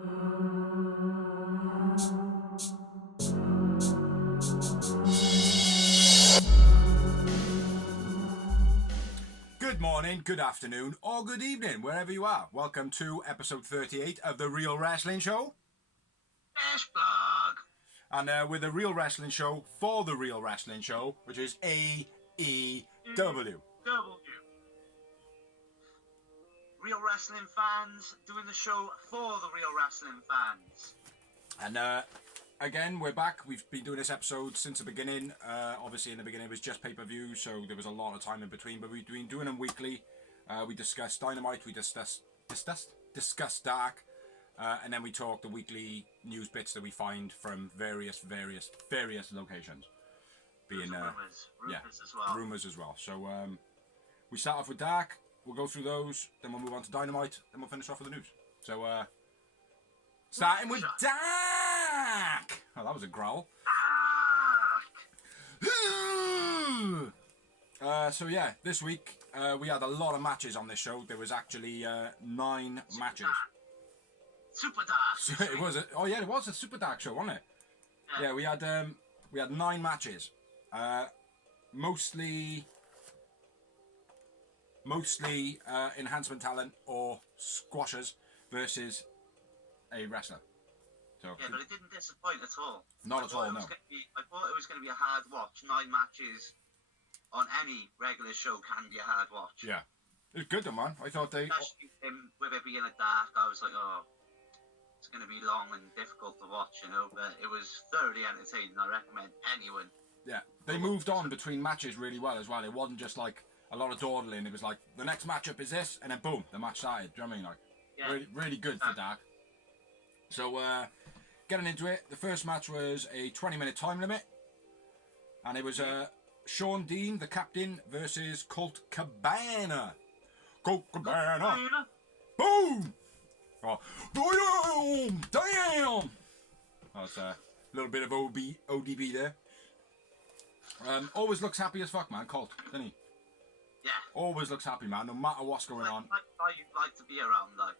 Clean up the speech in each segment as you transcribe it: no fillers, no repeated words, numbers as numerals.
Good morning, good afternoon, or good evening, wherever you are. Welcome to episode 38 of The Real Wrestling Show. Blog. And with The Real Wrestling Show for The Real Wrestling Show, which is AEW. Real wrestling fans doing the show for the real wrestling fans. And again, we're back. We've been doing this episode since the beginning. Obviously, in the beginning, it was just pay-per-view, so there was a lot of time in between. But we've been doing them weekly. We discussed Dynamite. We discussed Dark. And then we talk the weekly news bits that we find from various locations. Being rumours as well. So we start off with Dark. We'll go through those. Then we'll move on to Dynamite. Then we'll finish off with the news. So starting with Dark. Oh, that was a growl. So yeah, this week we had a lot of matches on this show. There was actually 9 matches. Super Dark. It was it was a Super Dark show, wasn't it? Yeah, we had 9 matches. Mostly enhancement talent or squashers versus a wrestler. So yeah, but it didn't disappoint at all. Not at all, no. I thought it was going to be a hard watch. 9 matches on any regular show can be a hard watch. Yeah. It was good though, man. I thought especially with it being a dark, I was like, oh, it's going to be long and difficult to watch, you know, but it was thoroughly entertaining. I recommend anyone. Yeah, they moved on between matches really well as well. It wasn't just like a lot of dawdling. It was like, the next matchup is this, and then boom, the match started. Do you know what I mean? Like, really, really good for Dark. So, getting into it, the first match was a 20-minute time limit, and it was Sean Dean, the captain, versus Colt Cabana. Colt Cabana. Boom! Oh, damn! That's a little bit of ODB there. Always looks happy as fuck, man, Colt, doesn't he? Yeah. Always looks happy, man, no matter what's going on. You'd like to be around, though.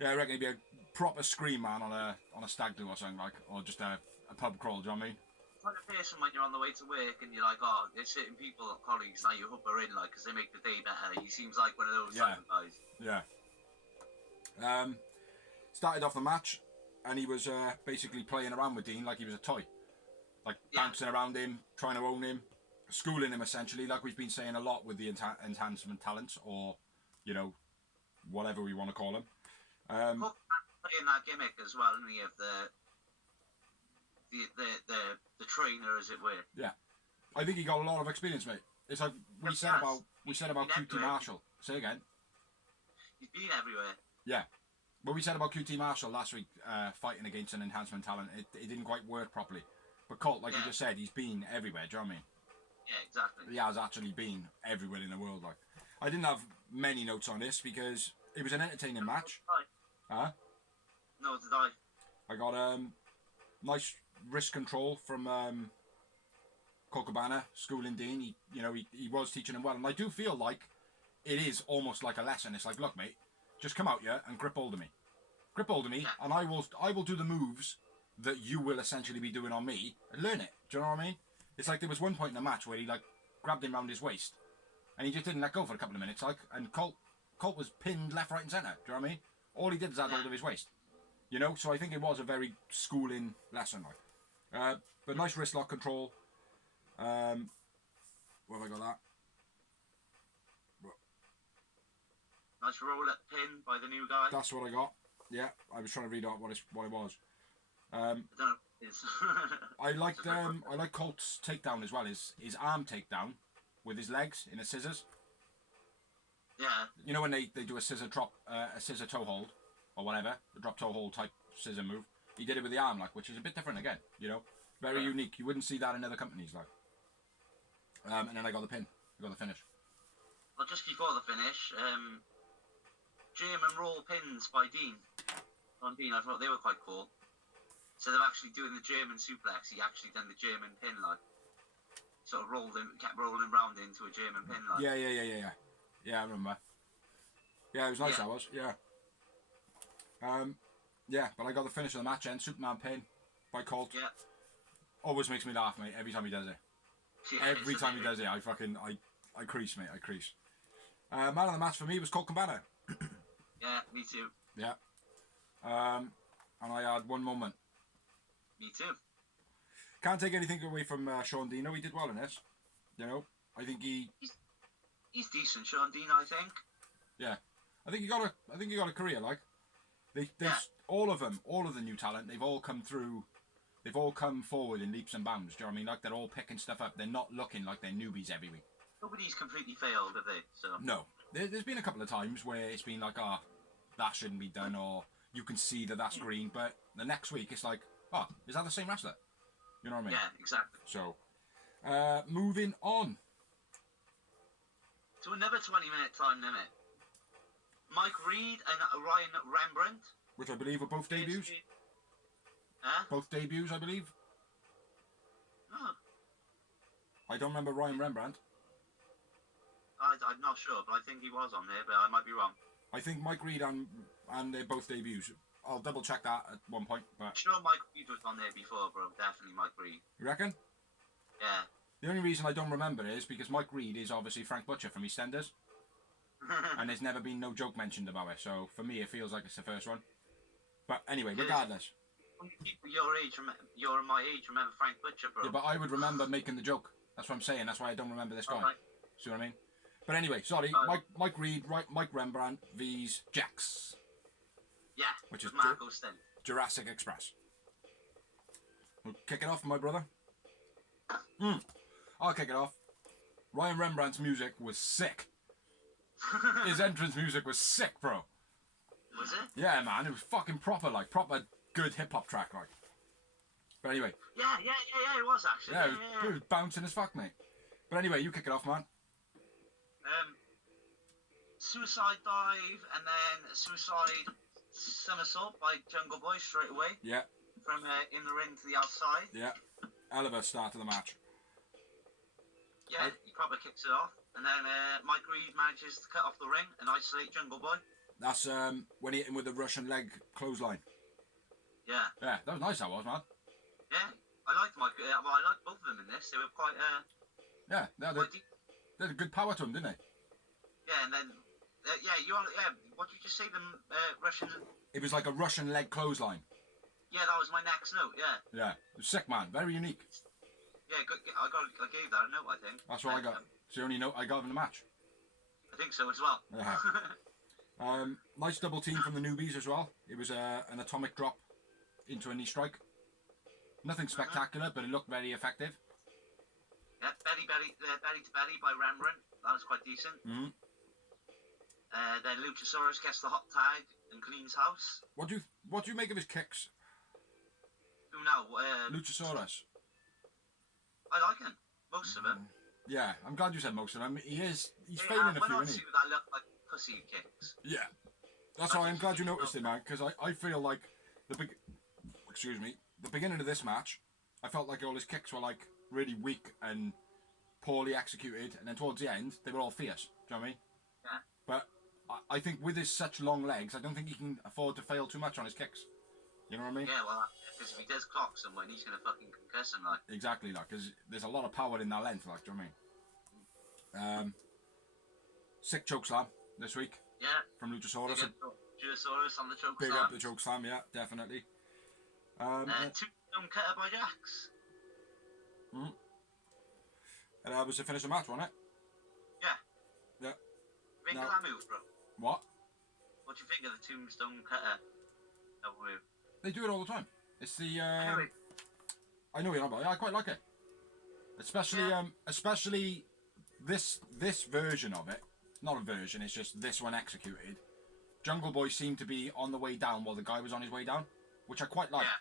Yeah, I reckon he'd be a proper scream man on a stag do or something, like, or just a pub crawl, do you know what I mean? It's like a person when you're on the way to work and you're like, oh, there's certain people, colleagues, that you hook her in, like, because they make the day better. He seems like one of those type of guys. Yeah. Started off the match, and he was basically playing around with Dean like he was a toy. Like, bouncing around him, trying to own him, schooling him, essentially, like we've been saying a lot with the enhancement talents, or, you know, whatever we want to call them. Playing that gimmick as well, isn't he, of the trainer, as it were. Yeah. I think he got a lot of experience, mate. It's like we said about QT Marshall. Say again. He's been everywhere. Yeah. What we said about QT Marshall last week, fighting against an enhancement talent, it didn't quite work properly. But Colt, like you just said, he's been everywhere, do you know what I mean? Yeah, exactly. He has actually been everywhere in the world. Like, I didn't have many notes on this because it was an entertaining match. Huh? No, did I? I got nice wrist control from Colt Cabana, schooling Dean. He was teaching him well, and I do feel like it is almost like a lesson. It's like, look, mate, just come out here and grip hold of me, and I will do the moves that you will essentially be doing on me, and learn it. Do you know what I mean? It's like there was one point in the match where he like grabbed him round his waist, and he just didn't let go for a couple of minutes, like, and Colt was pinned left, right, and centre. Do you know what I mean? All he did was add hold of his waist. You know, so I think it was a very schooling lesson, like. But nice wrist lock control. Where have I got that? Nice roll up pin by the new guy. That's what I got. Yeah, I was trying to read out what it was. I don't know what it is. I like Colt's takedown as well. His arm takedown with his legs in a scissors. Yeah. You know when they do a scissor drop, a scissor toe hold, or whatever, the drop toe hold type scissor move. He did it with the arm, like, which is a bit different again. You know, very unique. You wouldn't see that in other companies, like. And then I got the pin. I got the finish. Well, just before the finish, German roll pins by Dean. On Dean, I thought they were quite cool. Instead of actually doing the German suplex, he actually done the German pin, like. Sort of kept rolling round into a German pin, like. Yeah, I remember. Yeah, it was nice, that was, yeah. Yeah, but I got the finish of the match and Superman pin by Colt. Yeah. Always makes me laugh, mate. Every time he does it. Yeah, Every time he does it, I crease, mate. I crease. Man of the match for me was Colt Cabana. Yeah, me too. Yeah. And I had one moment. Me too. Can't take anything away from Sean Dino. He did well in this. You know, I think he's decent, Sean Dean. I think. Yeah, I think he got a career. Like they Yeah. all of them, all of the new talent. They've all come through. They've all come forward in leaps and bounds. Do you know what I mean? Like they're all picking stuff up. They're not looking like they're newbies every week. Nobody's completely failed, have they? So. No, there's been a couple of times where it's been like, that shouldn't be done, or you can see that that's green, but the next week it's like, is that the same wrestler? You know what I mean? Yeah, exactly. So, moving on to another 20-minute time limit. Mike Reed and Ryan Rembrandt. Which I believe are both debuts. Huh? Both debuts, I believe. Oh. I don't remember Ryan Rembrandt. I'm not sure, but I think he was on there, but I might be wrong. I think Mike Reed and they're both debuts. I'll double check that at one point. But I'm sure Mike Reed was on there before, bro. Definitely Mike Reed. You reckon? Yeah. The only reason I don't remember is because Mike Reed is obviously Frank Butcher from EastEnders. And there's never been no joke mentioned about it. So for me, it feels like it's the first one. But anyway, regardless. Your age, you're my age. Remember Frank Butcher, bro? Yeah, but I would remember making the joke. That's what I'm saying. That's why I don't remember this guy. Right. See what I mean? But anyway, sorry. Mike Reed, Mike Rembrandt vs Jax. Yeah. Which is Marco Sten. Jurassic Express. We'll kick it off, my brother. I'll kick it off. Ryan Rembrandt's music was sick. His entrance music was sick, bro. Was it? Yeah, man. It was fucking proper good hip-hop track, like. But anyway. Yeah, it was actually. Yeah, it was bouncing as fuck, mate. But anyway, you kick it off, man. Suicide dive and then suicide somersault by Jungle Boy straight away. Yeah. From in the ring to the outside. Yeah. Hell of a start to the match. Yeah, he probably kicks it off. And then Mike Reed manages to cut off the ring and isolate Jungle Boy. That's when he hit him with the Russian leg clothesline. Yeah. Yeah, that was nice, that was, man. Yeah, I liked Mike. I liked both of them in this. They were quite. Yeah, they had a good power to them, didn't they? Yeah, and then what did you just say? The Russian. It was like a Russian leg clothesline. Yeah, that was my next note. Yeah. Yeah, it was sick, man. Very unique. Yeah, I gave that a note. I think. That's what I got. It's the only note I got in the match. I think so as well. Yeah. Nice double team from the newbies as well. It was an atomic drop into a knee strike. Nothing spectacular, but it looked very effective. Yeah, belly to belly by Rembrandt. That was quite decent. Mm-hmm. Then Luchasaurus gets the hot tag and cleans house. What do you make of his kicks? Who now? Luchasaurus. I like him. Most of them. Yeah, I'm glad you said most of them. He's failing a few, isn't he? That look like pussy kicks. Yeah. That's why I'm glad you noticed it, man, because I feel like the beginning of this match, I felt like all his kicks were like really weak and poorly executed, and then towards the end, they were all fierce. Do you know what I mean? Yeah. But I think with his such long legs, I don't think he can afford to fail too much on his kicks. You know what I mean? Yeah, well, because if he does clock someone, he's going to fucking concuss him, like. Exactly, like, because there's a lot of power in that length, like, do you know what I mean? Sick choke slam this week. Yeah. From Luchasaurus. Luchasaurus on the choke Big slam. up the choke slam, yeah, definitely. Two-stone cutter by Jax. And that was the finish of the match, wasn't it? Yeah. Yeah. Think No. of that move, bro. What? What do you think of the tombstone cutter? That move. They do it all the time. It's the Anyway. I know you're not, but I quite like it. Especially this version of it. Not a version, it's just this one executed. Jungle Boy seemed to be on the way down while the guy was on his way down, which I quite like. Yeah.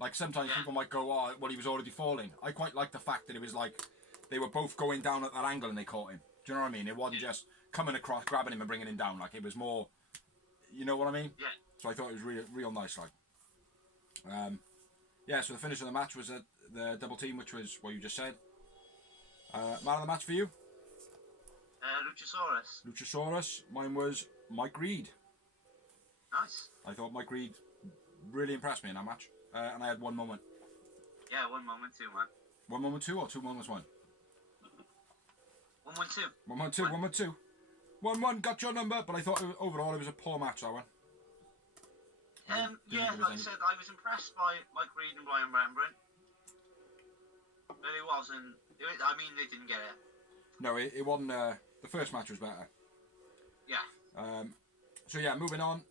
Like sometimes people might go, oh, well, he was already falling. I quite like the fact that it was like they were both going down at that angle and they caught him. Do you know what I mean? It wasn't just coming across, grabbing him and bringing him down. Like it was more, you know what I mean? Yeah. So I thought it was real nice. Like, yeah. So the finish of the match was the double team, which was what you just said. Man of the match for you? Luchasaurus. Luchasaurus. Mine was Mike Reed. Nice. I thought Mike Reed really impressed me in that match. And I had one moment. Yeah, 1 moment, 2, man. 1 moment 2 or 2 moments 1? 1 1 2. 1 1 2, 1 1 2. 1 1, got your number, but I thought overall it was a poor match, that one. Yeah, like I said, I was impressed by Mike Reed and Brian Rembrandt. But it wasn't. I mean, they didn't get it. No, it wasn't. The first match was better. Yeah. So yeah, moving on.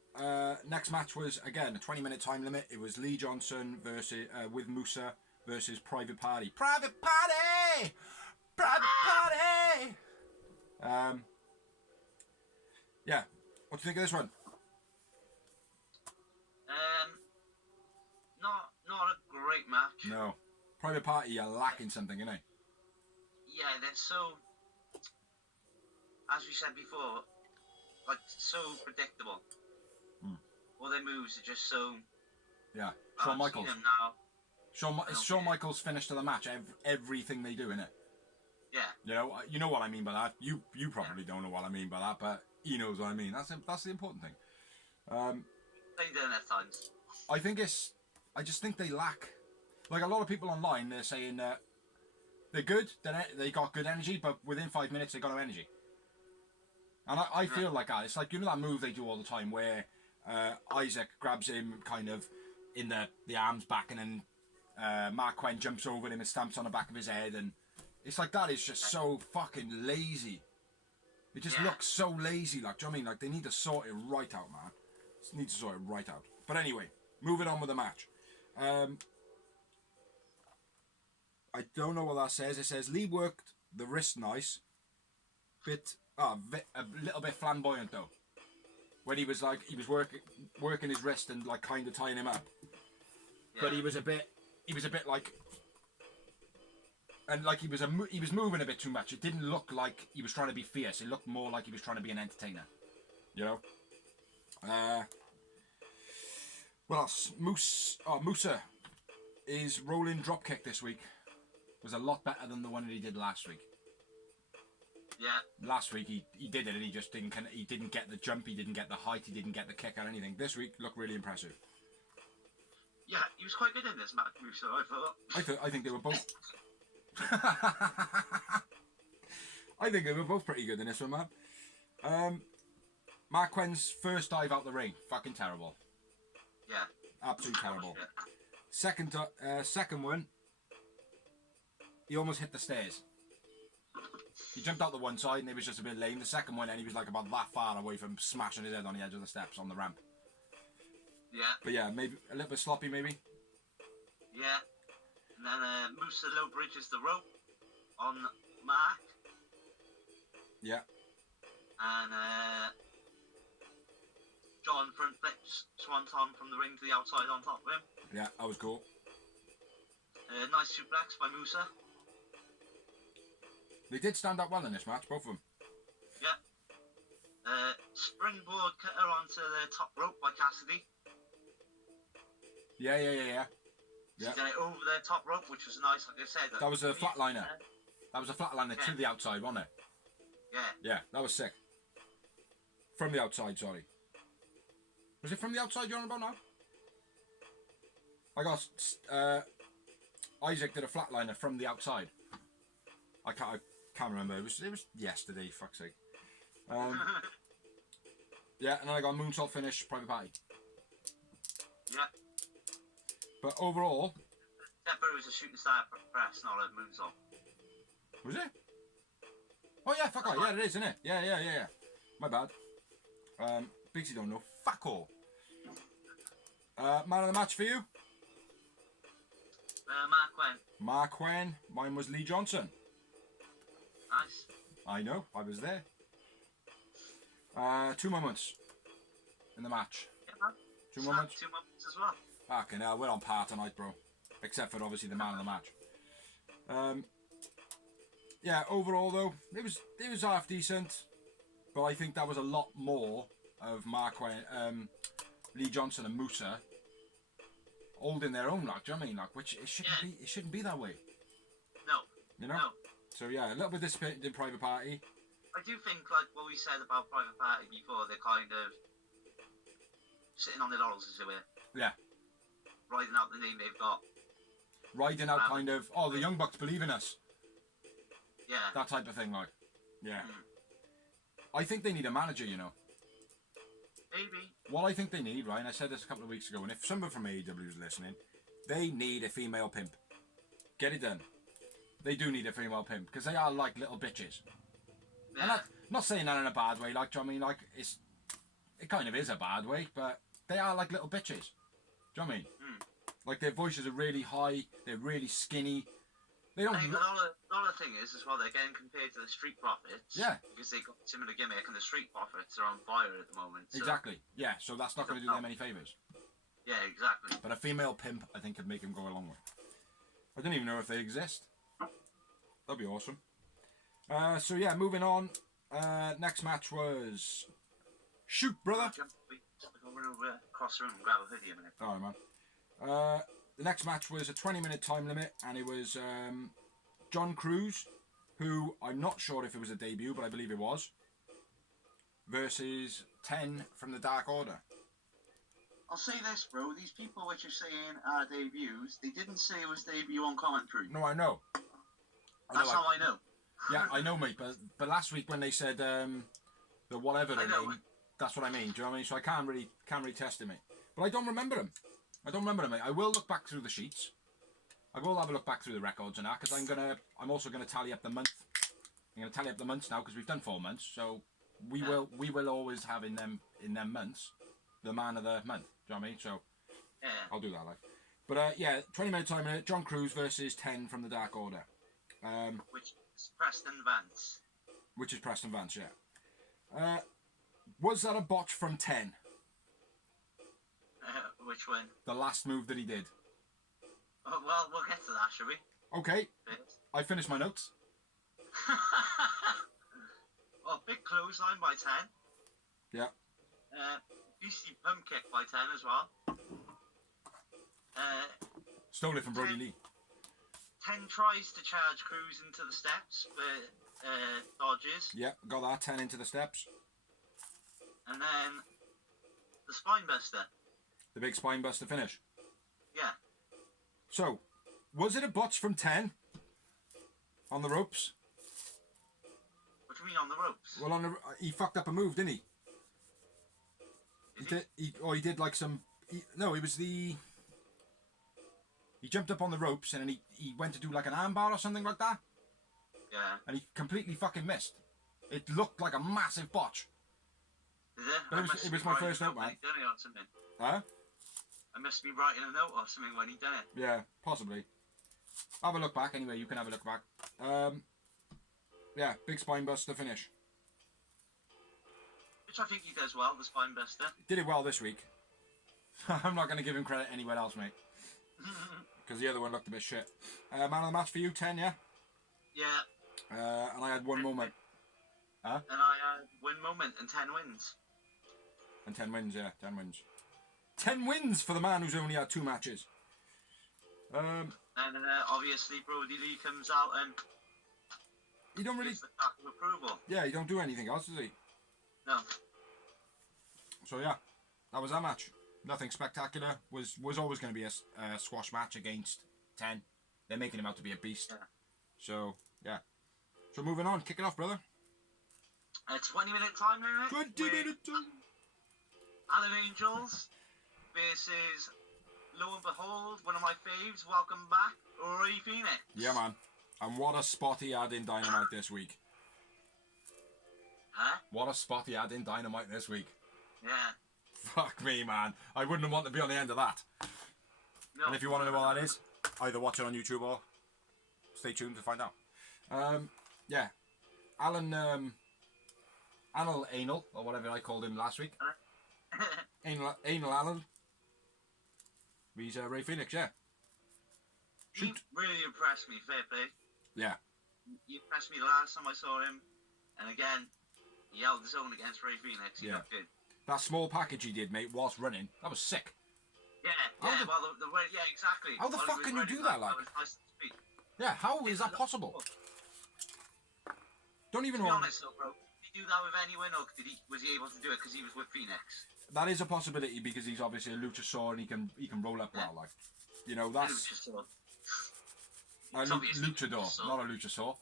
Next match was again a 20-minute time limit. It was Lee Johnson versus with Musa versus Private Party. Private Party. Private Party. Yeah. What do you think of this one? Not a great match. No. Private Party are lacking something, innit? Yeah, they're so, as we said before, like so predictable. All their moves are just so. Yeah. Shawn Michaels. Them now. Shawn Michaels finished to the match. Everything they do, innit? Yeah. You know what I mean by that. You probably don't know what I mean by that, but he knows what I mean. That's the important thing. They've done it at times. I just think they lack. Like a lot of people online, they're saying they're good. They got good energy, but within 5 minutes they got no energy. And I feel like that. It's like that move they do all the time where Isaac grabs him kind of in the arms back, and then Mark Quinn jumps over him and stamps on the back of his head, and it's like that is just so fucking lazy. It just looks so lazy. Like, do you know what I mean? Like they need to sort it right out, man. Just need to sort it right out. But anyway, moving on with the match. I don't know what that says. It says Lee worked the wrist nice, a little bit flamboyant though. When he was working his wrist and like kind of tying him up, but he was a bit like, and like he was moving a bit too much. It didn't look like he was trying to be fierce. It looked more like he was trying to be an entertainer. You know. What else? Musa, his rolling dropkick this week was a lot better than the one that he did last week. Yeah. Last week he did it and he just didn't get the jump, he didn't get the height, he didn't get the kick or anything. This week looked really impressive. Yeah, he was quite good in this match, Musa, I thought. I think they were both. I think they were both pretty good in this one, man. Mark Quinn's first dive out the ring, fucking terrible. Yeah. Absolutely terrible. Second one, he almost hit the stairs. He jumped out the one side and it was just a bit lame. The second one, and he was like about that far away from smashing his head on the edge of the steps on the ramp. Yeah. But yeah, maybe a little bit sloppy, maybe. Yeah. And then Musa low bridges the rope on Mark. Yeah. And John front flips swanton from the ring to the outside on top of him. Yeah, that was cool. Nice suplex by Musa. They did stand up well in this match, both of them. Yeah. Springboard cutter onto the top rope by Cassidy. Yeah. She did it over the top rope, which was nice, like I said. That was a flatliner. That was a flatliner to the outside, wasn't it? Yeah. Yeah, that was sick. From the outside, sorry. Was it from the outside you're on about now? I got Isaac did a flatliner from the outside. I can't remember. It was yesterday. Fuck's sake. Yeah, and then I got a moonsault finish, Private Party. Yeah. But overall, that was a shooting star press, not a moonsault. Was it? Oh yeah, fuck all. Yeah, it is, isn't it? Yeah. My bad. Biggsy don't know. Fuck all. Man of the match for you? Mark Quinn. Mark Quinn. Mine was Lee Johnson. Nice. I know, I was there. 2 moments in the match. Yeah, man. 2 moments? 2 moments as well. Fucking hell, we're on par tonight, bro. Except for obviously the man of the match. Yeah, overall though, it was half decent, but I think that was a lot more of Mark Quinn, Lee Johnson and Musa holding their own, like, do you know what I mean? Like, which it shouldn't be that way. No. You know? No. So yeah, a little bit disappointed in Private Party. I do think, like what we said about Private Party before, they're kind of sitting on their laurels, as it were. Yeah. Riding out the name they've got. Riding out kind of, oh, the Young Bucks believe in us. Yeah. That type of thing, like. Yeah. Mm. I think they need a manager, you know. Maybe. What I think they need, right, and I said this a couple of weeks ago, and if someone from AEW is listening, they need a female pimp. Get it done. They do need a female pimp, because they are like little bitches. Yeah. And I'm not saying that in a bad way, like, do you know what I mean? Like, it kind of is a bad way, but they are like little bitches. Do you know what I mean? Mm. Like, their voices are really high, they're really skinny. They don't... I think another thing is, as well, they're getting compared to the Street Profits. Yeah. Because they got a similar gimmick, and the Street Profits are on fire at the moment. So. Exactly. Yeah, so that's not going to do them any favours. Yeah, exactly. But a female pimp, I think, could make them go a long way. I don't even know if they exist. That'd be awesome. So, yeah, moving on. Next match was... Shoot, brother! I'll run over across the room and grab a hoodie a minute. Alright, man. The next match was a 20-minute time limit, and it was John Cruz, who I'm not sure if it was a debut, but I believe it was, versus 10 from the Dark Order. I'll say this, bro. These people which are saying are debuts, they didn't say it was debut on commentary. No, I know. That's how I know. Yeah, I know, mate. But last week when they said the whatever they name, that's what I mean. Do you know what I mean? So I can't really test it, mate. But I don't remember them. Mate. I will look back through the sheets. I will have a look back through the records and that, because I'm also gonna tally up the month. I'm gonna tally up the months now, because we've done 4 months. So we will always have in them months the man of the month. Do you know what I mean? So Yeah. I'll do that, like. But yeah, 20-minute time limit. John Cruz versus 10 from the Dark Order. Which is Preston Vance. Which is Preston Vance, yeah. Was that a botch from 10? Which one? The last move that he did. Oh, well, we'll get to that, shall we? Okay. I finished my notes. Well, big clothesline by 10. Yeah. BC pump kick by 10 as well. Stole it from Brody Lee. 10 tries to charge Cruz into the steps, but dodges. Yeah, got that. 10 into the steps. And then the spine buster. The big spine buster finish. Yeah. So, was it a botch from 10? On the ropes? What do you mean on the ropes? Well, he fucked up a move, didn't he? He did like some... no, it was the... He jumped up on the ropes and then he went to do like an armbar or something like that. Yeah. And he completely fucking missed. It looked like a massive botch. Is it? But it was my first note, man. Huh? I must be writing a note or something when he done it. Yeah, possibly. Have a look back anyway, you can have a look back. Yeah, big spine buster finish. Which I think he does well, the spine buster. Did it well this week. I'm not going to give him credit anywhere else, mate. Because the other one looked a bit shit. Man of the match for you, 10, yeah? Yeah. And I had one moment. Huh? And I had win moment and 10 wins. And 10 wins, yeah, 10 wins. 10 wins for the man who's only had 2 matches. And obviously Brody Lee comes out and he don't really... gives the clap of approval. Yeah, he don't do anything else, does he? No. So yeah, that was that match. Nothing spectacular. Was always going to be a squash match against 10. They're making him out to be a beast. Yeah. So, yeah. So moving on, kick it off, brother. A 20-minute time limit. 20-minute time. Alan Angels versus, lo and behold, one of my faves. Welcome back, Ray Phoenix. Yeah, man. And what a spot he had in Dynamite this week. Huh? What a spot he had in Dynamite this week. Yeah. Fuck me, man. I wouldn't want to be on the end of that. No. And if you want to know what that is, either watch it on YouTube or stay tuned to find out. Yeah. Anal, or whatever I called him last week. Anal Alan. He's Ray Phoenix, yeah. He really impressed me, fair play. Yeah. He impressed me the last time I saw him. And again, he held his own against Ray Phoenix. He looked good. That small package he did, mate, whilst running, that was sick. Yeah, yeah, exactly. How the fuck can you do that, like? That was nice to speak. Yeah, how is that possible? Don't even To know. be honest, though, bro, did he do that with anyone, or was he able to do it because he was with Phoenix? that is a possibility because he's obviously a luchasaur and he can roll up well. Like, you know, that's a luchador, not a luchasaur.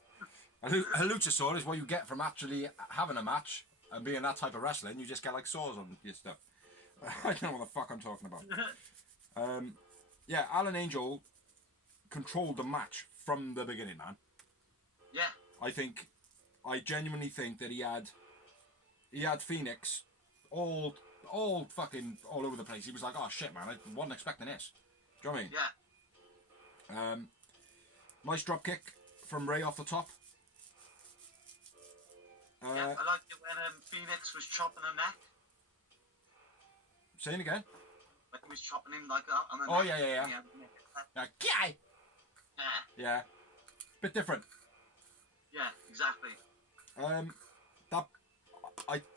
A luchasaur is what you get from actually having a match and being that type of wrestling. You just get like sores on your stuff. I don't know what the fuck I'm talking about. Yeah, Alan Angel controlled the match from the beginning, man. Yeah. I genuinely think that he had Phoenix all fucking all over the place. He was like, oh shit, man, I wasn't expecting this. Do you know what I mean? Yeah. Nice drop kick from Ray off the top. Yeah, I liked it when Phoenix was chopping her neck. Say it again. Like he was chopping him like that. And then Oh yeah. Yeah. Yeah. Bit different. Yeah, exactly. That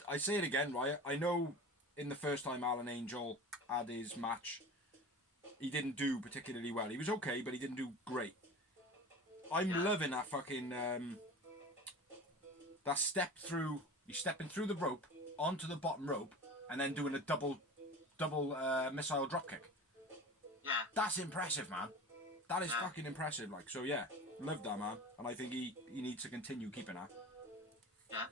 I say it again, right? I know in the first time Alan Angel had his match, he didn't do particularly well. He was okay, but he didn't do great. I'm loving that fucking that step through. He's stepping through the rope onto the bottom rope and then doing a double missile drop kick. Yeah. That's impressive, man. That is fucking impressive. Like, so yeah, love that, man. And I think he needs to continue keeping that. Yeah.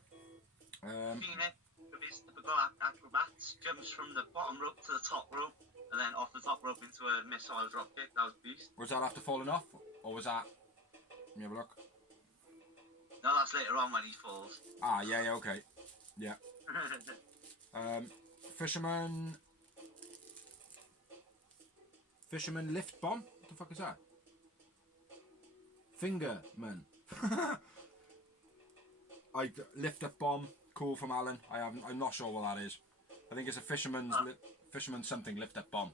Phoenix, with his typical acrobats, jumps from the bottom rope to the top rope, and then off the top rope into a missile drop kick. That was beast. Was that after falling off, or was that? Let me have a look. No, that's later on when he falls. Ah, yeah, okay, yeah. Fisherman lift bomb. What the fuck is that? Fingerman. I lift up bomb. Cool from Alan. I'm not sure what that is. I think it's a fisherman something lift up bomb.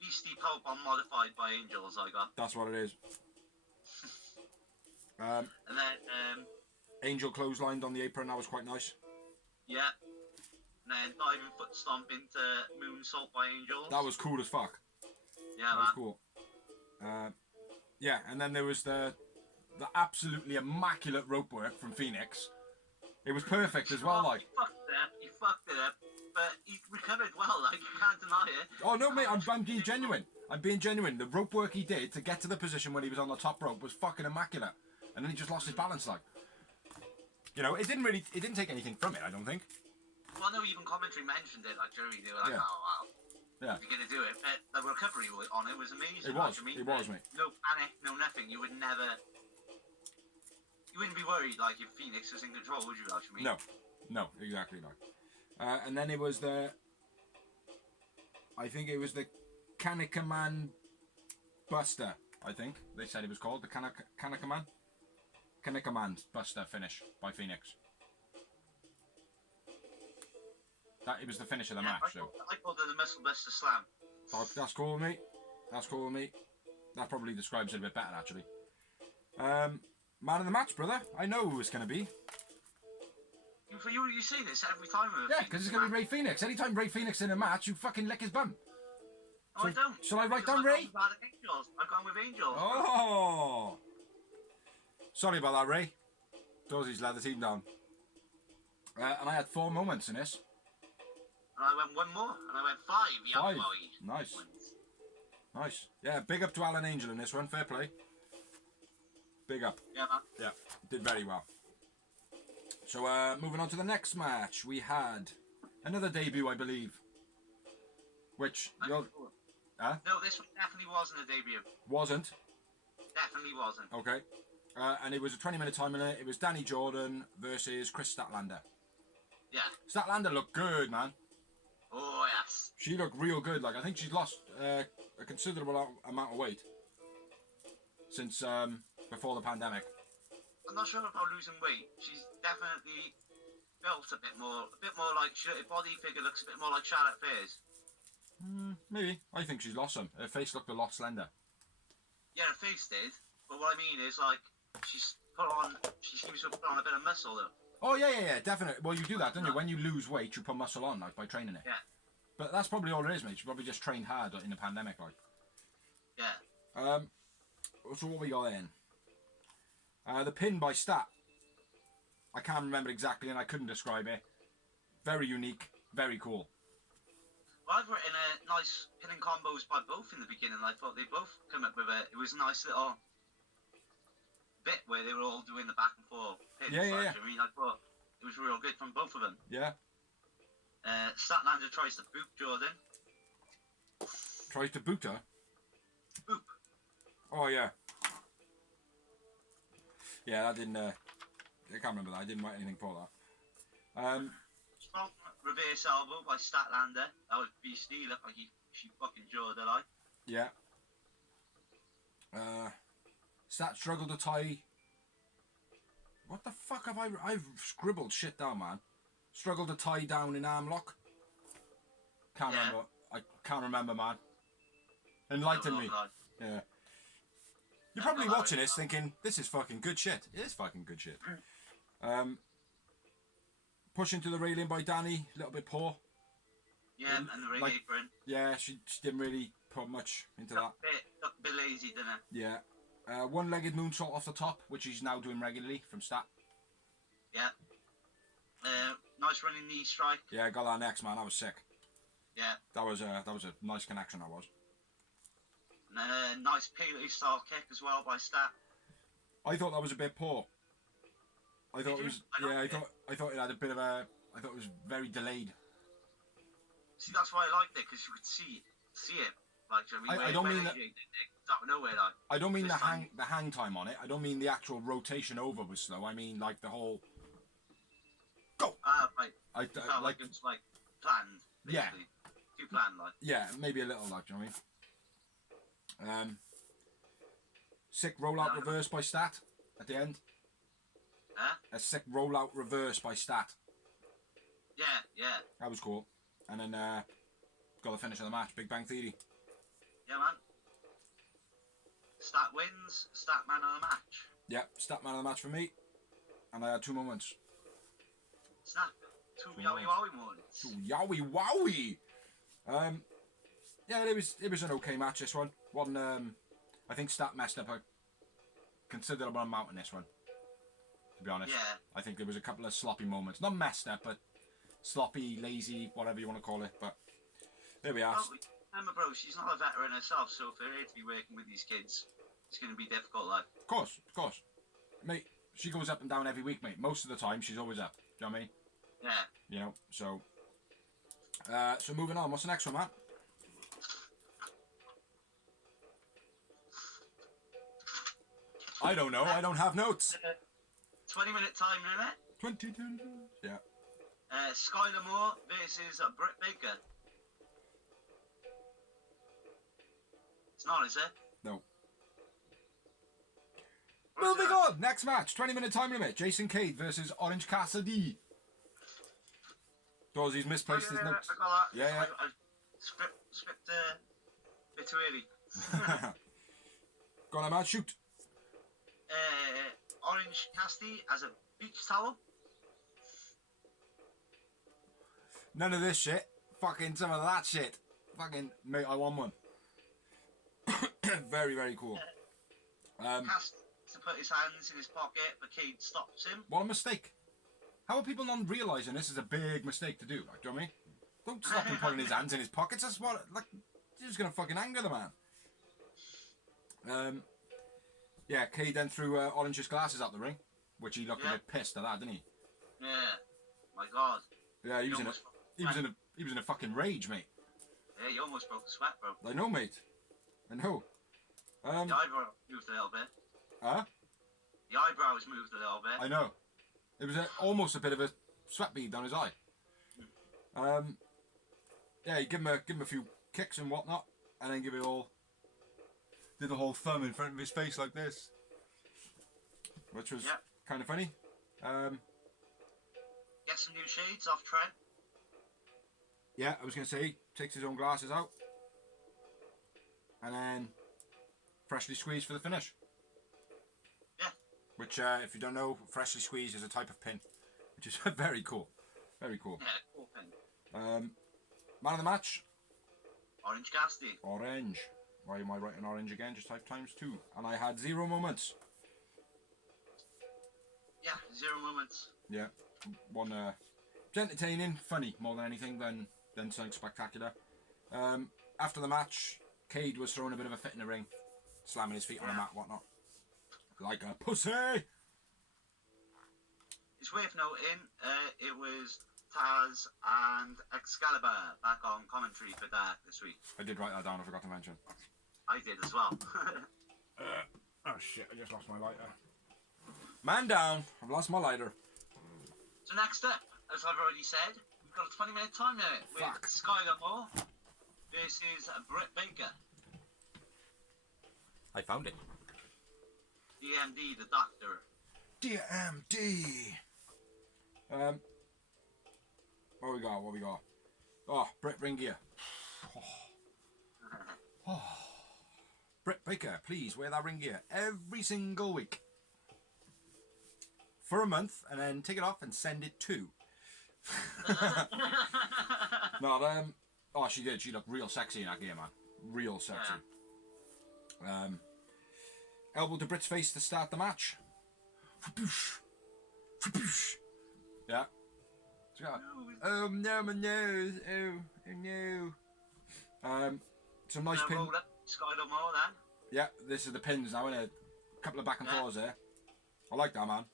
Beastie Power Bomb modified by Angels. I got. That's what it is. And then Angel clotheslined on the apron. That was quite nice. Yeah. And then diving foot stomp into moonsault by Angels. That was cool as fuck. Yeah, that was cool. Yeah, and then there was the absolutely immaculate rope work from Phoenix. It was perfect as well, like. He fucked it up, but he recovered well, like, you can't deny it. Oh no, mate, I'm being genuine. I'm being genuine. The rope work he did to get to the position when he was on the top rope was fucking immaculate. And then he just lost his balance, like. You know, it didn't take anything from it, I don't think. Well, no, even commentary mentioned it, like, Jeremy, they were like, oh, wow. Yeah. If you're going to do it, but the recovery on it was amazing. It was, like, it was, mate. No panic, no nothing. You wouldn't be worried, like, if Phoenix was in control, would you, like, I mean? No, exactly, like. And then it was I think it was the Kanekaman Buster, I think they said it was called, the Kanekaman Buster finish by Phoenix. It was the finish of the match, so. I called it the Muscle Buster Slam. That's cool with me. That's cool with me. That probably describes it a bit better, actually. Man of the match, brother. I know who it's going to be. You say this every time. Yeah, because it's going to be Ray Phoenix. Anytime Ray Phoenix in a match, you fucking lick his bum. No, I don't. Shall I write down Ray? I've gone with Angels. Oh! Sorry about that, Ray. Dozie's let the team down. And I had 4 moments in this. And I went 1 more, and I went 5. 5. Nice. Nice. Yeah, big up to Alan Angel in this one. Fair play. Big up. Yeah, man. Yeah, did very well. So, moving on to the next match, we had another debut, I believe. Which, No, this one definitely wasn't a debut. Wasn't? Definitely wasn't. Okay. And it was a 20-minute time limit. It was Danny Jordan versus Chris Statlander. Yeah. Statlander looked good, man. Oh, yes. She looked real good. Like, I think she's lost a considerable amount of weight since before the pandemic. I'm not sure about losing weight. She's definitely built a bit more like, her body figure looks a bit more like Charlotte Flair's. Maybe. I think she's lost some. Her face looked a lot slender. Yeah, her face did. But what I mean is, like, she seems to have put on a bit of muscle, though. Oh, yeah, definitely. Well, you do that, don't you? When you lose weight, you put muscle on, like, by training it. Yeah. But that's probably all it is, mate. She probably just trained hard in the pandemic, like. Yeah. So what we got then? The pin by Stat. I can't remember exactly, and I couldn't describe it. Very unique. Very cool. Well, I've written nice pinning combos by both in the beginning. I thought they both come up with it was a nice little bit where they were all doing the back and forth pins. Yeah. I mean, I thought it was real good from both of them. Yeah. Statlander tries to boot Jordan. Tries to boot her. Boop. Oh yeah. Yeah, that didn't. I can't remember that. I didn't write anything for that. Strong reverse elbow by Statlander. That was beastly. Looked like she fucking jawed her like. Yeah. Stat struggled to tie. What the fuck have I've scribbled shit down, man. Struggled to tie down in arm lock. Can't remember. I can't remember, man. Enlighten me. Yeah. You're probably watching this thinking, this is fucking good shit. It is fucking good shit. Push into the railing by Danny, a little bit poor. Yeah, and the ring apron. Yeah, she didn't really put much into that. Looked a bit lazy, didn't it? Yeah. One-legged moonsault off the top, which he's now doing regularly from Stat. Yeah. Nice running knee strike. Yeah, got that next, man. That was sick. Yeah. That was a nice connection, that was. Nice Pele style kick as well by Stat. I thought that was a bit poor. I thought Did it was. you? Yeah, I thought it had a bit of a. I thought it was very delayed. See, that's why I liked it, because you could see it. Like, I don't mean that. Out of nowhere, like. I don't mean This time. the hang time on it. I don't mean the actual rotation over was slow. I mean like the whole. Go. Right. I It felt like it was like planned. Yeah. Basically. Too planned, like. Yeah, maybe a little like. Do you know what I mean? Sick rollout reverse by Stat at the end. Huh? A sick rollout reverse by Stat. Yeah. That was cool. And then got the finish of the match. Big Bang Theory. Yeah, man. Stat wins. Stat man of the match. Yeah, Stat man of the match for me. And I had 2 moments. Snap. Two yowie wowie moments. Yowie wowie. Yeah, it was an okay match. This one. I think Stat messed up a considerable amount in this one. To be honest. Yeah. I think there was a couple of sloppy moments. Not messed up, but sloppy, lazy, whatever you want to call it. But there we are. Well, remember, bro, she's not a veteran herself, so for her to be working with these kids, it's going to be difficult, like. Of course. Mate, she goes up and down every week, mate. Most of the time, she's always up. Do you know what I mean? Yeah. You know, so. So moving on. What's the next one, man? I don't know. I don't have notes. 20-minute time limit. 22. Yeah. Skylar Moore versus Britt Baker. It's not, is it? No. What is Moving it? on. Next match. 20-minute time limit. Jason Cade versus Orange Cassidy. Dawsey's misplaced his notes. I got that. Yeah. I script a bit too early. Go on, man. Shoot. Orange Cassidy as a beach towel. None of this shit. Fucking some of that shit. Fucking, mate, I want one. Very, very cool. Cass to put his hands in his pocket, but Cade stops him. What a mistake. How are people not realising this is a big mistake to do? Like, do you know what I mean? Don't stop him putting his hands in his pockets. That's what, like, you're just going to fucking anger the man. Yeah, Cade then threw Orange's glasses out the ring, which he looked a bit pissed at that, didn't he? Yeah. My God. Yeah, he was in a fucking rage, mate. Yeah, you almost broke a sweat, bro. I know, mate. I know. The eyebrow moved a little bit. Huh? The eyebrows moved a little bit. I know. It was almost a bit of a sweat bead down his eye. Yeah, you give him a few kicks and whatnot, and then did the whole thumb in front of his face like this, which was kind of funny. Get some new shades off Trent. Yeah, I was going to say, takes his own glasses out, and then freshly squeezed for the finish. Yeah. Which, if you don't know, freshly squeezed is a type of pin, which is very cool. Very cool. Yeah, cool pin. Man of the match. Orange Cassidy. Orange. Why am I writing orange again? Just type ×2. And I had 0 moments. Yeah, 0 moments. Yeah. One it's entertaining, funny more than anything than something spectacular. After the match, Cade was throwing a bit of a fit in the ring, slamming his feet on the mat, whatnot, like a pussy. It's worth noting, it was Taz and Excalibur back on commentary for Dark this week. I did write that down, I forgot to mention. I did as well. Oh shit, I just lost my lighter. Man down, I've lost my lighter. So next up, as I've already said, we've got a 20-minute time limit with Fuck. Skylar Moore versus Britt Baker. I found it. DMD, the doctor. DMD. What we got? Oh, Britt Ringier. Oh. Britt Baker, please wear that ring gear every single week. For a month, and then take it off and send it to. No, oh, she did. She looked real sexy in that gear, man. Real sexy. Yeah. Elbow to Britt's face to start the match. Yeah. Oh no, my nose. Oh no. Some nice pin. Skylar Moore then. Yeah, this is the pins now, innit? A couple of back and forths there. I like that, man.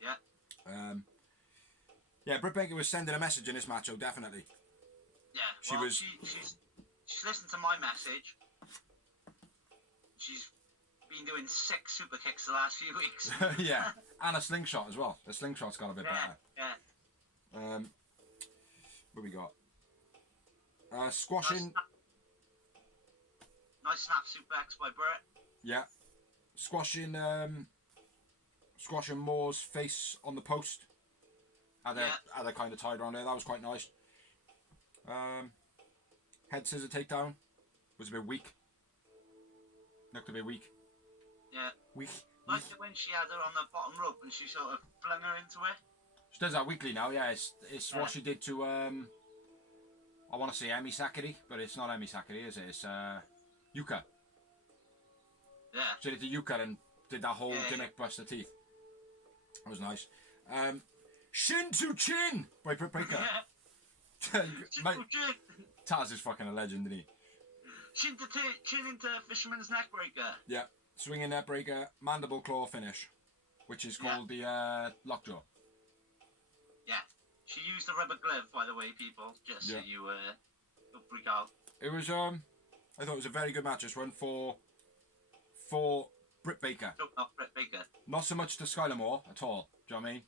Yeah. Yeah, Britt Baker was sending a message in this match, oh, definitely. Yeah, she's listened to my message. She's been doing 6 super kicks the last few weeks. Yeah, and a slingshot as well. The slingshot's got a bit better. Yeah. What we got? Squashing. Nice snap suplex by Britt. Yeah. Squashing Moore's face on the post. Had a kind of tied around there. That was quite nice. Head scissor takedown was a bit weak. Looked a bit weak. Yeah. Weak. Like when she had her on the bottom rope and she sort of flung her into it. She does that weekly now. Yeah, it's what she did to I want to say Emi Sakura, but it's not Emi Sakura, is it? It's Yuka. Yeah. She did the Yuka and did that whole gimmick bust the teeth. That was nice. Shin to Chin by Britt Baker. Mate, Taz is fucking a legend, isn't he? Chin into Fisherman's Neck Breaker. Yeah. Swinging neck breaker, mandible claw finish, which is called the lockjaw. Yeah. She used a rubber glove, by the way, people, just so you don't freak out. It was I thought it was a very good match. This one for Britt Baker. Britt Baker. Not so much to Skylar Moore at all. Do you know what I mean?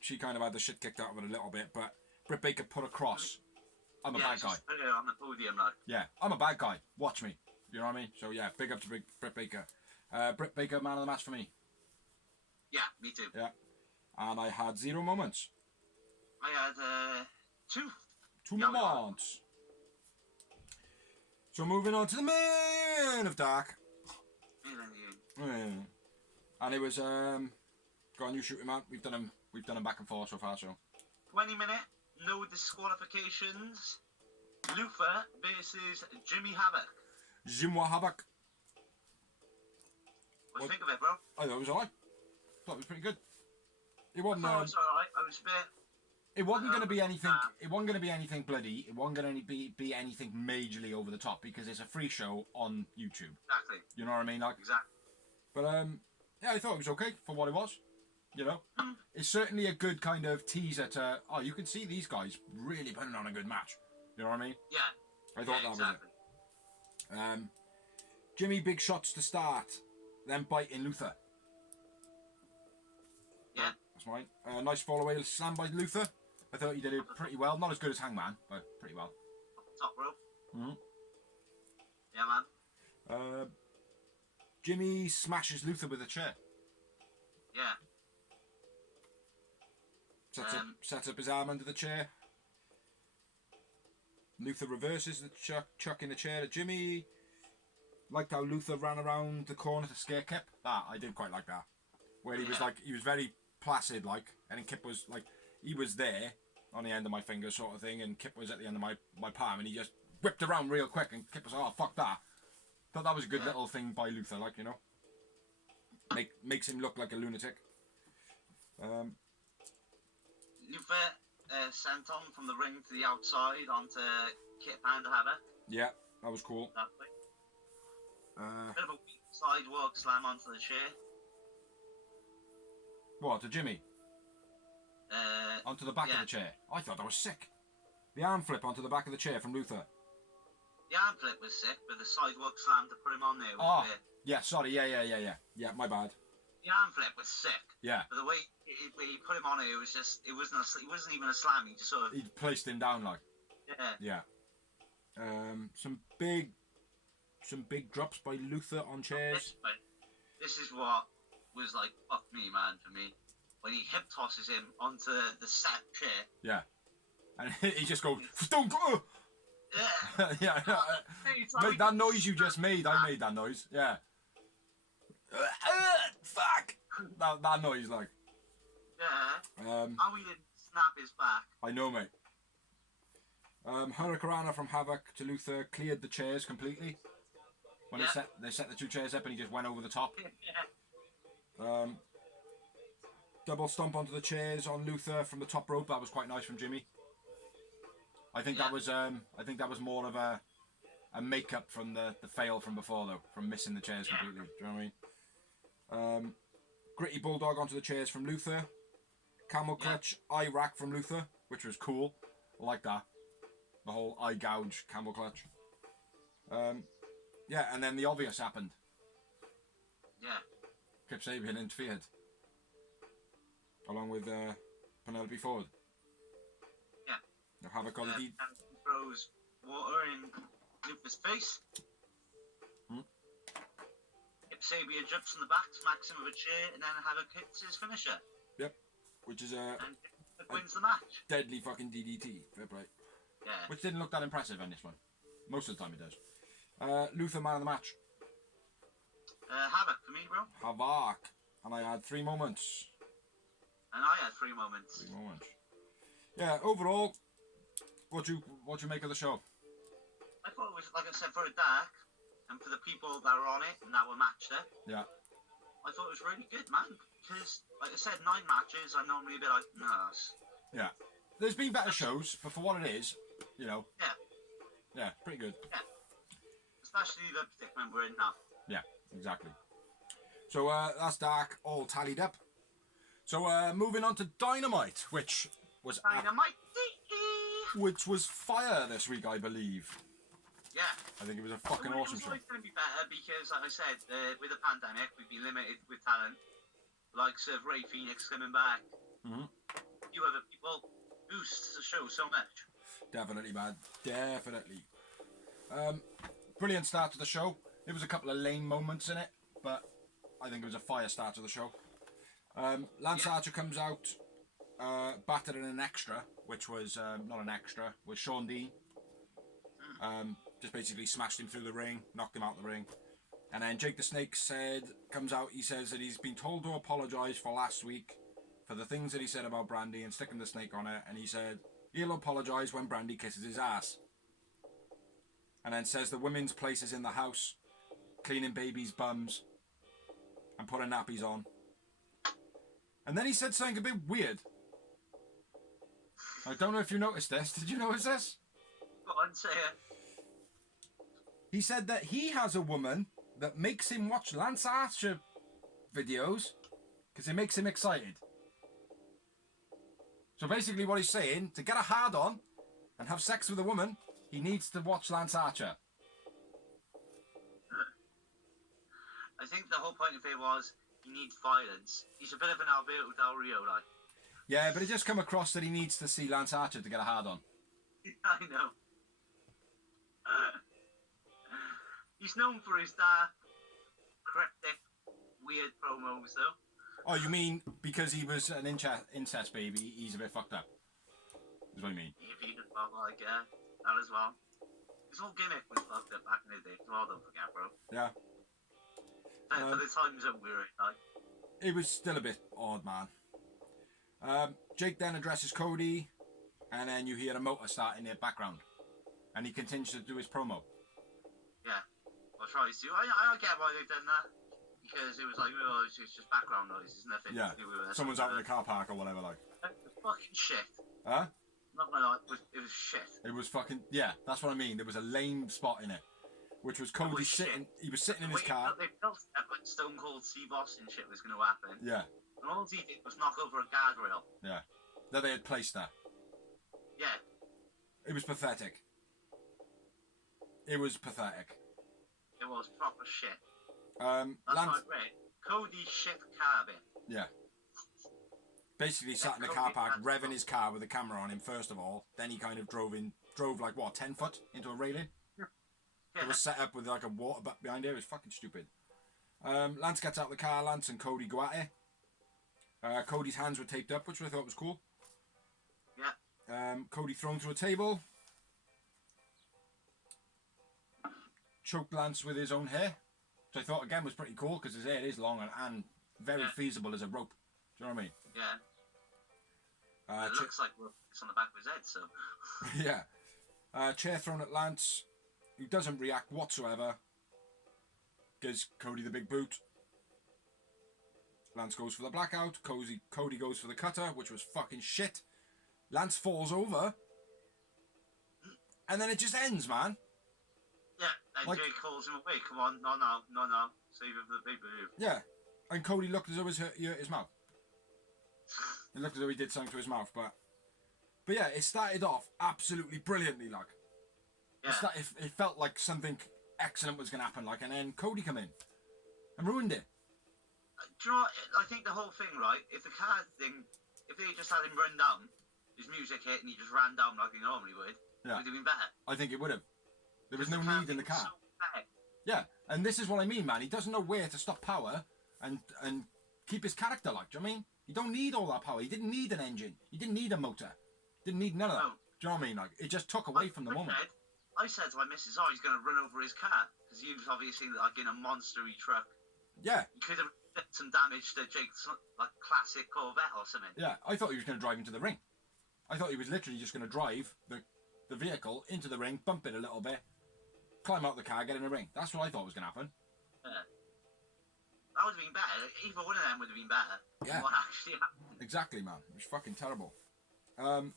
She kind of had the shit kicked out of it a little bit, but Britt Baker put across, I'm a bad guy. Put her on the podium, like. Yeah, I'm a bad guy. Watch me. You know what I mean? So yeah, big up to Britt Baker. Britt Baker, man of the match for me. Yeah, me too. Yeah, and I had 0 moments. I had 2. 2 moments. So moving on to the man of Dark. And it was go on, you shoot him out. We've done them back and forth so far. So 20-minute, no disqualifications. Luther versus Jimmy Havoc. Jimmy Havoc. What do you think of it, bro? I thought it was alright. Thought it was pretty good. It wasn't. I thought it was alright. I was a bit. It wasn't going to be anything. It wasn't going to be anything bloody. It wasn't going to be anything majorly over the top because it's a free show on YouTube. Exactly. You know what I mean? Like. Exactly. But yeah, I thought it was okay for what it was. You know, it's certainly a good kind of teaser to. Oh, you can see these guys really putting on a good match. You know what I mean? Yeah. I thought that was it. Jimmy big shots to start, then biting Luther. Yeah. That's right. Nice fall away slam by Luther. I thought he did it pretty well. Not as good as Hangman, but pretty well. Top rope. Mm-hmm. Yeah, man. Jimmy smashes Luther with a chair. Yeah. Sets up his arm under the chair. Luther reverses the chuck in the chair at Jimmy. Liked how Luther ran around the corner to scare Kip. That I did quite like that. Where he was very placid, like, and then Kip was like, he was there on the end of my finger, sort of thing, and Kip was at the end of my palm, and he just whipped around real quick, and Kip was like, oh fuck that. Thought that was a good little thing by Luther, like, you know, makes him look like a lunatic. Luther sent on from the ring to the outside onto Kit Panda Havoc. Yeah, that was cool. That way. Bit of a weak sidewalk slam onto the chair. What, to Jimmy? Onto the back of the chair. I thought that was sick. The arm flip onto the back of the chair from Luther. The arm flip was sick, but the sidewalk slam to put him on there was yeah, sorry, yeah. Yeah, my bad. The arm flip was sick. Yeah. But the way he put him on it was just, it wasn't even a slam, he just sort of... He placed him down like. Yeah. Yeah. Some big drops by Luther on chairs. This is what was like, fuck me, man, for me. When he hip tosses him onto the set chair. Yeah. And he just goes, don't go! Yeah. That noise you just made, I made that noise. Yeah. Fuck! That noise, like. Yeah. How he didn't snap his back. I know, mate. Hurricanrana from Havoc to Luther cleared the chairs completely. When they set the two chairs up and he just went over the top. Double stomp onto the chairs on Luther from the top rope. That was quite nice from Jimmy. I think that was more of a makeup from the fail from before though, from missing the chairs completely. Do you know what I mean? Gritty bulldog onto the chairs from Luther. Camel clutch eye rack from Luther, which was cool. I like that. The whole eye gouge camel clutch. Yeah, and then the obvious happened. Yeah. Kip Sabian interfered. Along with Penelope Ford. Yeah. Now Havoc got and throws water in Luther's face. Kip Sabian jumps from the back, smacks him with a chair, and then Havoc hits his finisher. Yep. Which is and wins the match. Deadly fucking DDT. Fair play. Yeah. Which didn't look that impressive in this one. Most of the time it does. Luther man of the match. Havoc for me, bro. Havoc. And I had 3 moments. And I had 3 moments. 3 moments. Yeah, overall, what you make of the show? I thought it was, like I said, very dark, and for the people that were on it and that were matched it. Yeah. I thought it was really good, man. Because, like I said, 9 matches, I'm normally a bit like, nah. Yeah. There's been better shows, but for what it is, you know. Yeah. Yeah, pretty good. Yeah. Especially the predicament we're in now. Yeah, exactly. So that's dark, all tallied up. So moving on to Dynamite, which was fire this week, I believe. Yeah. I think it was a fucking awesome show. It's going to be better because, like I said, with the pandemic, we've been limited with talent. Like Ray Phoenix coming back. Mm-hmm. You other people boost the show so much. Definitely, man. Definitely. Brilliant start to the show. There was a couple of lame moments in it, but I think it was a fire start to the show. Lance Archer comes out, battered in an extra, which was not an extra, was Sean Dean. Just basically smashed him through the ring, knocked him out the ring. And then Jake the Snake comes out, he says that he's been told to apologise for last week, for the things that he said about Brandy and sticking the snake on it, and he said he'll apologise when Brandy kisses his ass. And then says the women's place is in the house, cleaning babies' bums, and putting nappies on. And then he said something a bit weird. I don't know if you noticed this. Did you notice this? Go on, say it. He said that he has a woman that makes him watch Lance Archer videos because it makes him excited. So basically what he's saying, to get a hard on and have sex with a woman, he needs to watch Lance Archer. I think the whole point of it was he needs violence. He's a bit of an Alberto Del Rio, like. Yeah, but it just come across that he needs to see Lance Archer to get a hard on. I know. He's known for his dark, cryptic, weird promos, though. Oh, you mean because he was an incest baby, he's a bit fucked up? Is what you mean? If he did like, that as well. His whole gimmick was fucked up back in the day, as well, don't forget, bro. Yeah. For the times that we were in, like. It was still a bit odd, man. Jake then addresses Cody, and then you hear a motor start in the background. And he continues to do his promo. Yeah. Well, tries to. I get why they've done that. Because it was like, oh, it's just background noise. There's nothing to do with it. Someone's out in the car park or whatever, like. Fucking shit. Huh? not gonna lie, it was shit. It was fucking, yeah, that's what I mean. There was a lame spot in it, which was Cody was sitting. shit. He was sitting in The his way car. They built it like Stone Cold Steve Austin shit was gonna happen. Yeah, And all he did was knock over a guardrail. yeah. That they had placed there. Yeah. It was pathetic. It was pathetic. It was proper shit. That's what I read. Cody shit car bit. Yeah. Basically sat in the car park, revving his car with a camera on him first of all. Then he kind of drove like what, 10 foot into a railing. Yeah. It was set up with like a water butt behind it. It was fucking stupid. Lance gets out of the car. Lance and Cody go at it. Cody's hands were taped up, which I thought was cool. Yeah. Cody thrown through a table. Choked Lance with his own hair. Which I thought again was pretty cool because his hair is long and very feasible as a rope. Do you know what I mean? Yeah. It looks like it's on the back of his head, so. Yeah. Chair thrown at Lance, who doesn't react whatsoever. Gives Cody the big boot. Lance goes for the blackout. Cody goes for the cutter, which was fucking shit. Lance falls over. And then it just ends, man. Yeah, and Like, Jay calls him away. Come on, no. Save it for the pay-per-view. Yeah. And Cody looked as though he hurt his mouth. It looked as though he did something to his mouth, but yeah, it started off absolutely brilliantly, like. Yeah. It felt like something excellent was going to happen, like, and then Cody come in and ruined it. Do you know what? I think the whole thing, right? If the car thing, if they just had him run down, his music hit, and he just ran down like he normally would, Yeah. it would have been better. I think it would have. There was no Because the need in the car. so bad. Yeah, and this is what I mean, man. He doesn't know where to stop power and keep his character, like. Do you know what I mean? You don't need all that power. He didn't need an engine. He didn't need a motor. Didn't need none of that. No. Do you know what I mean? Like, it just took away from the moment. I said to my missus, "Oh, he's going to run over his car," because he was obviously like in a monstery truck. Yeah. He could have done some damage to Jake's like classic Corvette or something. Yeah, I thought he was going to drive into the ring. I thought he was literally just going to drive the vehicle into the ring, bump it a little bit, climb out the car, get in the ring. That's what I thought was going to happen. Yeah. That would have been better. Either one of them would have been better. Yeah. What actually happened. Exactly, man. It was fucking terrible.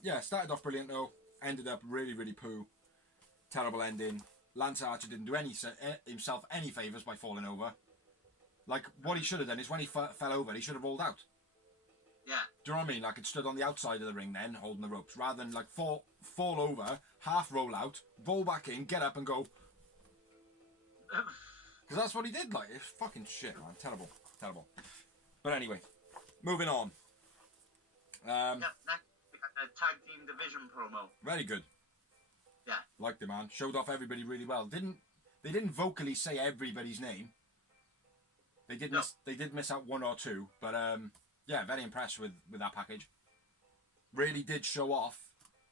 Yeah, started off brilliant though. Ended up really, really poo. Terrible ending. Lance Archer didn't do himself any favours by falling over. Like, what he should have done is when he fell over, he should have rolled out. Yeah. Do you know what I mean? Like, it stood on the outside of the ring then, holding the ropes, rather than like fall over, half roll out, roll back in, get up and go. Because that's what he did. Like, it's fucking shit, man. Terrible. But anyway, moving on. Yeah, next we got the tag team division promo. Very good. Yeah. Liked it, man. Showed off everybody really well. They didn't vocally say everybody's name. They did miss out one or two, but yeah, very impressed with that package. Really did show off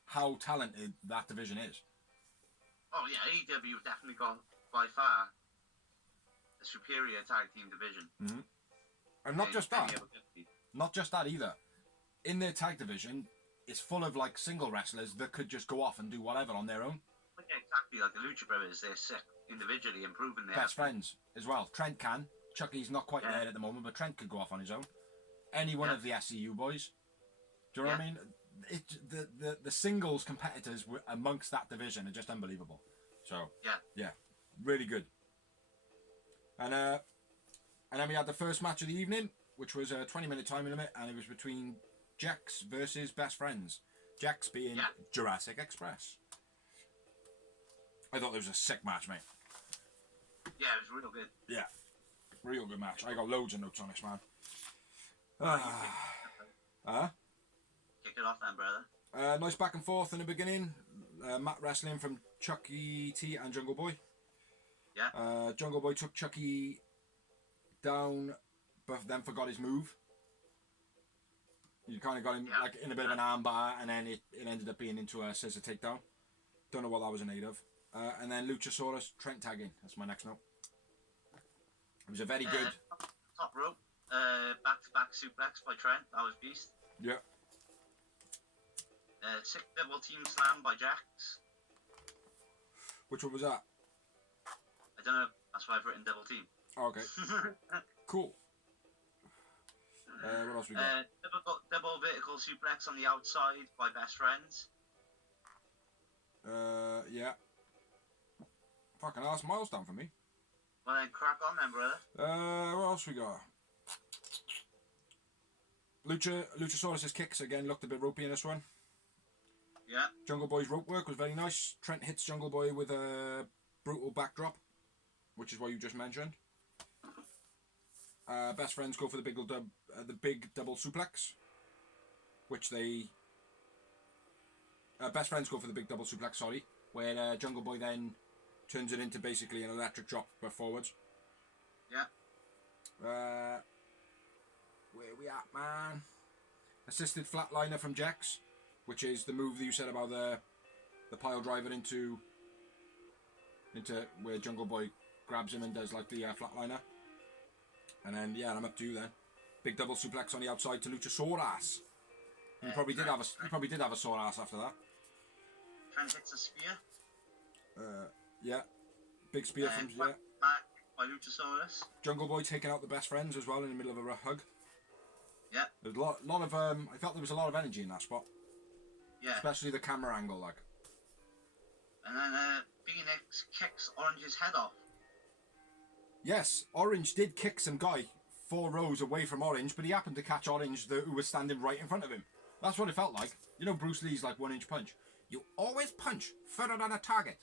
how talented that division is. Oh yeah, AEW definitely got by far the superior tag team division. Mm-hmm. And not just that either. In their tag division, it's full of like single wrestlers that could just go off and do whatever on their own. Yeah, exactly, like the Lucha Brothers, they're sick individually, improving their Best friends as well. Trent can. Chucky's not quite there at the moment, but Trent could go off on his own. Any one of the SCU boys. Do you know what I mean? The singles competitors amongst that division are just unbelievable. So yeah, really good. And then we had the first match of the evening, which was a 20-minute time limit, and it was between Jax versus Best Friends. Jax being Jurassic Express. I thought it was a sick match, mate. Yeah, it was real good. Yeah, real good match. I got loads of notes on this, man. Kick it off then, brother. Nice back and forth in the beginning. Matt wrestling from Chucky T and Jungle Boy. Yeah. Jungle Boy took Chucky down, but then forgot his move. You kind of got him like in a bit of an armbar, and then it ended up being into a scissor takedown. Don't know what that was in aid of. And then Luchasaurus Trent tagging. That's my next note. It was a very good. Top rope. Back-to-back suplex by Trent. That was beast. Yeah. Sick double team slam by Jax. Which one was that? I don't know. That's why I've written double team. Oh, okay. Cool. What else we got? Double vertical suplex on the outside by Best Friends. Yeah. Fucking ass miles down for me. Well then, crack on then, brother. What else we got? Luchasaurus's kicks again looked a bit ropey in this one. Yeah. Jungle Boy's rope work was very nice. Trent hits Jungle Boy with a brutal backdrop, which is what you just mentioned. Best friends go for the big double suplex, which they. Best friends go for the big double suplex. Sorry, where Jungle Boy then turns it into basically an electric drop but forwards. Yeah. Where we at, man? Assisted flatliner from Jax, which is the move that you said about the pile driver into where Jungle Boy grabs him and does like the flatliner. And then yeah, I'm up to you then. Big double suplex on the outside to Luchasaurus. He probably did have a sore ass after that. Trent hits a spear. Yeah. Big spear from back by Luchasaurus. Jungle Boy taking out the best friends as well in the middle of a hug. Yeah. There's a lot of I felt there was a lot of energy in that spot. Yeah. Especially the camera angle, like. And then Phoenix kicks Orange's head off. Yes, Orange did kick some guy 4 rows away from Orange, but he happened to catch Orange, who was standing right in front of him. That's what it felt like. You know Bruce Lee's like 1-inch punch. You always punch further than a target.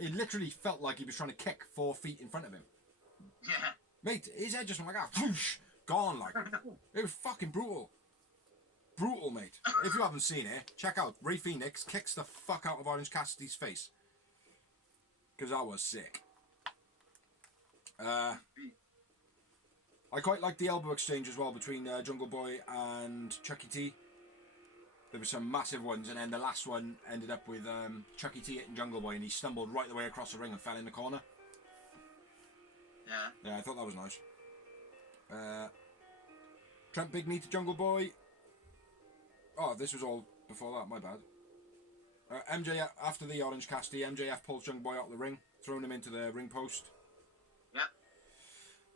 It literally felt like he was trying to kick 4 feet in front of him. Yeah. Mate, his head just went like that. Whoosh, gone like. It was fucking brutal. Brutal, mate. If you haven't seen it, check out Ray Phoenix kicks the fuck out of Orange Cassidy's face. Because that was sick. I quite like the elbow exchange as well between Jungle Boy and Chucky T. There were some massive ones, and then the last one ended up with Chucky T hitting Jungle Boy, and he stumbled right the way across the ring and fell in the corner. Yeah. Yeah, I thought that was nice. Trent big knee to Jungle Boy. Oh, this was all before that, my bad. MJF, after the Orange Cassidy, MJF pulls Jungle Boy out of the ring, throwing him into the ring post. Yep.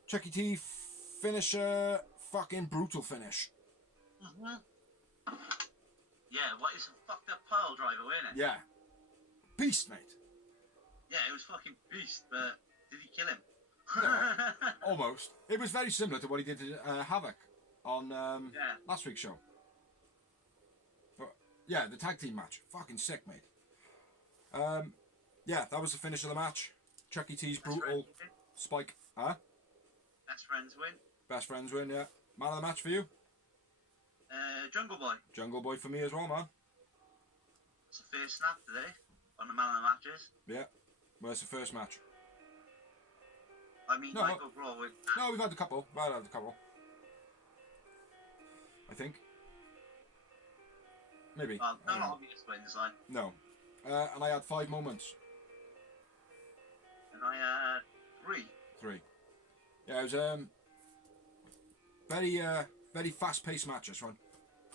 Chucky T finisher, fucking brutal finish. Mm-hmm. Yeah, what is a fucked up pile driver, wasn't it? Yeah. Beast, mate. Yeah, it was fucking beast, but did he kill him? No, almost. It was very similar to what he did to Havoc on last week's show. But yeah, the tag team match. Fucking sick, mate. Yeah, that was the finish of the match. Chucky T's brutal spike. Huh? Best friends win. Best friends win, yeah. Man of the match for you? Jungle Boy. Jungle Boy for me as well, man. It's a fair snap today on the man of the matches. Yeah. Where's the first match? I mean, No. like overall with... No, we've had a couple. I've had a couple. I think. Maybe. Well, I not don't know. obvious wins, like. No. And I had 5 moments. And I had 3. 3. Yeah, it was very fast-paced match, this one.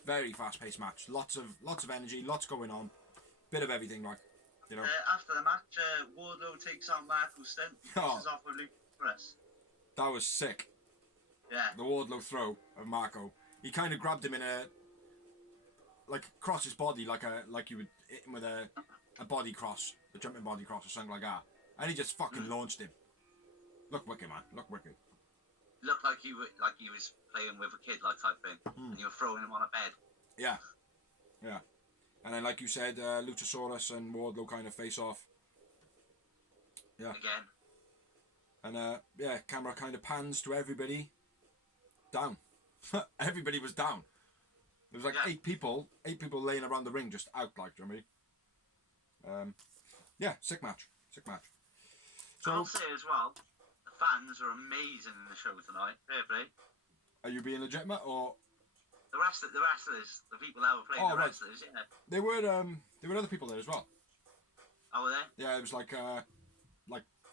Very fast-paced match. Lots of energy, lots going on. Bit of everything, like, you know. After the match, Wardlow takes on Marco Stunt. Faces off with Luke Press. That was sick. Yeah. The Wardlow throw of Marco. He kind of grabbed him in across his body, like you would hit him with a body cross, a jumping body cross or something like that. And he just fucking launched him. Look wicked, man. Look wicked. Looked like he was playing with a kid, like type thing, and you were throwing him on a bed. Yeah, yeah. And then, like you said, Luchasaurus and Wardlow kind of face off. Yeah. Again. And yeah, camera kind of pans to everybody down. Everybody was down. There was like 8 people laying around the ring just out, like, do you know what I mean? Yeah, sick match. So I'll say as well, the fans are amazing in the show tonight. Fair play. Are you being legitimate or? The wrestlers, the people that were playing, the wrestlers, yeah. There were other people there as well. Oh, were they? Yeah, it was like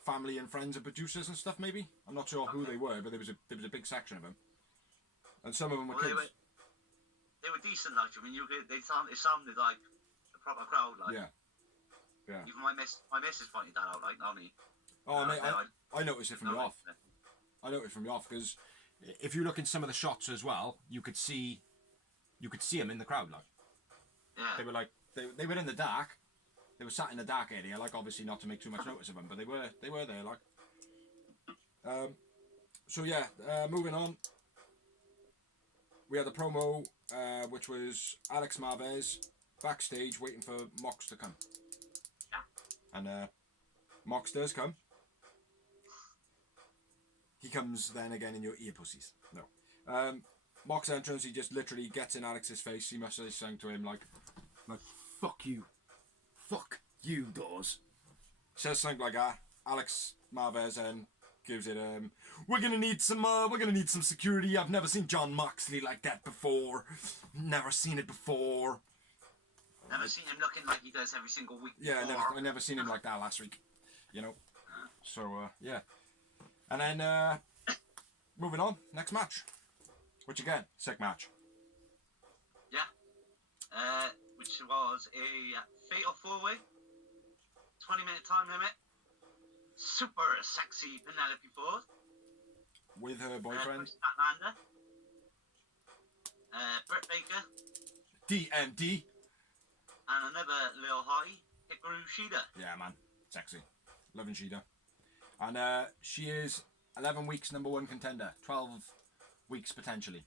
family and friends and producers and stuff. Maybe I'm not sure who they were, but there was a big section of them, and some of them were kids. They were decent, like, I mean, it sounded like a proper crowd, like. Yeah. Even my missus pointed that out, like, not me. Oh, mate, I noticed it from the off. I noticed from the off because if you look in some of the shots as well, you could see them in the crowd, like. Yeah. They were like they were in the dark. They were sat in the dark area, like obviously not to make too much notice of them, but they were there, like. So yeah, moving on. We had the promo, which was Alex Marvez backstage waiting for Mox to come. Yeah. And Mox does come. He comes then again in your ear pussies. No. Mox entrance, he just literally gets in Alex's face. He must say something to him like fuck you. Fuck you, Dawes. Says something like that. Alex Marvez then gives it we're gonna need some security. I've never seen John Moxley like that before. Never seen it before. Never seen him looking like he does every single week. Yeah, I never seen him like that last week. You know. So yeah. And then moving on, next match. Which again, sick match. Yeah. Which was a fatal 4-way. 20-minute time limit. Super sexy Penelope Ford. With her boyfriend. Statlander. Britt Baker. DMD. And another little hottie, Hikaru Shida. Yeah, man. Sexy. Loving Shida. And she is 11 weeks #1 contender. 12 weeks potentially.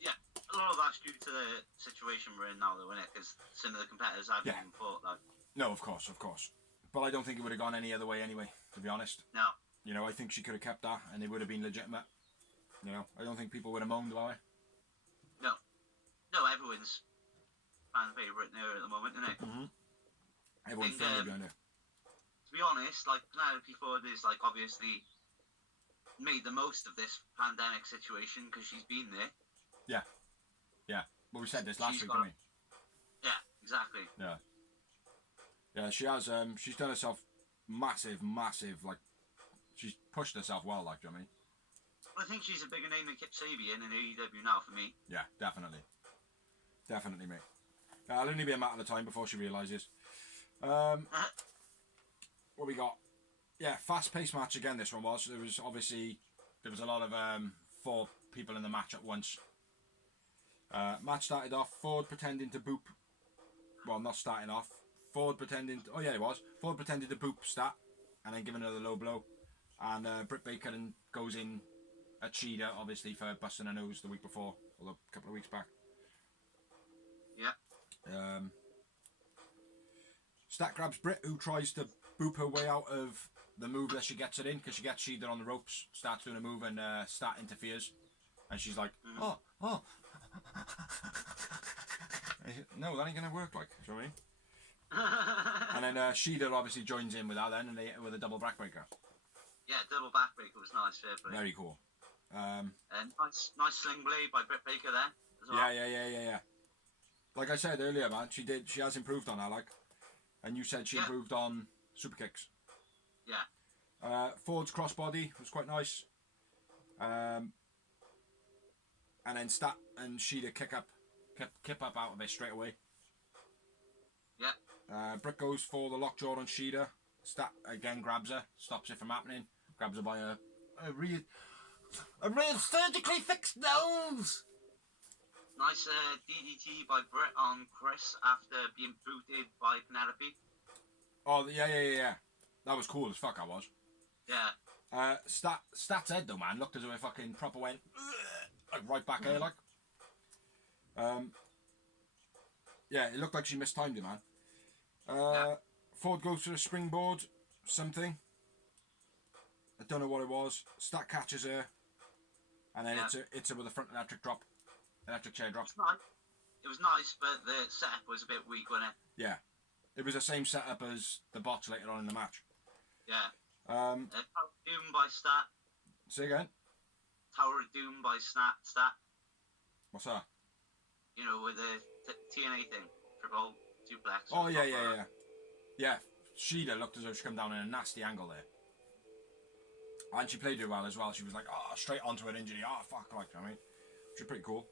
Yeah. A lot of that's due to the situation we're in now, though, isn't it? Because some of the competitors haven't even fought, like. No, of course. But I don't think it would have gone any other way anyway, to be honest. No. You know, I think she could have kept that and it would have been legitimate. You know, I don't think people would have moaned about it. No. No, everyone's fan favourite now at the moment, isn't it? Mm-hmm. Everyone's firmly behind her. To be honest, like, Penelope Ford is, like, obviously made the most of this pandemic situation because she's been there. Yeah. Well, we said this last week, got, didn't we? Yeah, exactly. Yeah, she has. She's done herself massive, like, she's pushed herself well, like, do you know what I mean? Well, I think she's a bigger name than Kip Sabian in AEW now for me. Yeah, definitely, mate. It'll only be a matter of time before she realises. What we got? Yeah, fast-paced match again. This one was. There was a lot of 4 people in the match at once. Match started off. Ford pretending to boop. Well, not starting off. Ford pretending. Oh yeah, it was. Ford pretended to boop Stat, and then giving her the low blow. And Britt Baker then goes in at Cheetah, obviously for busting her nose the week before, or a couple of weeks back. Yeah. Stat grabs Britt, who tries to boop her way out of the move that she gets it in, because she gets Cheetah on the ropes, starts doing a move, and Stat interferes, and she's like, oh. No, that ain't gonna work, like, do you know what I mean? And then Shida obviously joins in with that then, and they hit her with a double backbreaker. Yeah, double backbreaker was nice, fair play. Very cool. And nice sling blade by Britt Baker there as well. Yeah. Like I said earlier, man, she has improved on that, like, and you said she improved on super kicks. Yeah. Ford's crossbody was quite nice. And then Stat and Shida kick up out of it straight away. Yeah. Britt goes for the lockjaw on Shida. Stat again grabs her, stops it from happening. Grabs her by a real surgically fixed nose. Nice DDT by Britt on Chris after being booted by Penelope. Oh yeah. That was cool as fuck. I was. Yeah. Stat's head though, man, looked as though it fucking proper went like right back here, like. Yeah, it looked like she mistimed it, man. Ford goes for a springboard, something. I don't know what it was. Stat catches her, and then it's her with a front electric chair drop. It was nice, but the setup was a bit weak, wasn't it? Yeah, it was the same setup as the botch later on in the match. Yeah. Tower of Doom by Stat. Say again. Tower of Doom by Stat. What's that? You know, with the TNA thing, triple duplex. Oh yeah. Yeah, Shida looked as though she come down in a nasty angle there. And she played it well as well. She was like, straight onto an injury. Fuck, like, I mean, which is pretty cool.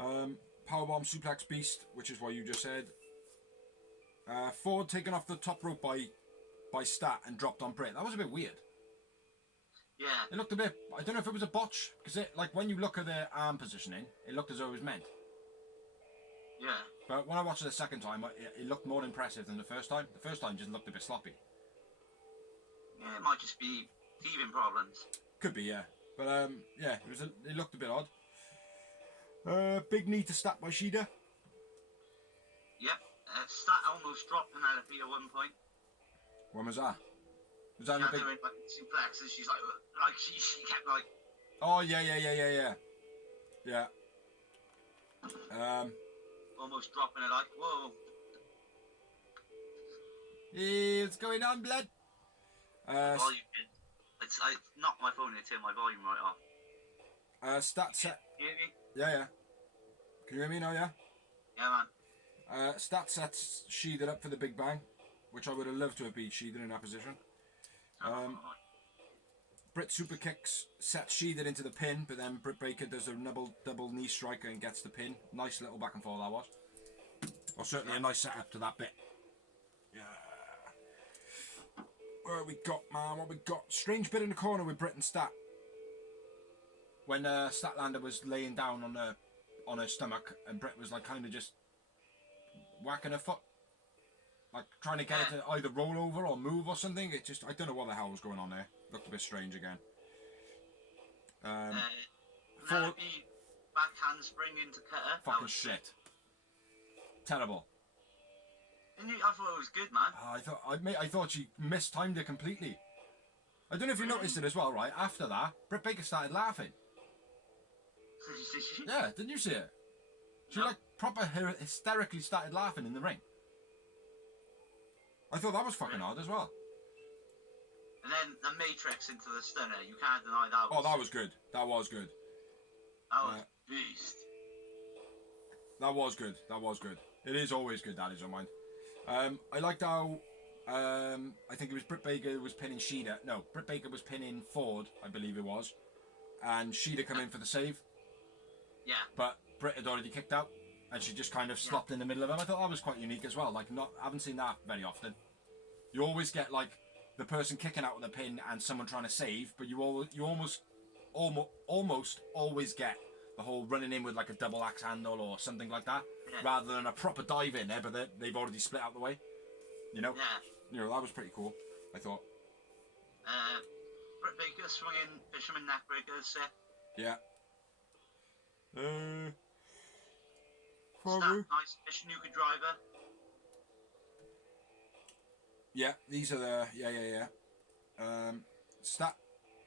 Powerbomb suplex beast, which is what you just said. Ford taken off the top rope by Stat and dropped on Britt. That was a bit weird. Yeah. It looked a bit, I don't know if it was a botch, because like when you look at the arm positioning, it looked as though it was meant. Yeah. But when I watched it the second time, it looked more impressive than the first time. The first time just looked a bit sloppy. Yeah, it might just be teething problems. Could be, yeah. But yeah, it looked a bit odd. Big knee to Stat by Shida. Yep. Stat almost dropped Penelope at one point. When was that? Was that She in the had big? her in like suplexes. She's like she kept like Oh yeah. almost dropping it. Like whoa. It's going on, blood. Volume. It's I knocked my phone and it turned my volume right off. Stat set. You hear me? Yeah. Can you hear me now? Yeah. Yeah, man. Stat sets Shida up for the Big Bang, which I would have loved to have beat Shida in that position. Britt super kicks, sets Shida into the pin, but then Britt Baker does a double knee striker and gets the pin. Nice little back and forth that was. Or certainly a nice setup to that bit. Yeah. What we got, man? What we got? Strange bit in the corner with Britt and Stat. When Statlander was laying down on her stomach, and Britt was like kind of just whacking her foot, like trying to get it to either roll over or move or something. It just, I don't know what the hell was going on there. Looked a bit strange again. Penelope back handspring into cutter. Fucking shit. Terrible. I thought it was good, man. I thought she mistimed it completely. I don't know if you noticed it as well, right? After that, Britt Baker started laughing. Yeah, didn't you see it? She like proper hysterically started laughing in the ring. I thought that was fucking odd as well. And then the Matrix into the stunner. You can't deny that. Oh, that was good. That was good. That was beast. That was good. It is always good, that is, on mine. I liked how I think it was Britt Baker was pinning Shida. No, Britt Baker was pinning Ford, I believe it was. And Shida come in for the save. Yeah. But Britt had already kicked out. And she just kind of slopped in the middle of him. I thought that was quite unique as well. Like, I haven't seen that very often. You always get, like, the person kicking out with a pin and someone trying to save. But you almost always get the whole running in with, like, a double axe handle or something like that. Yeah. Rather than a proper dive in there, but they've already split out the way. You know? Yeah. You know, that was pretty cool, I thought. Britt Baker swinging fisherman neckbreaker set. Yeah. Nice Fishinuka driver. Yeah, these are the yeah. Stat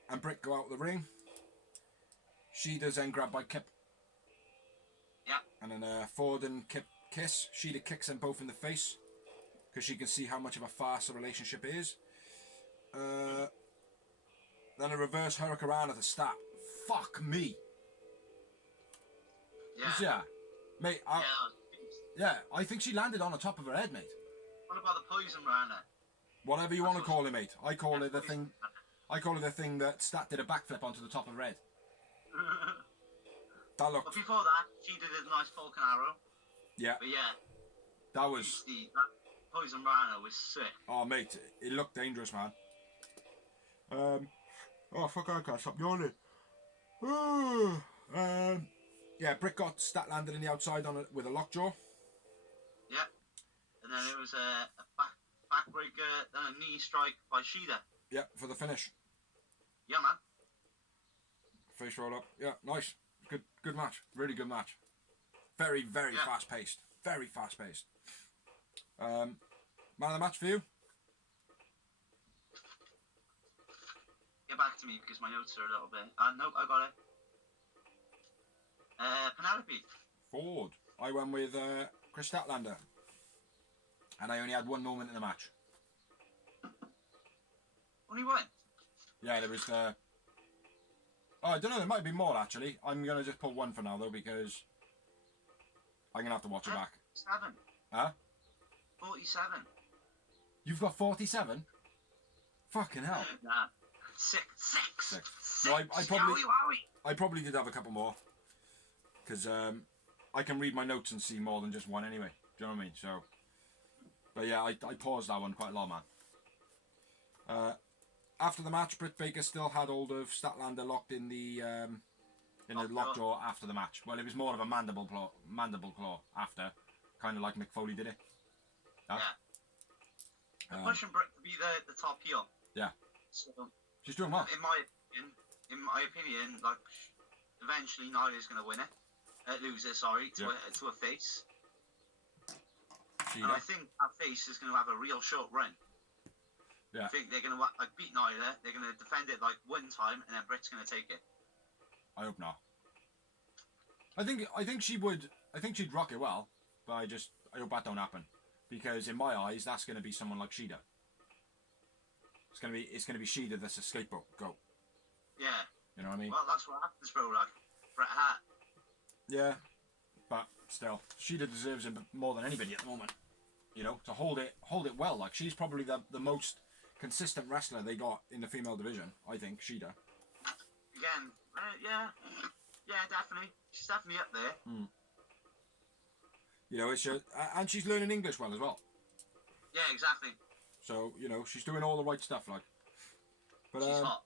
and Britt go out of the ring. Sheeda's then grabbed by Kip. Yeah. And then Ford and Kip kiss. Sheeda kicks them both in the face because she can see how much of a farce the relationship is. Then a reverse hurricanrana to Stat. Fuck me. Yeah. Mate, I think she landed on the top of her head, mate. What about the poison rana? Whatever you want to call it, mate. I call it the thing. I call it the thing that Stat did a backflip onto the top of her head. That looked. But before that, she did a nice Falcon Arrow. Yeah. But yeah. That was. That poison rana was sick. Oh, mate, it looked dangerous, man. Oh fuck! I can't stop yawning. Yeah, Britt got Stat landed in the outside with a lockjaw. Yeah, and then it was a backbreaker, then a knee strike by Shida. Yeah, for the finish. Yeah, man. Face roll up. Yeah, nice. Good match. Really good match. Very fast paced. Very fast paced. Man of the match for you? Get back to me because my notes are a little bit. Nope, I got it. Penelope. Ford. I went with Chris Statlander. And I only had one moment in the match. Only one? Yeah, there was the... Oh, I don't know, there might be more actually. I'm going to just put one for now though because I'm going to have to watch it back. 7. Huh? 47. You've got 47? Fucking hell. Nah. 6. No, I probably did have a couple more. Because I can read my notes and see more than just one anyway. Do you know what I mean? So, but yeah, I paused that one quite a lot, man. After the match, Britt Baker still had hold of Statlander locked in the in a lockjaw after the match. Well, it was more of a mandible claw after, kind of like Mick Foley did it. Yeah. They're pushing Britt to be the top heel. Yeah. So, she's doing well. In my opinion, like eventually Nyla's going to win it. Lose it, sorry, to a face. Shida. And I think that face is going to have a real short run. Yeah. I think they're going to like beat Nyla. They're going to defend it like one time, and then Britt's going to take it. I hope not. I think she would. I think she'd rock it well, but I hope that don't happen, because in my eyes that's going to be someone like Shida. It's going to be Shida that's a scapegoat. Yeah. You know what I mean? Well, that's what happens, bro. Like Bret Hart. Yeah, but still, Shida deserves it more than anybody at the moment. You know, to hold it well. Like, she's probably the most consistent wrestler they got in the female division. I think Shida. Again, yeah, definitely. She's definitely up there. You know, it's just, and she's learning English well as well. Yeah, exactly. So, you know, she's doing all the right stuff, like. But she's hot.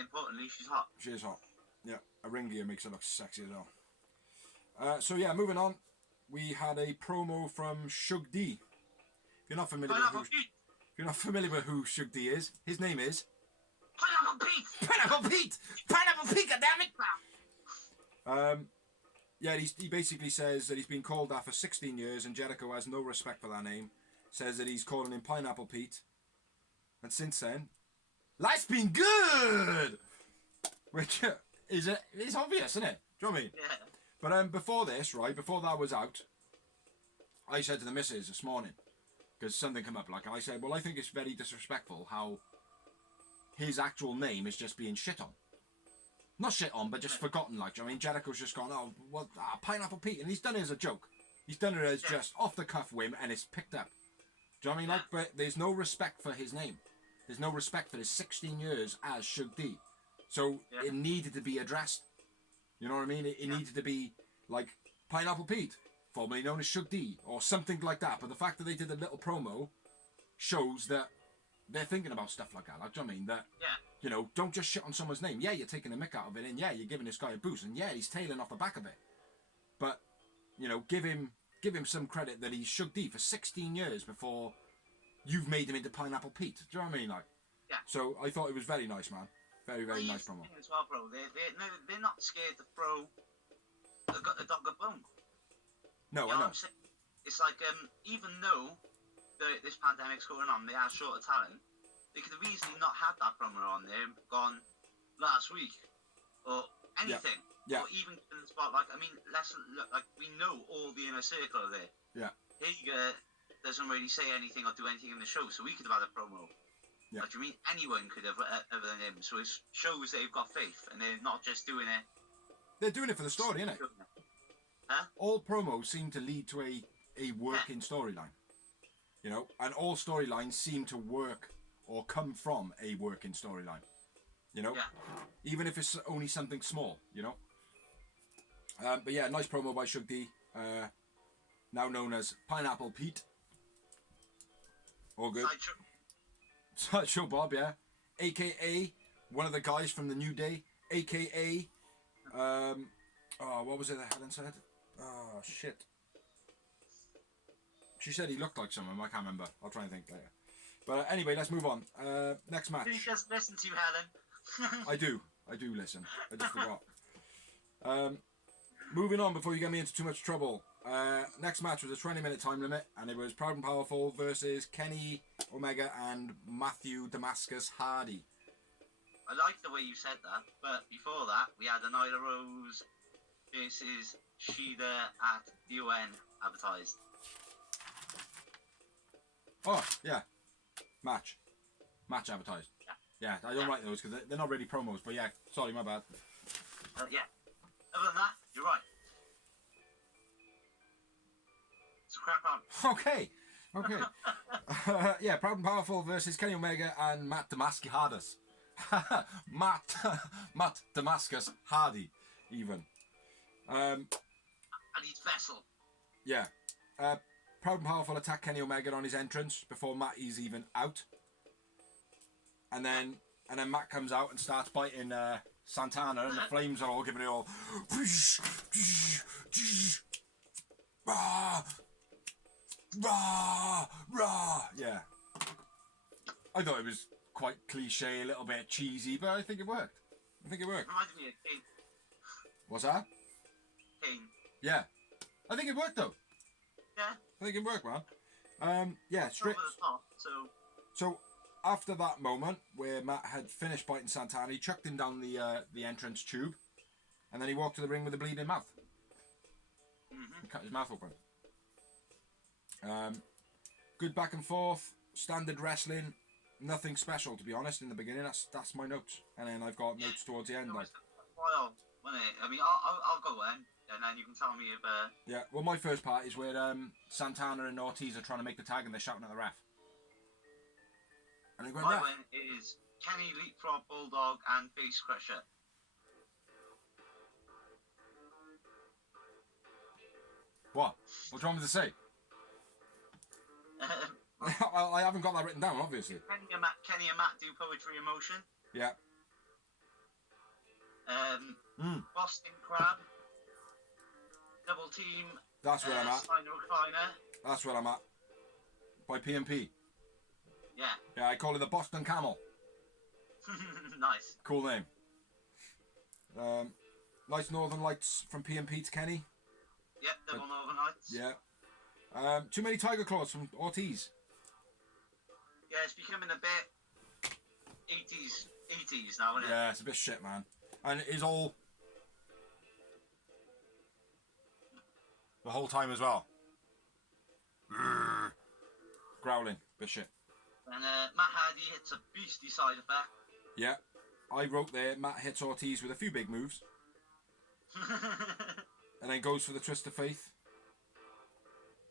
Importantly, she's hot. She is hot. Yeah, a ring gear makes her look sexy as well. So yeah, moving on. We had a promo from Shug D. If you're not familiar with who Shug D is, his name is Pineapple Pete. Pineapple Pete. Pineapple Pete. Goddammit! Yeah, he basically says that he's been called that for 16 years, and Jericho has no respect for that name. Says that he's calling him Pineapple Pete, and since then, life's been good. Which is obvious, isn't it? Do you know what I mean? Yeah. But before this, right, before that was out, I said to the missus this morning, because something came up, like, I said, well, I think it's very disrespectful how his actual name is just being shit on. Not shit on, but just forgotten, like, do you know what I mean? Jericho's just gone, Pineapple Pete, and he's done it as a joke. He's done it as just off-the-cuff whim, and it's picked up. Do you know what I mean? Like, but there's no respect for his name. There's no respect for his 16 years as Shug D. So it needed to be addressed. You know what I mean? It needed to be like Pineapple Pete, formerly known as Shug D, or something like that. But the fact that they did a little promo shows that they're thinking about stuff like that. Like, do you know what I mean? That, you know, don't just shit on someone's name. Yeah, you're taking a mick out of it, and yeah, you're giving this guy a boost, and yeah, he's tailing off the back of it. But, you know, give him some credit that he's Shug D for 16 years before you've made him into Pineapple Pete. Do you know what I mean? Like, so I thought it was very nice, man. Very, very nice promo. As well, bro. They're not scared to throw a dog a bone. No, you know what I'm saying? It's like, even though this pandemic's going on, they are short of talent, they could have easily not had that promo on there and gone last week or anything. Yeah. Or even in the spot, like, I mean, like, we know all the inner circle are there. Yeah. Hager doesn't really say anything or do anything in the show, so we could have had a promo. Yeah. Like, do you mean anyone could have other than him? So it shows they've got faith and they're not just doing it. They're doing it for the story, innit? Huh? All promos seem to lead to a working storyline. You know, and all storylines seem to work or come from a working storyline. You know, even if it's only something small. You know. But yeah, nice promo by Shug D, now known as Pineapple Pete. All good. Sideshow Bob, yeah, aka one of the guys from the New Day, aka what was it that Helen said? Oh shit. She said he looked like someone. I can't remember. I'll try and think later. But anyway, let's move on. Next match. You just listen to Helen. I do listen. I just forgot. Moving on before you get me into too much trouble. Next match was a 20-minute time limit, and it was Proud and Powerful versus Kenny Omega and Matthew Damascus Hardy. I like the way you said that, but before that, we had a Nyla Rose versus Shida at the UN advertised. Oh, yeah. Match advertised. Yeah, I don't like those because they're not really promos, but yeah, sorry, my bad. Yeah. Other than that, you're right. So crack on. Okay. Yeah, Proud and Powerful versus Kenny Omega and Matt Damascus Hardy. Matt Damascus Hardy, even. And his vessel. Yeah. Proud and Powerful attack Kenny Omega on his entrance before Matt is even out. And then Matt comes out and starts biting Santana and the Flames are all giving it all. Rah, rah, rah. Yeah. I thought it was quite cliche, a little bit cheesy, but I think it worked. Reminded me of Kane. What's that? Kane. Yeah. I think it worked though. Yeah. I think it worked, man. Yeah, straight. Over the top, So after that moment where Matt had finished biting Santana, he chucked him down the entrance tube, and then he walked to the ring with a bleeding mouth. Mm-hmm. He cut his mouth open. Good back and forth, standard wrestling. Nothing special, to be honest. In the beginning, that's my notes, and then I've got notes towards the end. Like, well, I mean, I'll go in, and then you can tell me if. Yeah. Well, my first part is where Santana and Ortiz are trying to make the tag, and they're shouting at the ref. And they go, my ref. win is Kenny Leapfrog Bulldog and Face Crusher. What? What do you want me to say? I haven't got that written down, obviously. Kenny and Matt do Poetry in Motion. Yeah. Boston Crab. Double Team. That's where I'm at. Steiner Recliner. That's where I'm at. By PMP. Yeah. Yeah, I call it the Boston Camel. Nice. Cool name. Nice Northern Lights from PMP to Kenny. Yep, double Northern Lights. Yeah. Too many Tiger Claws from Ortiz. Yeah, it's becoming a bit 80s now, isn't it? Yeah, it's a bit shit, man. And it is all the whole time as well. Growling, bit shit. And Matt Hardy hits a beastly side effect. Yeah, I wrote there. Matt hits Ortiz with a few big moves, and then goes for the twist of faith,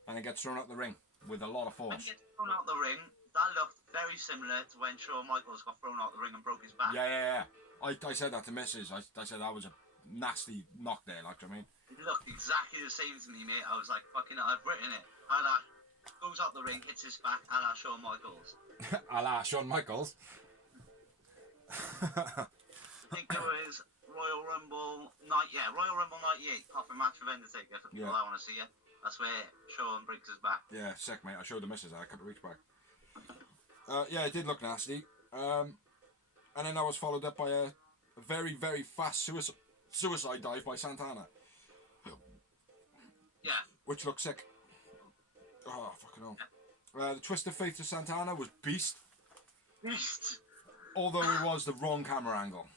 and then gets thrown out the ring with a lot of When force. he gets thrown out the ring, that looked very similar to when Shawn Michaels got thrown out the ring and broke his back. Yeah. I said that to Mrs. I said that was a nasty knock there, like, do you know what I mean? It looked exactly the same to me, mate. I was like, fucking it, I've written it. How that goes out the ring, hits his back, a la Shawn Michaels. A la Shawn Michaels. I think there was Royal Rumble 98, coffin match with Undertaker for people that want to see it. That's where Shawn breaks his back. Yeah, sick, mate. I showed the missus that a couple of weeks back. Yeah, it did look nasty. And then that was followed up by a very, very fast suicide dive by Santana. Yeah. Which looked sick. Oh, fucking hell. The twist of faith to Santana was beast. Beast. Although it was the wrong camera angle.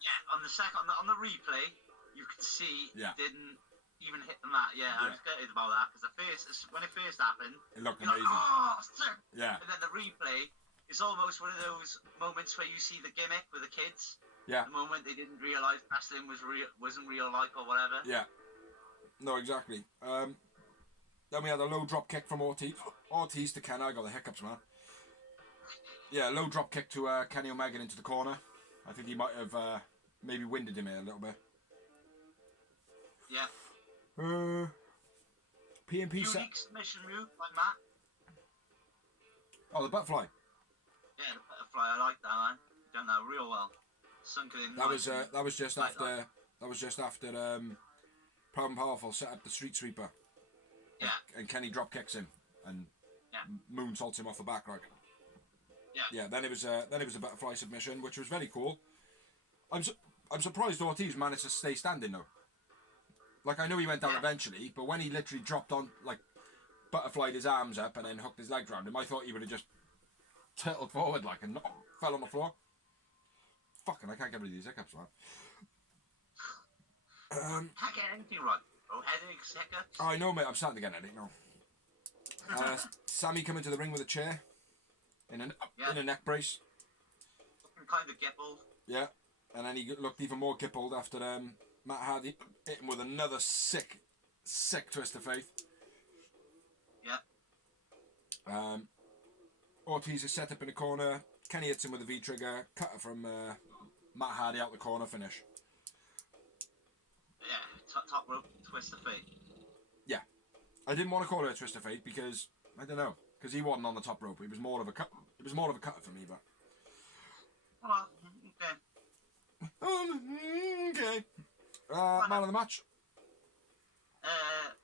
Yeah, on the replay, you could see Yeah. it didn't even hit the mat. Yeah, I was gutted about that because when it first happened, It looked you're amazing. like, oh, sick. Yeah. And then the replay is almost one of those moments where you see the gimmick with the kids. Yeah. The moment they didn't realise wrestling wasn't real life or whatever. Yeah. No, exactly. Then we had a low drop kick from Ortiz to Kenny. I got the hiccups, man. Yeah, low drop kick to Kenny Omega into the corner. I think he might have maybe winded him here a little bit. Yeah. PMP set. Unique submission move by Matt. Oh, the butterfly. Yeah, the butterfly. I like that, man. Done that real well. Sunk it in. That was just Like after. that. That was just after. Proud and Powerful set up the street sweeper. Yeah. And Kenny drop kicks him and moonsaults him off the back, right? Yeah. Yeah. Then it was a butterfly submission, which was very cool. I'm surprised Ortiz managed to stay standing though. Like, I know he went down eventually, but when he literally dropped on, like, butterflied his arms up and then hooked his legs around him, I thought he would have just turtled forward like and fell on the floor. Fucking, I can't get rid of these hiccups, man. Can't get anything right, bro. Headaches, hiccups. I know, mate. I'm starting to get headache now. Sammy come into the ring with a chair in a neck brace. Looking kind of gippled. Yeah, and then he looked even more gippled after Matt Hardy hit him with another sick twist of faith. Yeah. Ortiz is set up in the corner. Kenny hits him with a V-trigger. Cutter from Matt Hardy out the corner finish. Yeah, top rope twist of fate. Yeah. I didn't want to call it a twist of fate because, I don't know, because he wasn't on the top rope. It was more of a cutter for me, but... Well, okay. Okay. Man of the match.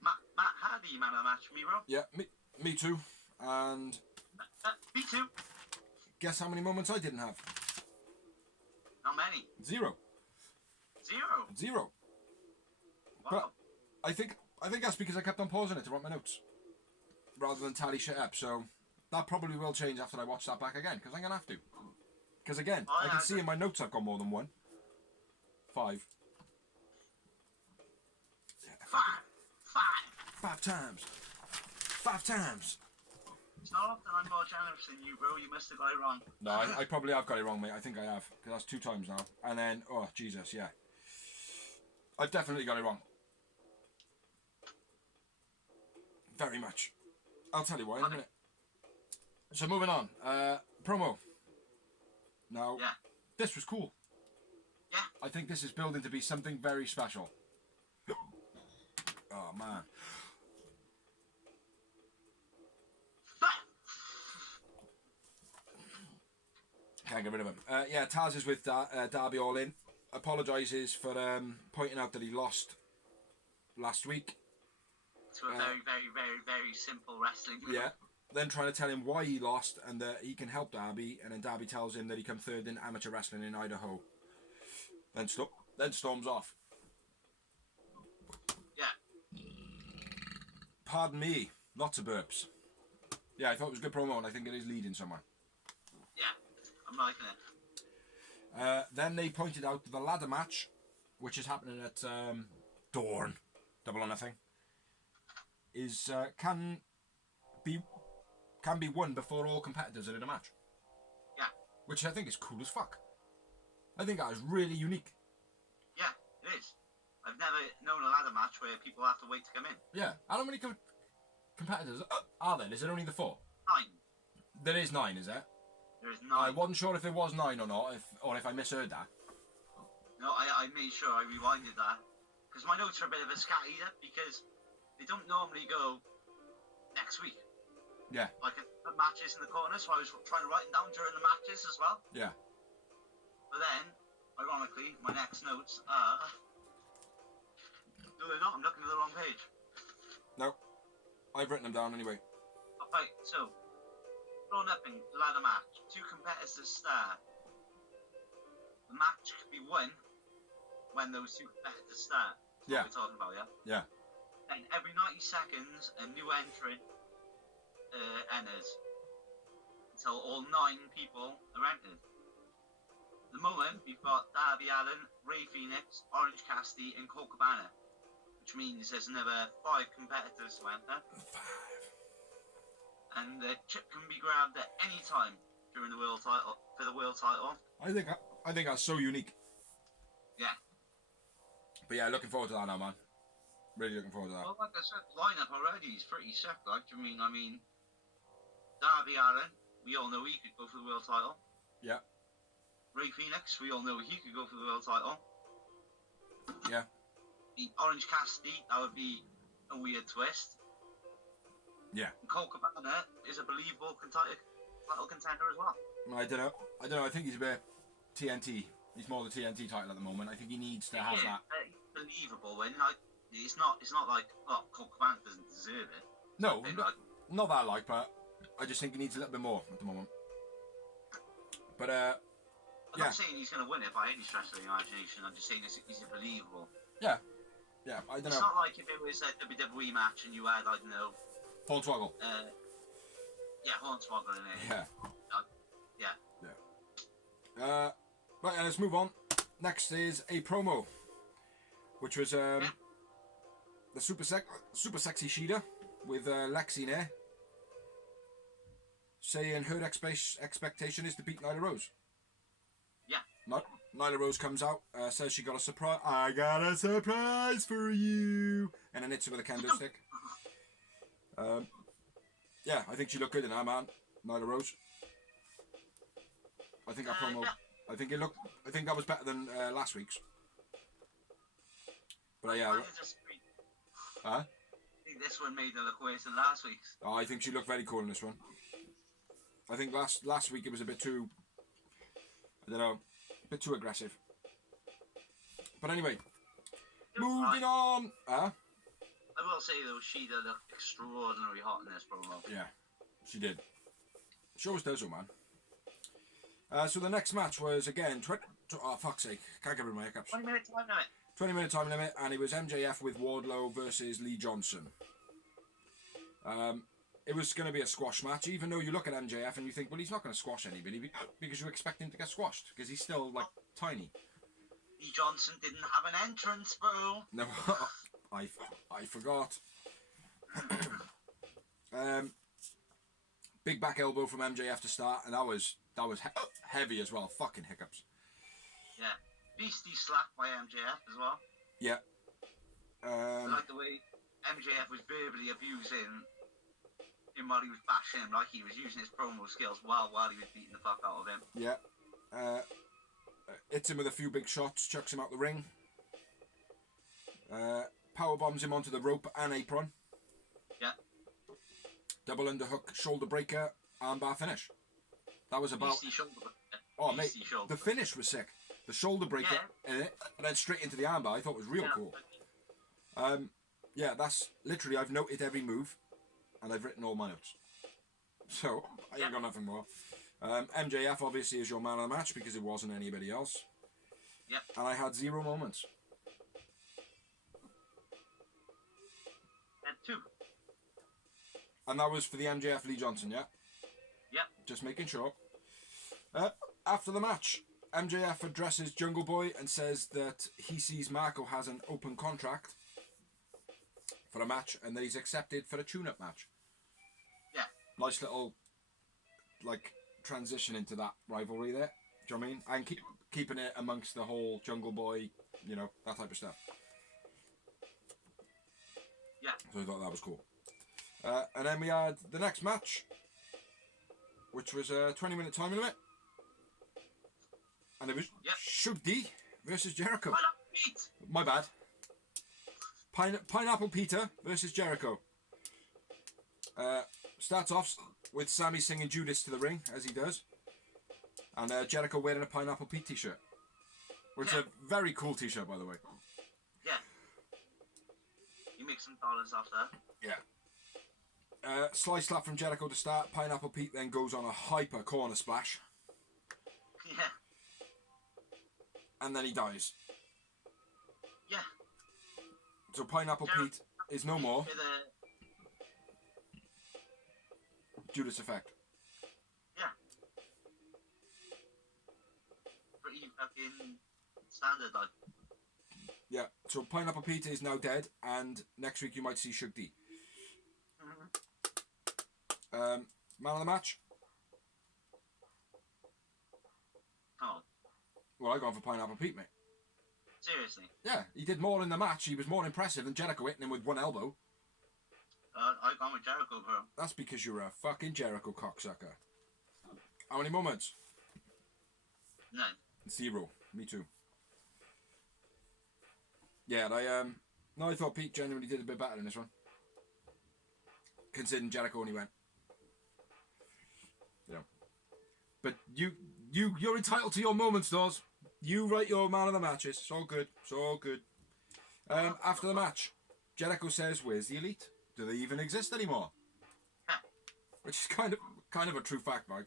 Matt Hardy, man of the match, me, bro. Yeah, me too. And Me too. guess how many moments I didn't have? Not many. Zero. Zero. Wow. But I think that's because I kept on pausing it to write my notes rather than tally shit up. So that probably will change after I watch that back again, because I'm gonna have to. Because again, I can see in my notes I've got more than one. 5. Five times. 5 times. It's not often I'm more generous than you, bro. You must have got it wrong. No, I probably have got it wrong, mate. I think I have, because that's 2 times now. And then, oh Jesus, yeah, I've definitely got it wrong. Very much. I'll tell you why in a minute. So moving on. Promo. Now, Yeah. This was cool. Yeah. I think this is building to be something very special. Oh man. Can't get rid of him. Yeah, Taz is with Darby All In. Apologises for pointing out that he lost last week. To a very, very, very, very simple wrestling move. Yeah. Then trying to tell him why he lost and that he can help Darby, and then Darby tells him that he come third in amateur wrestling in Idaho. Then storms off. Yeah. Pardon me, lots of burps. Yeah, I thought it was a good promo, and I think it is leading somewhere. Yeah, I'm liking it. Then they pointed out the ladder match, which is happening at Dawn, Double or Nothing, is can be won before all competitors are in a match. Yeah. Which I think is cool as fuck. I think that is really unique. Yeah, it is. I've never known a ladder match where people have to wait to come in. Yeah. How many competitors are there? Is there only the 4? 9. There is 9, is there? There is 9. I wasn't sure if there was 9 or not, if I misheard that. No, I made sure I rewinded that. Because my notes are a bit of a scat either, because they don't normally go next week. Yeah. Like the matches in the corner, so I was trying to write them down during the matches as well. Yeah. But then, ironically, my next notes are... No, they're not. I'm looking at the wrong page. No. I've written them down anyway. Okay, so... Drawn up in ladder match. 2 competitors start. The match could be won when those 2 competitors start. That's Yeah. what we're talking about, yeah? Yeah. And every 90 seconds, a new entrant enters. Until all 9 people are entered. At the moment, we've got Darby Allin, Ray Phoenix, Orange Cassidy, and Colt Cabana. Which means there's another 5 competitors to enter. 5. And the chip can be grabbed at any time during the world title, for the world title. I think that's so unique. Yeah. But yeah, looking forward to that now, man. Really looking forward to that. Well, like I said, lineup already is pretty sick. Like, I mean, Darby Allin, we all know he could go for the world title. Yeah. Ray Phoenix, we all know he could go for the world title. Yeah. The Orange Cassidy, that would be a weird twist. Yeah. And Colt Cabana is a believable title contender as well. I don't know. I think he's a bit TNT. He's more the TNT title at the moment. I think he needs to have that. Believable when like it's not like Colt Cabana doesn't deserve it. No, not that like, but I just think he needs a little bit more at the moment. But I'm yeah. not saying he's going to win it by any stretch of the imagination. I'm just saying he's believable. Yeah, I don't know. It's not like if it was a WWE match and you had, I don't know... Hornswoggle. Yeah, Hornswoggle in it. Yeah. Yeah. Right, let's move on. Next is a promo, which was the super sexy Sheeta with Lexi there, saying her expectation is to beat Nyla Rose. Yeah. Nyla Rose comes out, says she got a surprise. I got a surprise for you, and then hits her with a kendo stick. Yeah, I think she looked good in that, man. Nyla Rose. I think that promo. I think that was better than last week's. But yeah. I think this one made her look worse than last week's. Oh, I think she looked very cool in this one. I think last week it was a bit too. I don't know, a bit too aggressive. But anyway, moving on. I will say though, she did look extraordinarily hot in this promo. Yeah, she did. She always does, man. So the next match was again. Oh fuck's sake! Can't get rid of my hiccups. 20-minute time limit. 20-minute time limit, and it was MJF with Wardlow versus Lee Johnson. It was going to be a squash match, even though you look at MJF and you think, well, he's not going to squash anybody because you expect him to get squashed because he's still like tiny. Lee Johnson didn't have an entrance, bro. No, I forgot. Big back elbow from MJF to start, and that was heavy as well. Fucking hiccups. Yeah, beastie slap by MJF as well. Yeah. I like the way MJF was verbally abusing him while he was bashing him, like he was using his promo skills while he was beating the fuck out of him. Yeah. Hits him with a few big shots, chucks him out the ring. Power bombs him onto the rope and apron. Yeah. Double underhook, shoulder breaker, armbar finish. That was about. Oh mate, the finish was sick. The shoulder breaker and then straight into the armbar. I thought was real cool. Yeah, that's literally. I've noted every move, and I've written all my notes. So I ain't got nothing more. MJF obviously is your man of the match because it wasn't anybody else. Yep. And I had 0 moments. And 2. And that was for the MJF Lee Johnson, yeah? Yep. Just making sure. After the match, MJF addresses Jungle Boy and says that he sees Marco has an open contract for a match and that he's accepted for a tune-up match. Yeah. Nice little, like, transition into that rivalry there. Do you know what I mean? And keeping it amongst the whole Jungle Boy, you know, that type of stuff. Yeah. So I thought that was cool. And then we had the next match, which was a 20-minute time limit. And it was Shug D versus Jericho. My bad. Pineapple Peter versus Jericho. Starts off with Sammy singing Judas to the ring, as he does. And Jericho wearing a Pineapple Pete t-shirt. Which is a very cool t-shirt, by the way. Yeah. You make some dollars off that. Yeah. Slice slap from Jericho to start. Pineapple Pete then goes on a hyper corner splash. Yeah. And then he dies. Yeah. So Pineapple Pete is no more. Judas effect. Yeah. Pretty fucking standard, like. Yeah, so Pineapple Pete is now dead, and next week you might see Shug D. Man of the match? Oh. Well, I gone for Pineapple Pete, mate. Seriously? Yeah, he did more in the match. He was more impressive than Jericho hitting him with one elbow. I gone with Jericho, bro. That's because you're a fucking Jericho cocksucker. How many moments? 9. 0. Me too. Yeah, I thought Pete genuinely did a bit better in this one. Considering Jericho only went. Yeah. But you're entitled to your moments, Dawes. You write your man of the matches. It's all good. It's all good. After the match, Jericho says, "Where's the Elite? Do they even exist anymore?" Which is kind of a true fact, Mike.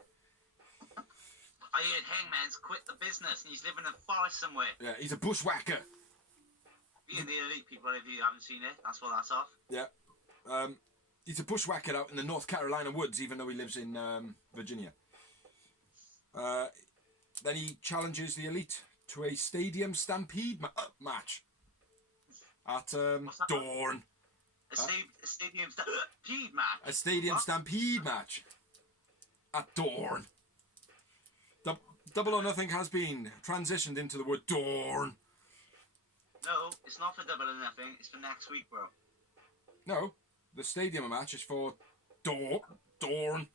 I heard Hangman's quit the business and he's living in a forest somewhere. Yeah, he's a bushwhacker. Being the Elite people, if you haven't seen it, that's what that's off. Yeah. He's a bushwhacker out in the North Carolina woods, even though he lives in Virginia. Then he challenges the Elite to a stadium stampede match at Dawn. A stadium stampede match. A stadium stampede match at Dawn. Double or Nothing has been transitioned into the word Dawn. No, it's not for Double or Nothing. It's for next week, bro. No, the stadium match is for Dawn.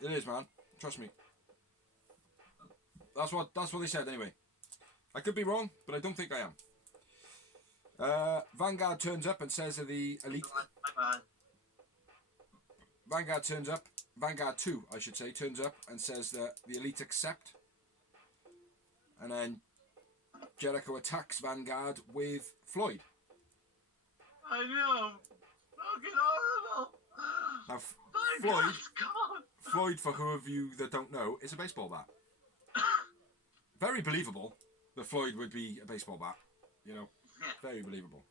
It is, man. Trust me. That's what they said anyway. I could be wrong, but I don't think I am. Vanguard turns up and says that the Elite. Vanguard turns up. Vanguard 2, I should say, turns up and says that the Elite accept. And then Jericho attacks Vanguard with Floyd. I know. Fucking horrible. Now, Vanguard's gone. Floyd, for who of you that don't know, is a baseball bat. Very believable that Floyd would be a baseball bat. You know, very believable.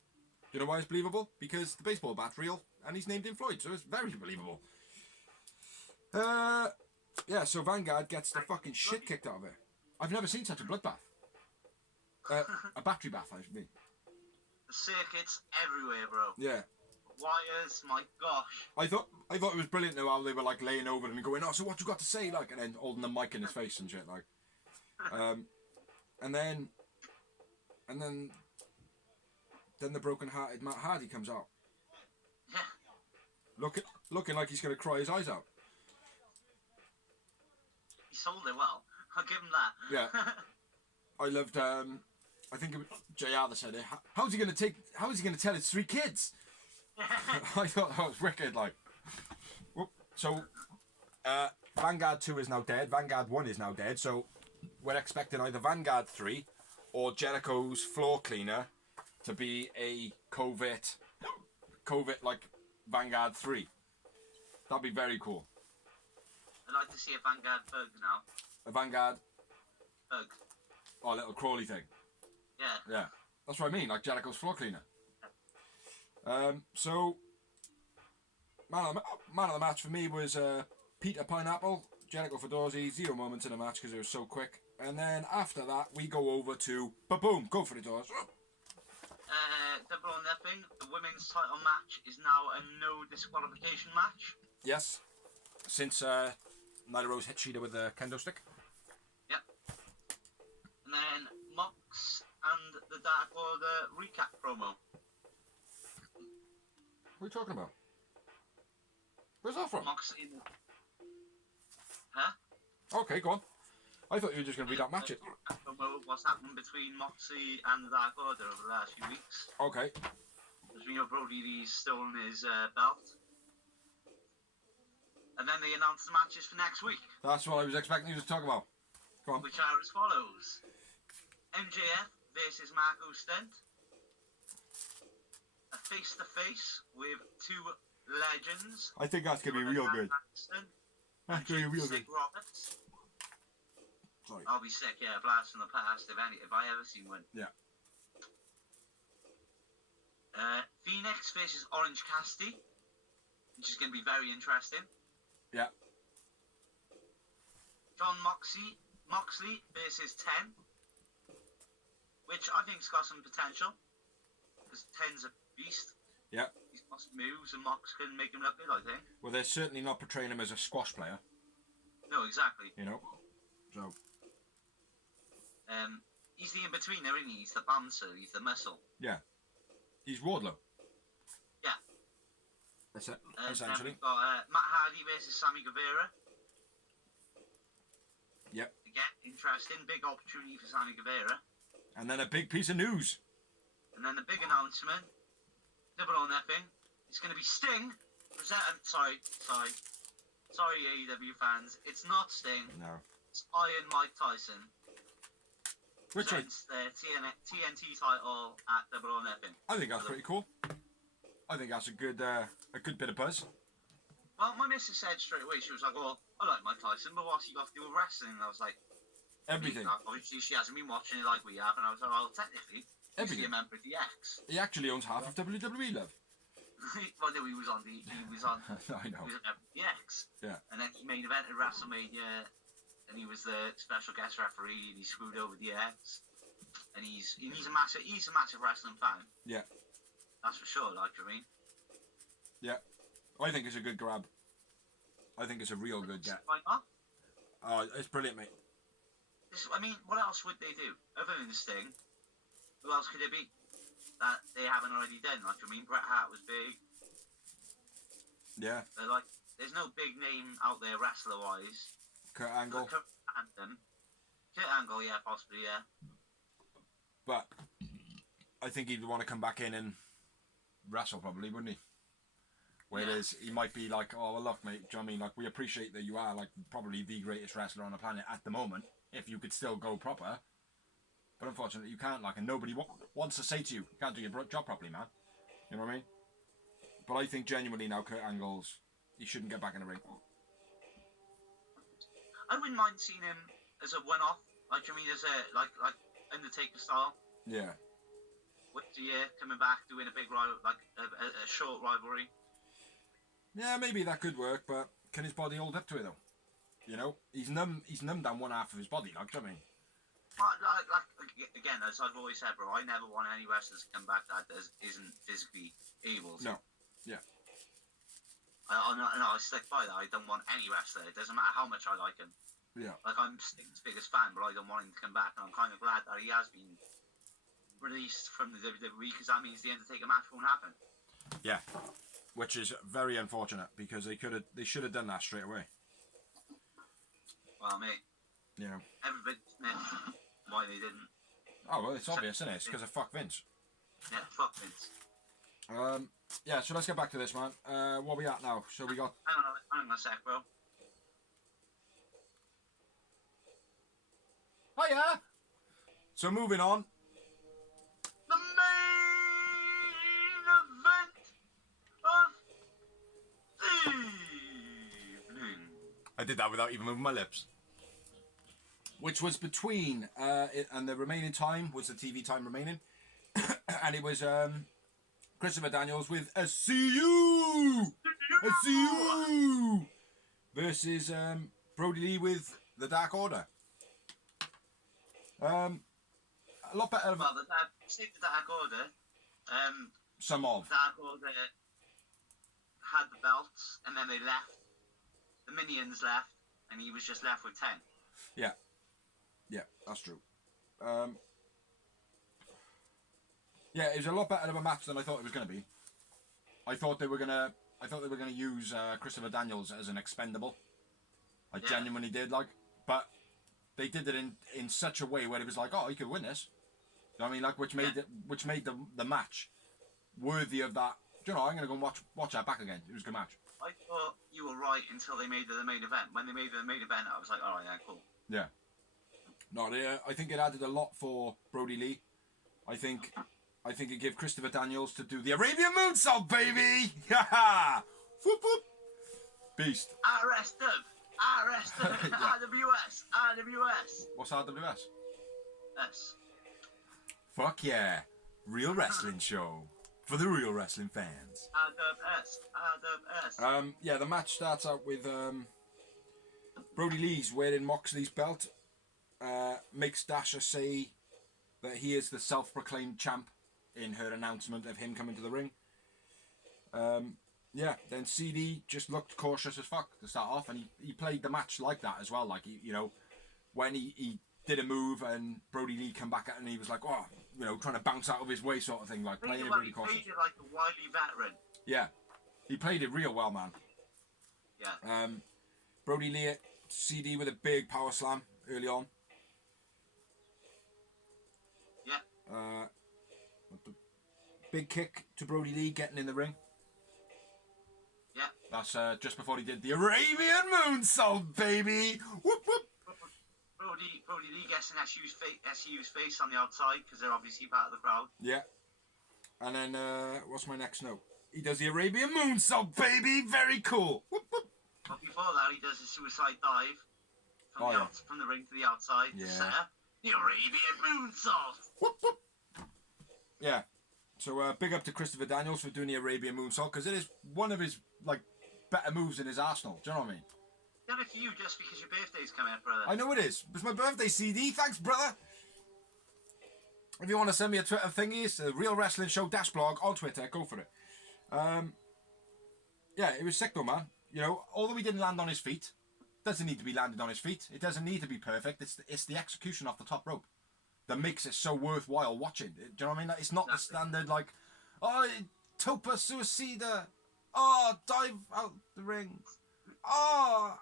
Do you know why it's believable? Because the baseball bat's real, and he's named him Floyd, so it's very believable. Yeah, so Vanguard gets the fucking shit kicked out of it. I've never seen such a bloodbath. A battery bath, I mean. The circuits everywhere, bro. Yeah. Wires, my gosh. I thought it was brilliant though how they were like laying over him and going, "Oh, so what you got to say?" Like, and then holding the mic in his face and shit, like. And then the broken-hearted Matt Hardy comes out. Yeah. Looking like he's gonna cry his eyes out. He sold it well. I'll give him that. Yeah. I loved. I think it was JR that said it. How's he gonna tell his 3 kids? I thought that was wicked. Like, so Vanguard 2 is now dead. Vanguard 1 is now dead. So we're expecting either Vanguard 3 or Jericho's floor cleaner to be a covert like Vanguard 3. That'd be very cool. I'd like to see a Vanguard bug now. A Vanguard. Bug. Oh, a little crawly thing. Yeah. Yeah. That's what I mean, like Jericho's floor cleaner. So, man of the match for me was Peter Pineapple, Jericho Fedorzi, 0 moments in the match because it was so quick. And then after that, we go over to, boom, go for the doors. Double or nothing, the women's title match is now a no disqualification match. Yes, since Nyla Rose hit Sheeta with the kendo stick. Yep. And then Mox and the Dark Order recap promo. What are you talking about? Where's that from? Mox in. Huh? Okay, go on. I thought you were just going to read that match. Promo, what's happened between Moxie and the Dark Order over the last few weeks. Okay. As we know, Brody Lee's stolen his belt. And then they announced the matches for next week. That's what I was expecting you to talk about. Go on. Which are as follows. MJF versus Marco Stunt. A face-to-face with 2 legends. I think that's going to be real good. That's going to be real good. Roberts. Sorry. I'll be sick, yeah, blast from the past if I ever seen one. Yeah. Phoenix versus Orange Cassidy, which is going to be very interesting. Yeah. John Moxley versus 10, which I think's got some potential, because 10's a beast. Yeah. He's got some moves, and Mox can make him look good, I think. Well, they're certainly not portraying him as a squash player. No, exactly. You know? So. He's the in-betweener, isn't he? He's the bouncer, he's the muscle. Yeah. He's Wardlow. Yeah. That's it, Then essentially. we've got Matt Hardy versus Sammy Guevara. Yep. Again, interesting. Big opportunity for Sammy Guevara. And then a big piece of news. And then the big announcement, double or nothing, it's going to be Sting. Sorry, AEW fans. It's not Sting. No. It's Iron Mike Tyson. Which I Presents the TNT title at double or nothing. think that's pretty cool. I think that's a good bit of buzz. Well, my missus said straight away, she was like, "Well, I like Mike Tyson, but what's he got to do with wrestling?" And I was like, Everything. Obviously, she hasn't been watching it like we have, and I was like, "Well, technically, he's Everything. a member of the X." He actually owns half of WWE, love. Well, no, he was on I know. he was on the X. Yeah. And then he main evented WrestleMania, and he was the special guest referee, and he screwed over the X. And he's a massive wrestling fan. Yeah. That's for sure. Like, I mean. Yeah. I think it's a good grab. I think it's a real good get. Why not? Oh, it's brilliant, mate. I mean, what else would they do other than Sting? Who else could it be that they haven't already done? Like, I mean, Bret Hart was big. Yeah. But, like, there's no big name out there wrestler-wise. Kurt Angle. Kurt Angle, yeah, possibly, yeah. But I think he'd want to come back in and wrestle, probably, wouldn't he? Whereas he might be like, "Oh, well, look, mate, do you know what I mean? Like, we appreciate that you are, like, probably the greatest wrestler on the planet at the moment. If you could still go proper, But unfortunately, you can't, like, and nobody wants to say to you, you can't do your job properly, man. You know what I mean? But I think genuinely now, Kurt Angle's, he shouldn't get back in the ring. I wouldn't mind seeing him as a one-off, like I mean, as a like Undertaker style. Yeah. Once a year, coming back, doing a big rival, like a short rivalry. Yeah, maybe that could work, but can his body hold up to it though? You know, he's numb down one half of his body, like, do you know what I mean? Like, again, as I've always said, bro, I never want any wrestlers to come back that isn't physically able to. No. Yeah. I stick by that. I don't want any wrestler. It doesn't matter how much I like him. Yeah. Like, I'm Sting's biggest fan, but I don't want him to come back. And I'm kind of glad that he has been released from the WWE, because that means the Undertaker match won't happen. Yeah. Which is very unfortunate, because they should have done that straight away. Well, mate. You know. Everybody sniffed why they didn't. Oh, well, it's obvious, isn't it? It's because of fuck Vince. Yeah, fuck Vince. Yeah, so let's get back to this, man. What are we at now? So we got... Hang on a sec, bro. Hiya! So moving on. The main event of the evening. I did that without even moving my lips. Which was between, and the remaining time was the TV time remaining. And it was Christopher Daniels with a CU! A CU! Versus Brody Lee with the Dark Order. A lot better. Well, the Dark Order. Some of. Dark Order had the belts, and then they left. The minions left, and he was just left with 10. Yeah. Yeah, that's true. Yeah, it was a lot better of a match than I thought it was going to be. I thought they were going to use Christopher Daniels as an expendable. I genuinely did, like, but they did it in such a way where it was like, oh, he could win this. You know what I mean? Like, which made the match worthy of that. Do you know, I'm going to go and watch that back again. It was a good match. I thought you were right until they made the main event. When they made the main event, I was like, all right, yeah, cool. Yeah. No, I think it added a lot for Brody Lee. I think it gave Christopher Daniels to do the Arabian Moonsault, baby! Ha Whoop whoop! Beast. Arrested! Yeah. RWS! What's RWS? Yes. Fuck yeah. Real wrestling show. For the real wrestling fans. RWS. Yeah, the match starts out with Brody Lee's wearing Moxley's belt. Makes Dasha say that he is the self-proclaimed champ in her announcement of him coming to the ring. Yeah, then CD just looked cautious as fuck to start off, and he played the match like that as well. Like, when he did a move and Brody Lee come back at it and he was like, oh, trying to bounce out of his way sort of thing, like playing it really cautious. He played it like a wily veteran. Yeah, he played it real well, man. Yeah. Brody Lee, CD with a big power slam early on. Yeah. Big kick to Brody Lee getting in the ring. Yeah. That's just before he did the Arabian Moonsault, baby! Whoop whoop! Brody Lee gets in SU's face on the outside because they're obviously part of the crowd. Yeah. And then, what's my next note? He does the Arabian Moonsault, baby! Very cool! Whoop whoop! But before that, he does a suicide dive from the ring to the outside to set up the Arabian Moonsault. Whoop whoop! Yeah. So big up to Christopher Daniels for doing the Arabian Moonsault, because it is one of his better moves in his arsenal. Do you know what I mean? Done it for you just because your birthday's coming up, brother. I know it is. It's my birthday, CD. Thanks, brother. If you want to send me a Twitter thingy, it's the Real Wrestling Show blog on Twitter. Go for it. Yeah, it was sick though, man. Although he didn't land on his feet, doesn't need to be landed on his feet. It doesn't need to be perfect. It's the execution off the top rope that makes it so worthwhile watching. Do you know what I mean? It's not the standard Topa Suicida. Oh, dive out the ring. Oh,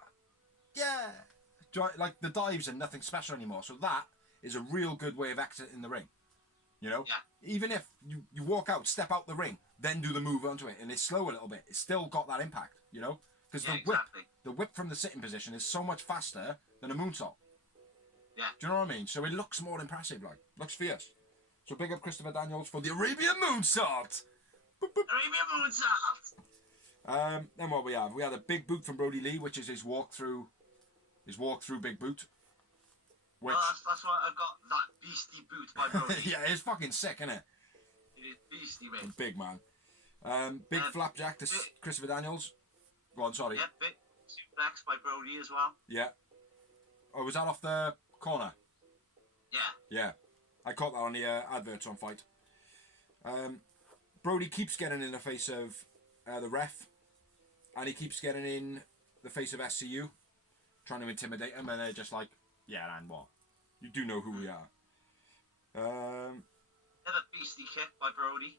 yeah. Like, the dives are nothing special anymore. So that is a real good way of exiting the ring. Yeah. Even if you walk out, step out the ring, then do the move onto it, and it's slow a little bit, it's still got that impact, Because the whip from the sitting position is so much faster than a moonsault. Yeah. Do you know what I mean? So it looks more impressive, like. Looks fierce. So big up Christopher Daniels for the Arabian Moonsault. Boop, boop. Arabian Moonsault! Then what we have? We had a big boot from Brody Lee, which is his walk through big boot. Which, Well, that's why I've got that beastie boot by Brody. yeah, it's fucking sick, isn't it? It is beastie, mate. Big man. Big flapjack to Christopher Daniels. Go on, sorry. Yeah, big suplex by Brody as well. Yeah. Oh, was that off the corner? Yeah. Yeah. I caught that on the adverts on Fight. Brody keeps getting in the face of the ref, and he keeps getting in the face of SCU, trying to intimidate him, and they're just like, yeah, and what? You do know who we are. Another beastie kick by Brody.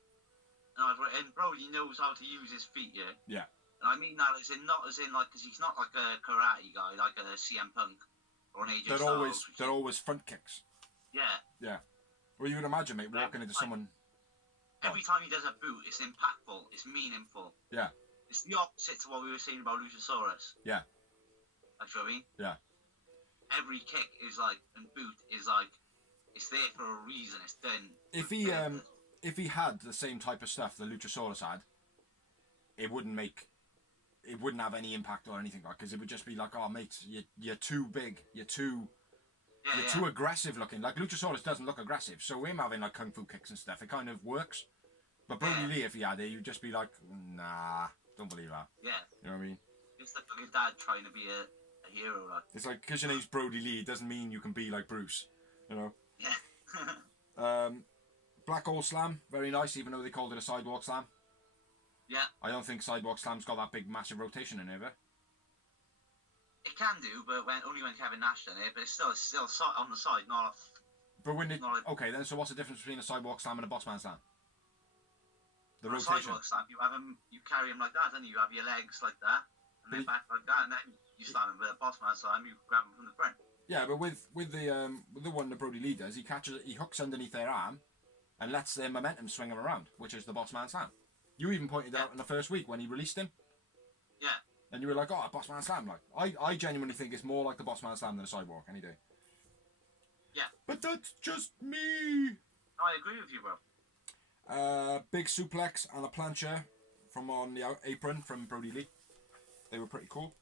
And Brody knows how to use his feet, yeah? Yeah. And I mean that not as in, like, because he's not like a karate guy, like a CM Punk or an AJ Styles. They're always front kicks. Yeah. Yeah. Well, you would imagine, mate, walking into someone... Every time he does a boot, it's impactful, it's meaningful. Yeah. It's the opposite to what we were saying about Luchasaurus. Yeah. Like, you know what I mean? Yeah. Every kick is like, and boot is like, it's there for a reason, it's done. If he had the same type of stuff that Luchasaurus had, it wouldn't have any impact or anything, like, because it would just be like, oh, mate, you're too big, you're too aggressive looking. Like, Luchasaurus doesn't look aggressive, so him having like kung fu kicks and stuff, it kind of works. But Brody Lee, if he had it, you'd just be like, nah, don't believe that. Yeah. You know what I mean? It's like your dad trying to be a hero, like. It's like, because your name's Brody Lee, it doesn't mean you can be like Bruce, you know? Yeah. Black Hole Slam, very nice, even though they called it a Sidewalk Slam. Yeah. I don't think Sidewalk Slam's got that big, massive rotation in it, ever. It can do, but only when Kevin Nash done it, but it's still on the side, not off. But when it... Okay, then, so what's the difference between a Sidewalk Slam and a Bossman Slam? The rotation. Sidewalk Slam, you carry them like that, and you have your legs like that, and then back like that, and then you slam them. With a Bossman Slam, you grab them from the front. Yeah, but with the one that Brody Lee does, he hooks underneath their arm, and lets their momentum swing him around, which is the Bossman Slam. You even pointed out in the first week when he released him. Yeah. And you were like, oh, a Bossman Slam. Like, I genuinely think it's more like the Bossman Slam than a Sidewalk any day. Yeah. But that's just me. I agree with you, bro. Big suplex and a plancha from on the apron from Brody Lee. They were pretty cool.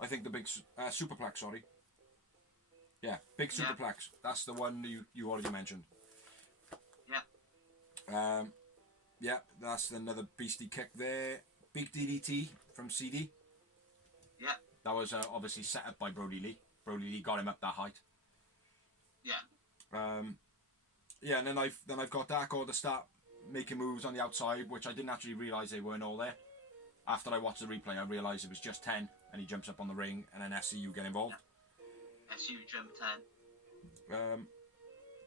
I think the big superplex, sorry. Yeah, big superplex. That's the one you already mentioned. Yeah. Yeah, that's another beastie kick there. Big DDT from CD. Yeah. That was obviously set up by Brody Lee. Brody Lee got him up that height. Yeah. Yeah, and then I've got Dark Order start making moves on the outside, which I didn't actually realise they weren't all there. After I watched the replay, I realised it was just 10, and he jumps up on the ring, and then SCU get involved. Yeah. SCU jump 10.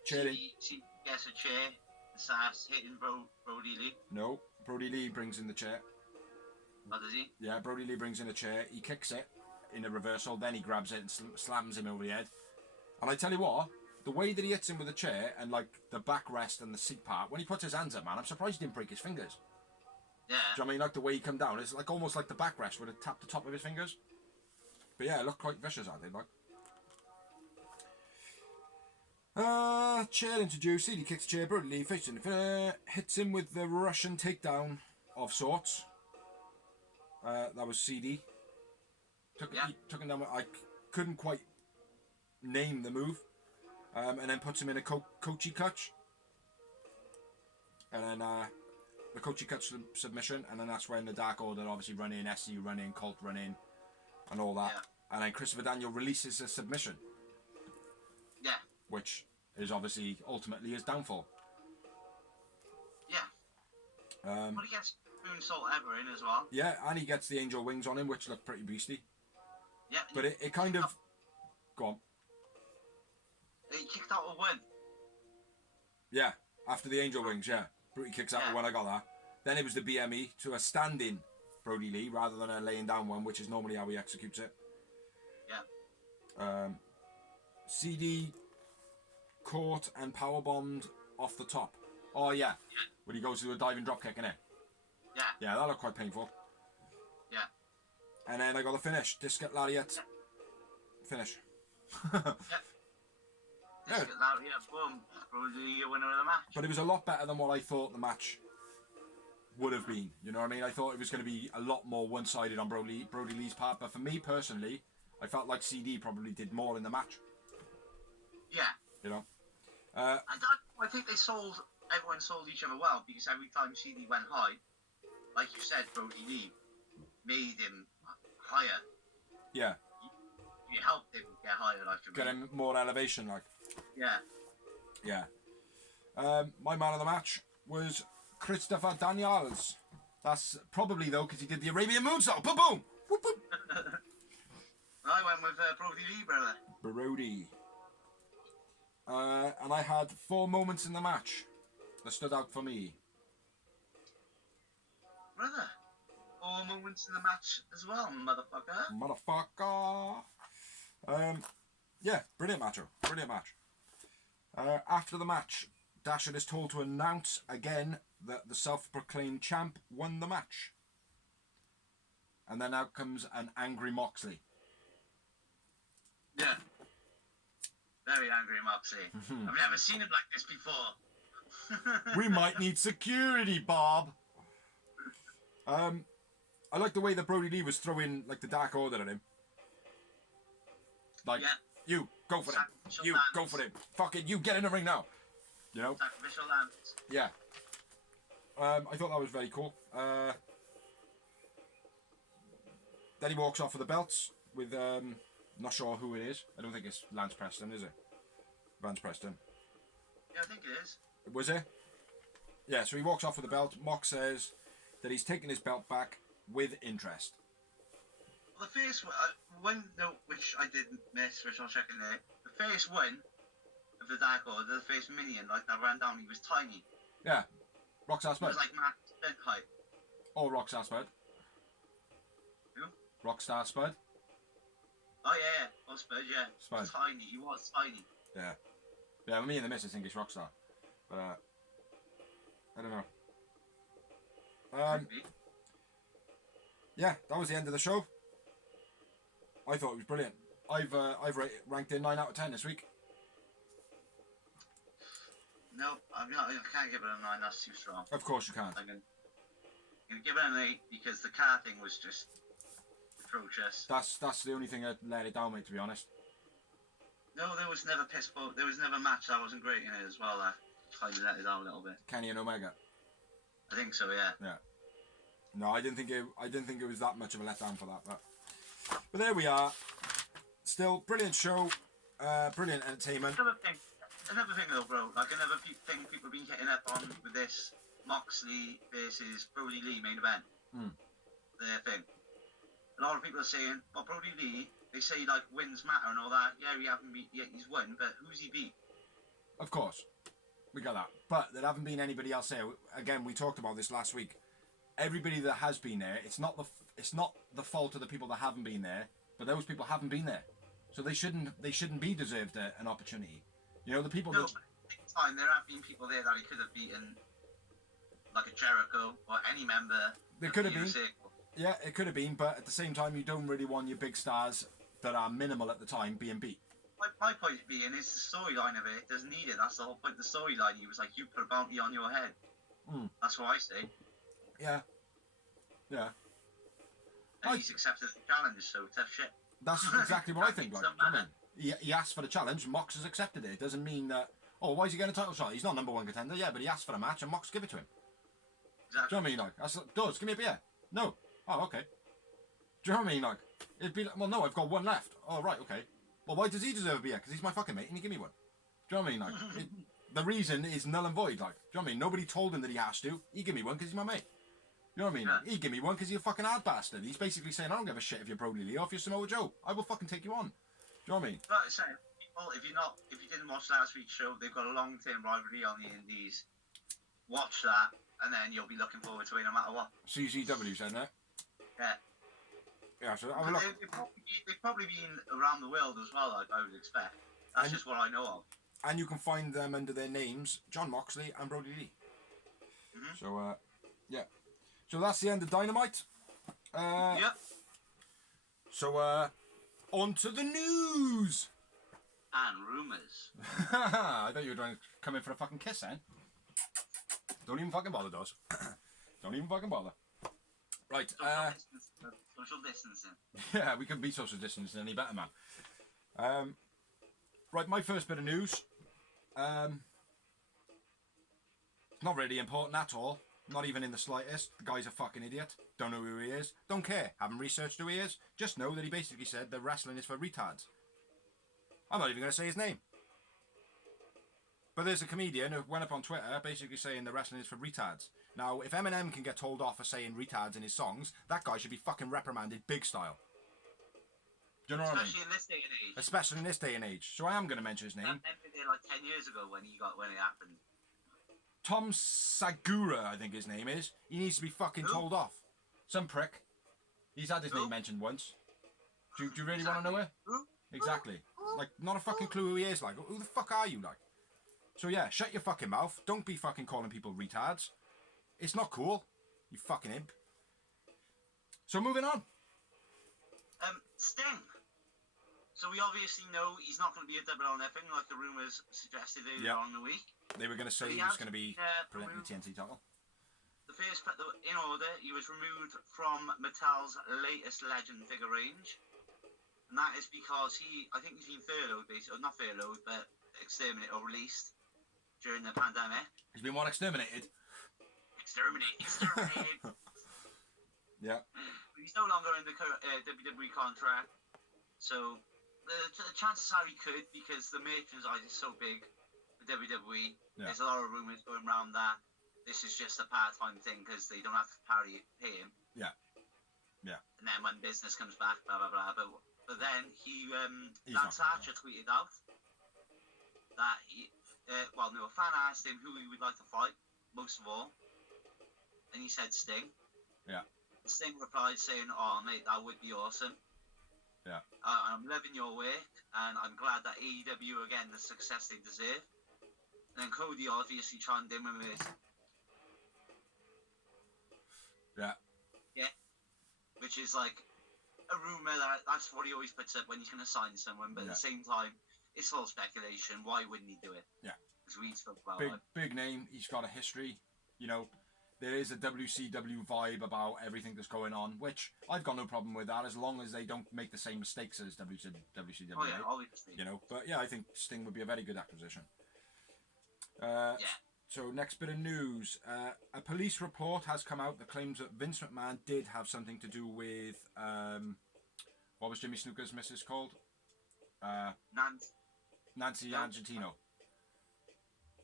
Cheering. He gets a chair. Sass hitting Brody Lee. No, Brody Lee brings in the chair. What does he? Yeah, Brody Lee brings in a chair. He kicks it in a reversal, then he grabs it and slams him over the head. And I tell you what, the way that he hits him with the chair and like the backrest and the seat part, when he puts his hands up, man, I'm surprised he didn't break his fingers. Yeah. Do you know what I mean? Like the way he come down, it's like almost like the backrest would have tapped the top of his fingers. But yeah, it looked quite vicious, I think. Like. Chair introduced, he kicks the chair, Brody Lee facing hits him with the Russian takedown of sorts. That was CD. He took him down. I couldn't quite name the move. And then puts him in a Kochi clutch. And then the Kochi clutch submission, and then that's when the Dark Order obviously run in, SCU run in, Cult run in, and all that. Yeah. And then Christopher Daniel releases a submission. Yeah. Which is obviously ultimately his downfall. Yeah. But he gets moonsault ever in as well. Yeah, and he gets the angel wings on him, which look pretty beastly. Yeah. But it kind of... Go on. He kicked out a win. Yeah, after the angel wings, yeah. Brody kicks out a win, I got that. Then it was the BME to a standing Brody Lee rather than a laying down one, which is normally how he executes it. Yeah. CD caught and powerbombed off the top. Oh yeah. When he goes to a diving drop kick, innit? Yeah. Yeah, that looked quite painful. Yeah. And then I got the finish. Discus Lariat. Finish. Yeah. Boom. Brody Lee, winner of the match. But it was a lot better than what I thought the match would have been. You know what I mean? I thought it was going to be a lot more one-sided on Brody Lee's part. But for me personally, I felt like CD probably did more in the match. Yeah. You know? I think everyone sold each other well, because every time CD went high, like you said, Brody Lee made him higher. Yeah. You helped him get higher, like you Get him more elevation, like. Yeah. Yeah. My man of the match was Christopher Daniels. That's probably, though, because he did the Arabian moonsault. Boom, boom! Whoop, whoop. I went with Brody Lee, brother. Brody. And I had 4 moments in the match that stood out for me. Brother. 4 moments in the match as well, Motherfucker. Yeah, brilliant match. Brilliant match. After the match, Dasher is told to announce again that the self-proclaimed champ won the match. And then out comes an angry Moxley. Yeah. Very angry Moxley. I've never seen him like this before. We might need security, Bob. I like the way that Brody Lee was throwing like the Dark Order at him. Like, you go for it. You go for it. Fuck it. You get in the ring now. You know. Sacrificial lambs. Yeah. I thought that was very cool. Then he walks off with the belts with not sure who it is. I don't think it's Lance Preston, is it? Vance Preston. Yeah, I think it is. Was it? Yeah, so he walks off with the belt. Mox says that he's taking his belt back with interest. Well, the first one, which I didn't miss, which I'll check in there. The first one of the Dark Order, the first minion, like that ran down, he was tiny. Yeah. Rockstar He Spud. was like Matt Spud height. Or Rockstar Spud. Who? Rockstar Spud. Oh yeah. Oh, Spud, yeah. Spud. Tiny. He was tiny. Yeah. Yeah, me and the missus think it's Rockstar. But, I don't know. Could be. Yeah, that was the end of the show. I thought it was brilliant. I've ranked it 9 out of 10 this week. No, I can't give it a 9. That's too strong. Of course you can't. I'm gonna give it an 8 because the car thing was just atrocious. That's the only thing that let it down, mate, to be honest. No, there was never piss poor. There was never a match that wasn't great in it as well. That kind of let it down a little bit. Kenny and Omega. I think so, yeah. Yeah. No, I didn't think it was that much of a letdown for that. But there we are. Still, brilliant show. Brilliant entertainment. Another thing though, bro. Like another thing people have been hitting up on with this Moxley versus Brody Lee main event. Their thing. A lot of people are saying, well, Brody Lee, they say like wins matter and all that. Yeah, he haven't beat yet. He's won, but who's he beat? Of course, we got that. But there haven't been anybody else there. Again, we talked about this last week. Everybody that has been there, it's not the fault of the people that haven't been there, but those people haven't been there, so they shouldn't be deserved an opportunity. You know, the people No, that. but at the same time, there have been people there that he could have beaten, like a Jericho or any member. There could have been. USA. Yeah, it could have been, but at the same time, you don't really want your big stars that are minimal at the time being beat. My point being is the storyline of it doesn't need it. That's the whole point of the storyline. He was like, you put a bounty on your head. That's what I say. Yeah. Yeah. And he's accepted the challenge, so tough shit. That's exactly what I think. Like, I mean, he asked for the challenge, Mox has accepted it. It doesn't mean that, oh, why is he getting a title shot? He's not number one contender, yeah, but he asked for a match and Mox give it to him. Exactly. Do you know what I mean? Like, that's, does, give me a beer. No. Oh, okay. Do you know what I mean? Like, it'd be like, well, no, I've got one left. Oh, right, okay. Well, why does he deserve a beer? Because he's my fucking mate and he give me one. Do you know what I mean? Like, the reason is null and void. Like, do you know what I mean? Nobody told him that he has to. He give me one because he's my mate. You know what I mean? Yeah. Like, he give me one because he's a fucking hard bastard. He's basically saying, I don't give a shit if you're Brody Lee or if you're Samoa Joe. I will fucking take you on. Do you know what I mean? But say, people, if you didn't watch last week's show, they've got a long-term rivalry on the Indies. Watch that, and then you'll be looking forward to it no matter what. CZW, said that. Yeah. Yeah, so have a look. They've probably been around the world as well, like I would expect. That's just what I know of. And you can find them under their names, John Moxley and Brody Lee. So, yeah. So that's the end of Dynamite. Yep. So, on to the news. and rumours. I thought you were trying to come in for a fucking kiss, then. Don't even fucking bother, Dawes. Don't even fucking bother. Right, Social distancing. yeah, we couldn't be social distancing any better, man. Right, my first bit of news. Not really important at all. Not even in the slightest. The guy's a fucking idiot. Don't know who he is. Don't care. Haven't researched who he is. Just know that he basically said that wrestling is for retards. I'm not even going to say his name. But there's a comedian who went up on Twitter basically saying that wrestling is for retards. Now, if Eminem can get told off for saying retards in his songs, that guy should be fucking reprimanded big style. Do you know what I mean? Especially in this day and age. Especially in this day and age. So I am going to mention his name. That ended there like 10 years ago when it happened. Tom Segura, I think his name is. He needs to be fucking told off. Some prick. He's had his name mentioned once. Do you really want to know it? Who? Exactly. Like, not a fucking clue who he is. Like, who the fuck are you, like? So yeah, shut your fucking mouth. Don't be fucking calling people retards. It's not cool. You fucking imp. So moving on. Sting. So we obviously know he's not going to be a double or nothing, like the rumours suggested earlier on in the week. They were going to say he was going to be presenting the TNT title. In order, he was removed from Mattel's latest Legend figure range. And that is because I think he's been furloughed, basically, or not furloughed, but exterminated or released during the pandemic. He's been what, exterminated? Exterminated. Yeah. But he's no longer in the WWE contract. So the chances are he could, because the merchandise is so big for WWE. Yeah. There's a lot of rumours going around that this is just a part-time thing because they don't have to pay him. Yeah. Yeah. And then when business comes back, blah blah blah. But then Lance Archer tweeted out that a fan asked him who he would like to fight most of all, and he said Sting. Yeah. And Sting replied saying, "Oh mate, that would be awesome. Yeah. I'm loving your work, and I'm glad that AEW are getting the success they deserve." And then Cody obviously chimed in with his. Yeah. Yeah. Which is like a rumour that's what he always puts up when he's going to sign someone, but at the same time, it's all speculation. Why wouldn't he do it? Yeah. Because we spoke about it. Big name. He's got a history. You know, there is a WCW vibe about everything that's going on, which I've got no problem with that as long as they don't make the same mistakes as WCW. Oh yeah, obviously. You know, but yeah, I think Sting would be a very good acquisition. So next bit of news. A police report has come out that claims that Vince McMahon did have something to do with, what was Jimmy Snuka's missus called? Nancy Argentino.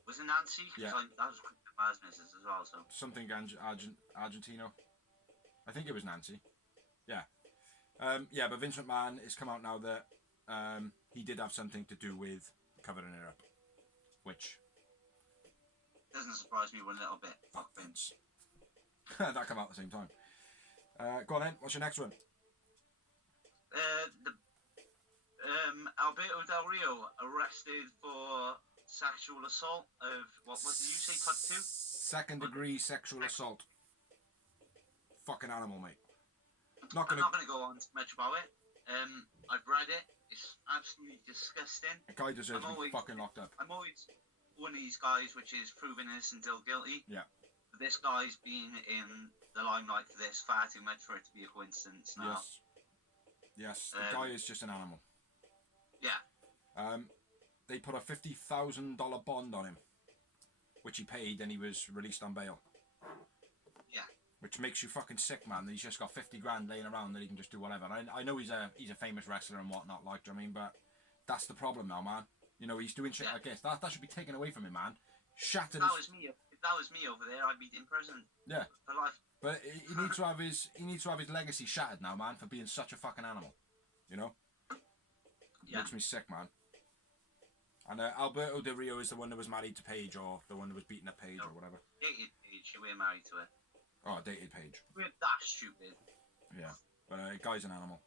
Was it Nancy? Yeah. That was Chris missus as well, so. Something Argentino. I think it was Nancy. Yeah. But Vince McMahon has come out now that he did have something to do with covering it up. Which... doesn't surprise me one little bit. Fuck Vince. That come out at the same time. Go on then, what's your next one? Alberto Del Rio arrested for sexual assault of, what did you say, cut 2? Second degree sexual assault. Fucking animal, mate. I'm not going to go on too much about it. I've read it. It's absolutely disgusting. A guy deserves to be fucking locked up. I'm always one of these guys which is proven innocent until guilty. Yeah. But this guy's been in the limelight for this far too much for it to be a coincidence now. Yes, the guy is just an animal. Yeah. They put a $50,000 bond on him, which he paid, and he was released on bail. Yeah. Which makes you fucking sick, man. That he's just got 50 grand laying around that he can just do whatever. I know he's a famous wrestler and whatnot, like, do you know what I mean? But that's the problem now, man. You know, he's doing shit like this. That should be taken away from him, man. Shattered. If that was me over there, I'd be in prison. Yeah. For life. But he needs to have his legacy shattered now, man, for being such a fucking animal. You know? Yeah. Makes me sick, man. And Alberto Del Rio is the one that was married to Paige, or the one that was beating up Paige, or whatever. Dated Paige, we're married to her. Oh, dated Paige. We're that stupid. Yeah. But guy's an animal.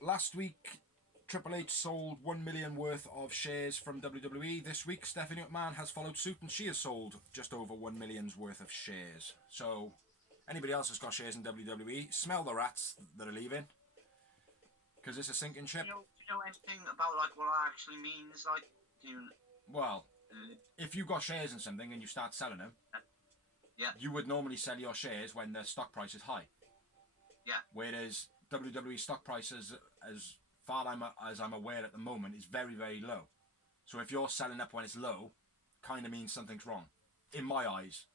Last week, Triple H sold 1 million worth of shares from WWE. This week, Stephanie McMahon has followed suit, and she has sold just over 1 million's worth of shares. So, anybody else that's got shares in WWE, smell the rats that are leaving. Because it's a sinking ship. Do you know anything about like what it actually means? Like, Well, if you got shares in something and you start selling them, yeah, you would normally sell your shares when the stock price is high. Yeah. Whereas WWE stock prices, as far as I'm aware at the moment, is very, very low. So if you're selling up when it's low, kind of means something's wrong, in my eyes.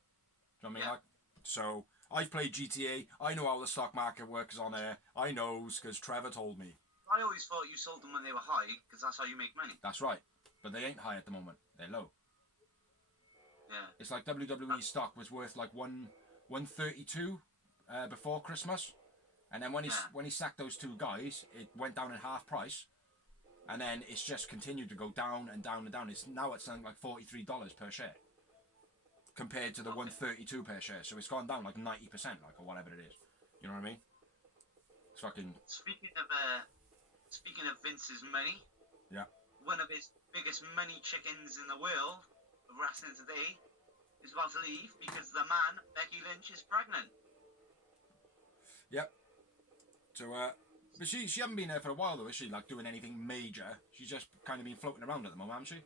Do you know what I mean? Yeah. Like, so I've played GTA. I know how the stock market works on there. I know because Trevor told me. I always thought you sold them when they were high because that's how you make money. That's right, but they ain't high at the moment. They're low. Yeah. It's like WWE stock was worth like 132 before Christmas, and then when he sacked those two guys, it went down in half price, and then it's just continued to go down and down and down. It's now at something like $43 per share, compared to the 132 per share. So it's gone down like 90%, like, or whatever it is. You know what I mean? It's fucking. Speaking of Vince's money, Yeah. One of his biggest money chickens in the world of wrestling today is about to leave because the man, Becky Lynch, is pregnant. Yep. So, but she hasn't been there for a while though, is she? Like doing anything major? She's just kind of been floating around at the moment, hasn't she?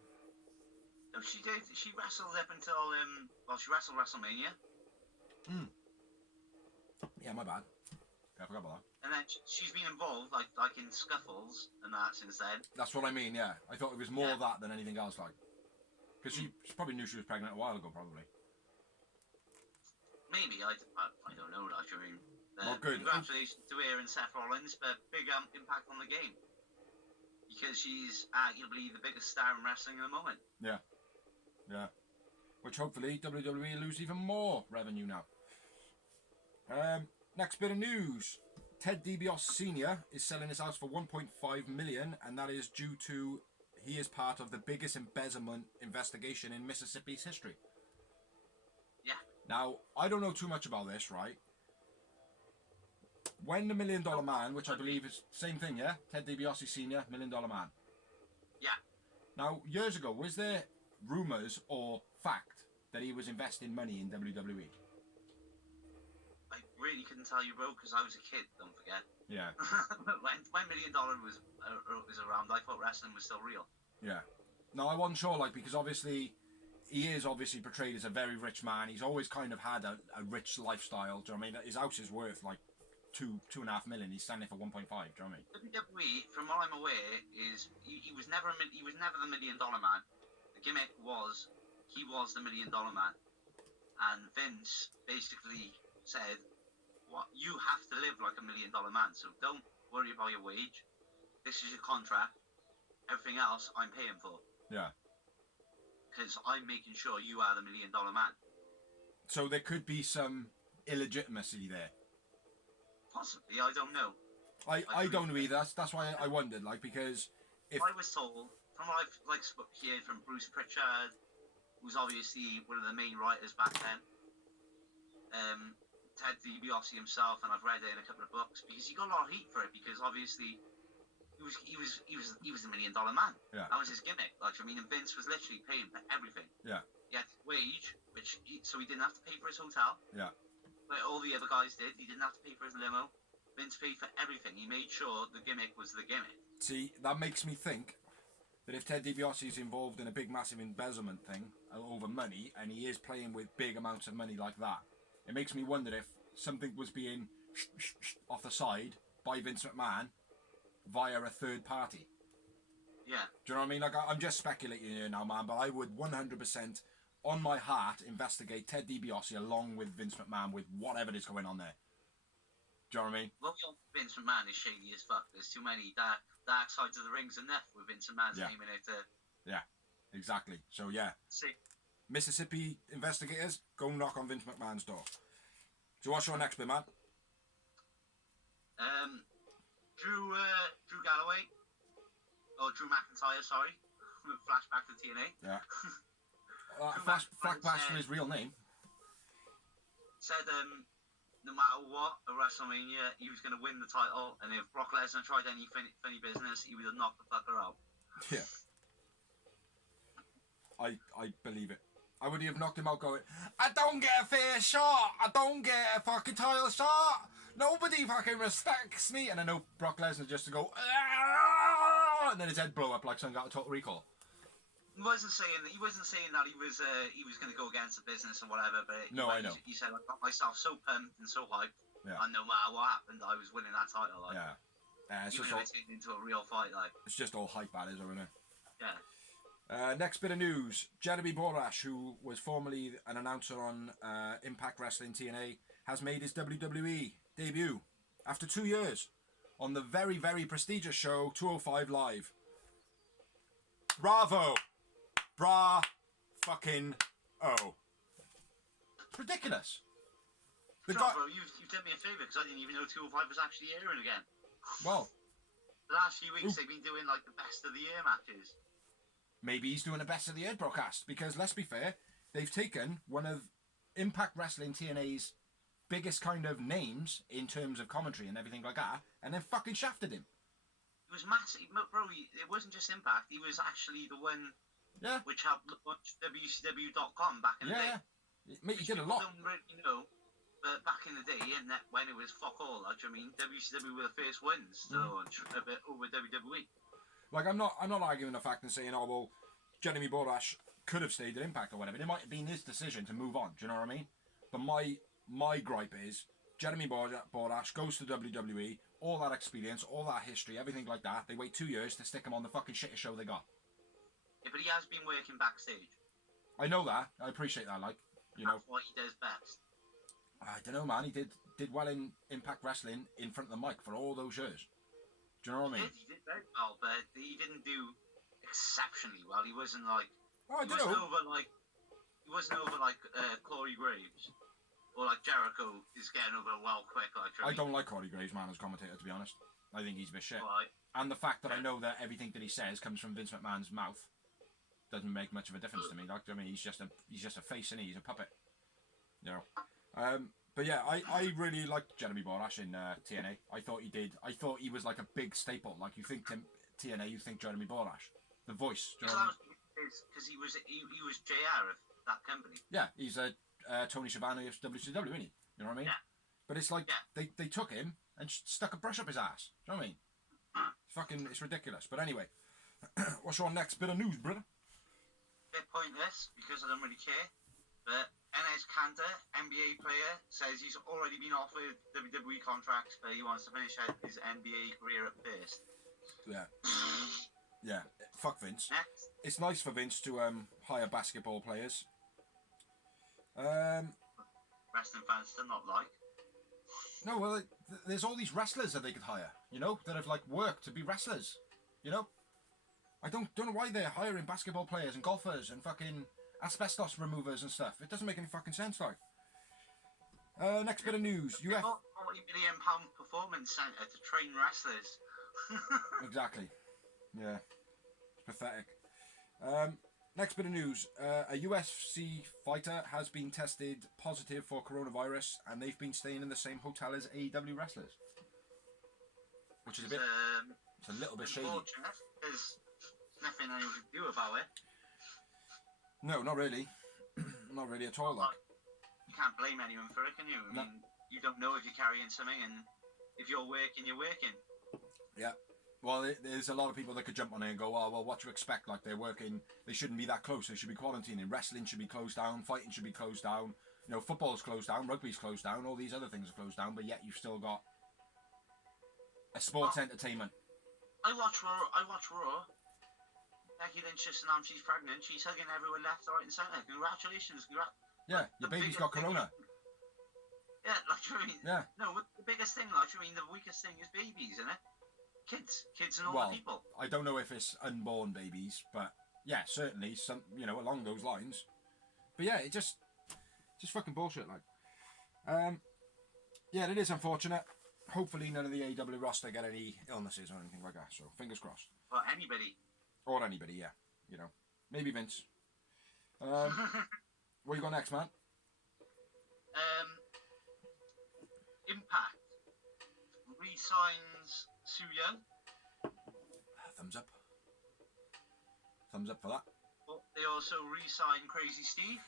No, she did. She wrestled up until she wrestled WrestleMania. Yeah, my bad. I forgot about that. And then she's been involved like in scuffles and that since then. That's what I mean. Yeah, I thought it was more that than anything else. Like, because she probably knew she was pregnant a while ago, probably. Maybe I don't know. Like, I mean, well, good. Congratulations to her and Seth Rollins for big impact on the game because she's arguably the biggest star in wrestling at the moment. Yeah. Which hopefully WWE lose even more revenue now. Next bit of news. Ted DiBiase Sr. is selling his house for $1.5 million, and that is due to he is part of the biggest embezzlement investigation in Mississippi's history. Yeah. Now, I don't know too much about this, right? When the $1 Million Man, which I believe is same thing, yeah? Ted DiBiase Sr., $1 Million Man. Yeah. Now, years ago, was there rumours or fact that he was investing money in WWE? I really couldn't tell you, bro, because I was a kid. Don't forget. Yeah. when $1 Million was around, I thought wrestling was still real. Yeah. No, I wasn't sure, like, because obviously he is obviously portrayed as a very rich man. He's always kind of had a rich lifestyle. Do you know what I mean? His house is worth like $2.5 million. He's selling it for 1.5. Do you know what I mean? WWE, from what I'm aware, is he was never the $1 Million Man. The gimmick was he was the $1 Million Man, and Vince basically said, "What you have to live like $1 Million Man, so don't worry about your wage. This is your contract. Everything else I'm paying for." Yeah. Because I'm making sure you are the $1 Million Man. So there could be some illegitimacy there. Possibly, I don't know. I don't know either. That's why I wondered, like, because if I was told from what I've heard from Bruce Pritchard, who's obviously one of the main writers back then, Ted DiBiase himself, and I've read it in a couple of books because he got a lot of heat for it because obviously he was the $1 Million Man. Yeah. That was his gimmick. Like, I mean, and Vince was literally paying for everything. Yeah. He had wage, so he didn't have to pay for his hotel. Yeah. But all the other guys did. He didn't have to pay for his limo. Vince paid for everything. He made sure the gimmick was the gimmick. See, that makes me think that if Ted DiBiase is involved in a big, massive embezzlement thing over money, and he is playing with big amounts of money like that, it makes me wonder if something was being off the side by Vince McMahon via a third party. Yeah. Do you know what I mean? Like, I'm just speculating here now, man, but I would 100% on my heart investigate Ted DiBiase along with Vince McMahon with whatever is going on there. Do you know what I mean? Well, Vince McMahon is shady as fuck. There's too many dark sides of the rings enough with Vince McMahon's name in it. Yeah, exactly. So, yeah. See. Mississippi investigators, go knock on Vince McMahon's door. So what's your next bit, man? Drew Galloway. Oh, Drew McIntyre, sorry. Flashback to TNA. Yeah. Flashback to his real name. Said no matter what at WrestleMania, he was going to win the title, and if Brock Lesnar tried any funny business, he would have knocked the fucker out. Yeah. I believe it. I would have knocked him out going, I don't get a fair shot. I don't get a fucking title shot. Nobody fucking respects me. And I know Brock Lesnar just to go, oh, and then his head blew up like someone got a Total Recall. He wasn't saying that he was going to go against the business and whatever. But No, I know. He said, I got myself so pumped and so hyped, Yeah. and no matter what happened, I was winning that title. Like, Yeah. It's even just if all, it turned into a real fight, like. it's just all hype, that is, isn't it? Yeah. Next bit of news. Jeremy Borash, who was formerly an announcer on Impact Wrestling TNA, has made his WWE debut after 2 years on the very, very prestigious show 205 Live. Bravo! Bra fucking oh. It's ridiculous. The John, guy, bro, you've done me a favour because I didn't even know 205 was actually airing again. well, The last few weeks they've been doing like the best of the year matches. maybe he's doing a best of the year broadcast, because let's be fair, they've taken one of Impact Wrestling TNA's biggest kind of names in terms of commentary and everything like that, and then fucking shafted him. It was massive, bro. It wasn't just Impact. He was actually the one Yeah. which helped launch WCW.com back in the day. Yeah. Mate, he did a People lot. don't really know, but back in the day, and that when it was fuck all, like, I mean, WCW were the first ones to launch a bit over WWE. Like, I'm not arguing the fact and saying, oh well, Jeremy Borash could have stayed at Impact or whatever. It might have been his decision to move on. Do you know what I mean? But my gripe is Jeremy Borash goes to WWE, all that experience, all that history, everything like that. They wait 2 years to stick him on the fucking shittest show they got. Yeah, but he has been working backstage. I know that. I appreciate that. Like, you know, That's what he does best. I don't know, man. He did well in Impact Wrestling in front of the mic for all those years. Do you know what I mean? He did very well, but he didn't do exceptionally well. He wasn't like. Oh, I He don't know. wasn't over like Corey Graves, or like Jericho is getting over well quick. Like I don't like Corey Graves, man, as commentator, to be honest. I think he's a bit shit. Right. And the fact that I know that everything that he says comes from Vince McMahon's mouth doesn't make much of a difference to me. Like, I mean, he's just a face, and he's a puppet. You know. But yeah, I really liked Jeremy Borash in TNA. I thought he was like a big staple. Like, you think TNA, you think Jeremy Borash, the voice. Do you know what I mean? Because he was JR of that company. Yeah, he's Tony Schiavone of WCW, isn't he? You know what I mean? Yeah. But it's like they took him and stuck a brush up his ass. Do you know what I mean? It's ridiculous. But anyway, what's your next bit of news, brother? Bit pointless because I don't really care. But Enes Kanter, NBA player, says he's already been offered WWE contracts, but he wants to finish out his NBA career at first. Yeah. Yeah. Fuck Vince. Next. It's nice for Vince to hire basketball players. Wrestling fans do not like. No, well, there's all these wrestlers that they could hire, you know, that have like worked to be wrestlers, you know. I don't know why they're hiring basketball players and golfers and fucking asbestos removers and stuff. It doesn't make any fucking sense, like. Next bit of news. You have £40 million performance centre to train wrestlers. Exactly. Yeah. It's pathetic. Next bit of news. A UFC fighter has been tested positive for coronavirus, and they've been staying in the same hotel as AEW wrestlers. Which is a bit... it's a little bit shady. There's nothing I can do about it. No, not really. Not really at all, like. You can't blame anyone for it, can you? I mean, you don't know if you're carrying something, and if you're working, you're working. Yeah. Well, there's a lot of people that could jump on it and go, oh, well, what do you expect? Like, they're working, they shouldn't be that close, they should be quarantining. Wrestling should be closed down, fighting should be closed down. You know, football's closed down, rugby's closed down, all these other things are closed down, but yet you've still got a sports entertainment. I watch Raw. Becky Lynch just announced she's pregnant. She's hugging everyone left, right, and centre. Congratulations, Yeah, your baby's got corona. Yeah, like, I mean, Yeah. No, the biggest thing, like, I mean, the weakest thing is babies, isn't it? Kids and all the people. I don't know if it's unborn babies, but yeah, certainly some, you know, along those lines. But yeah, it just fucking bullshit, like. Yeah, it is unfortunate. Hopefully none of the AEW roster get any illnesses or anything like that, so fingers crossed. Or anybody. Or anybody, yeah. You know. Maybe Vince. What you got next, man? Impact re-signs Su Yung. Thumbs up. Thumbs up for that. But they also re-signed Crazy Steve.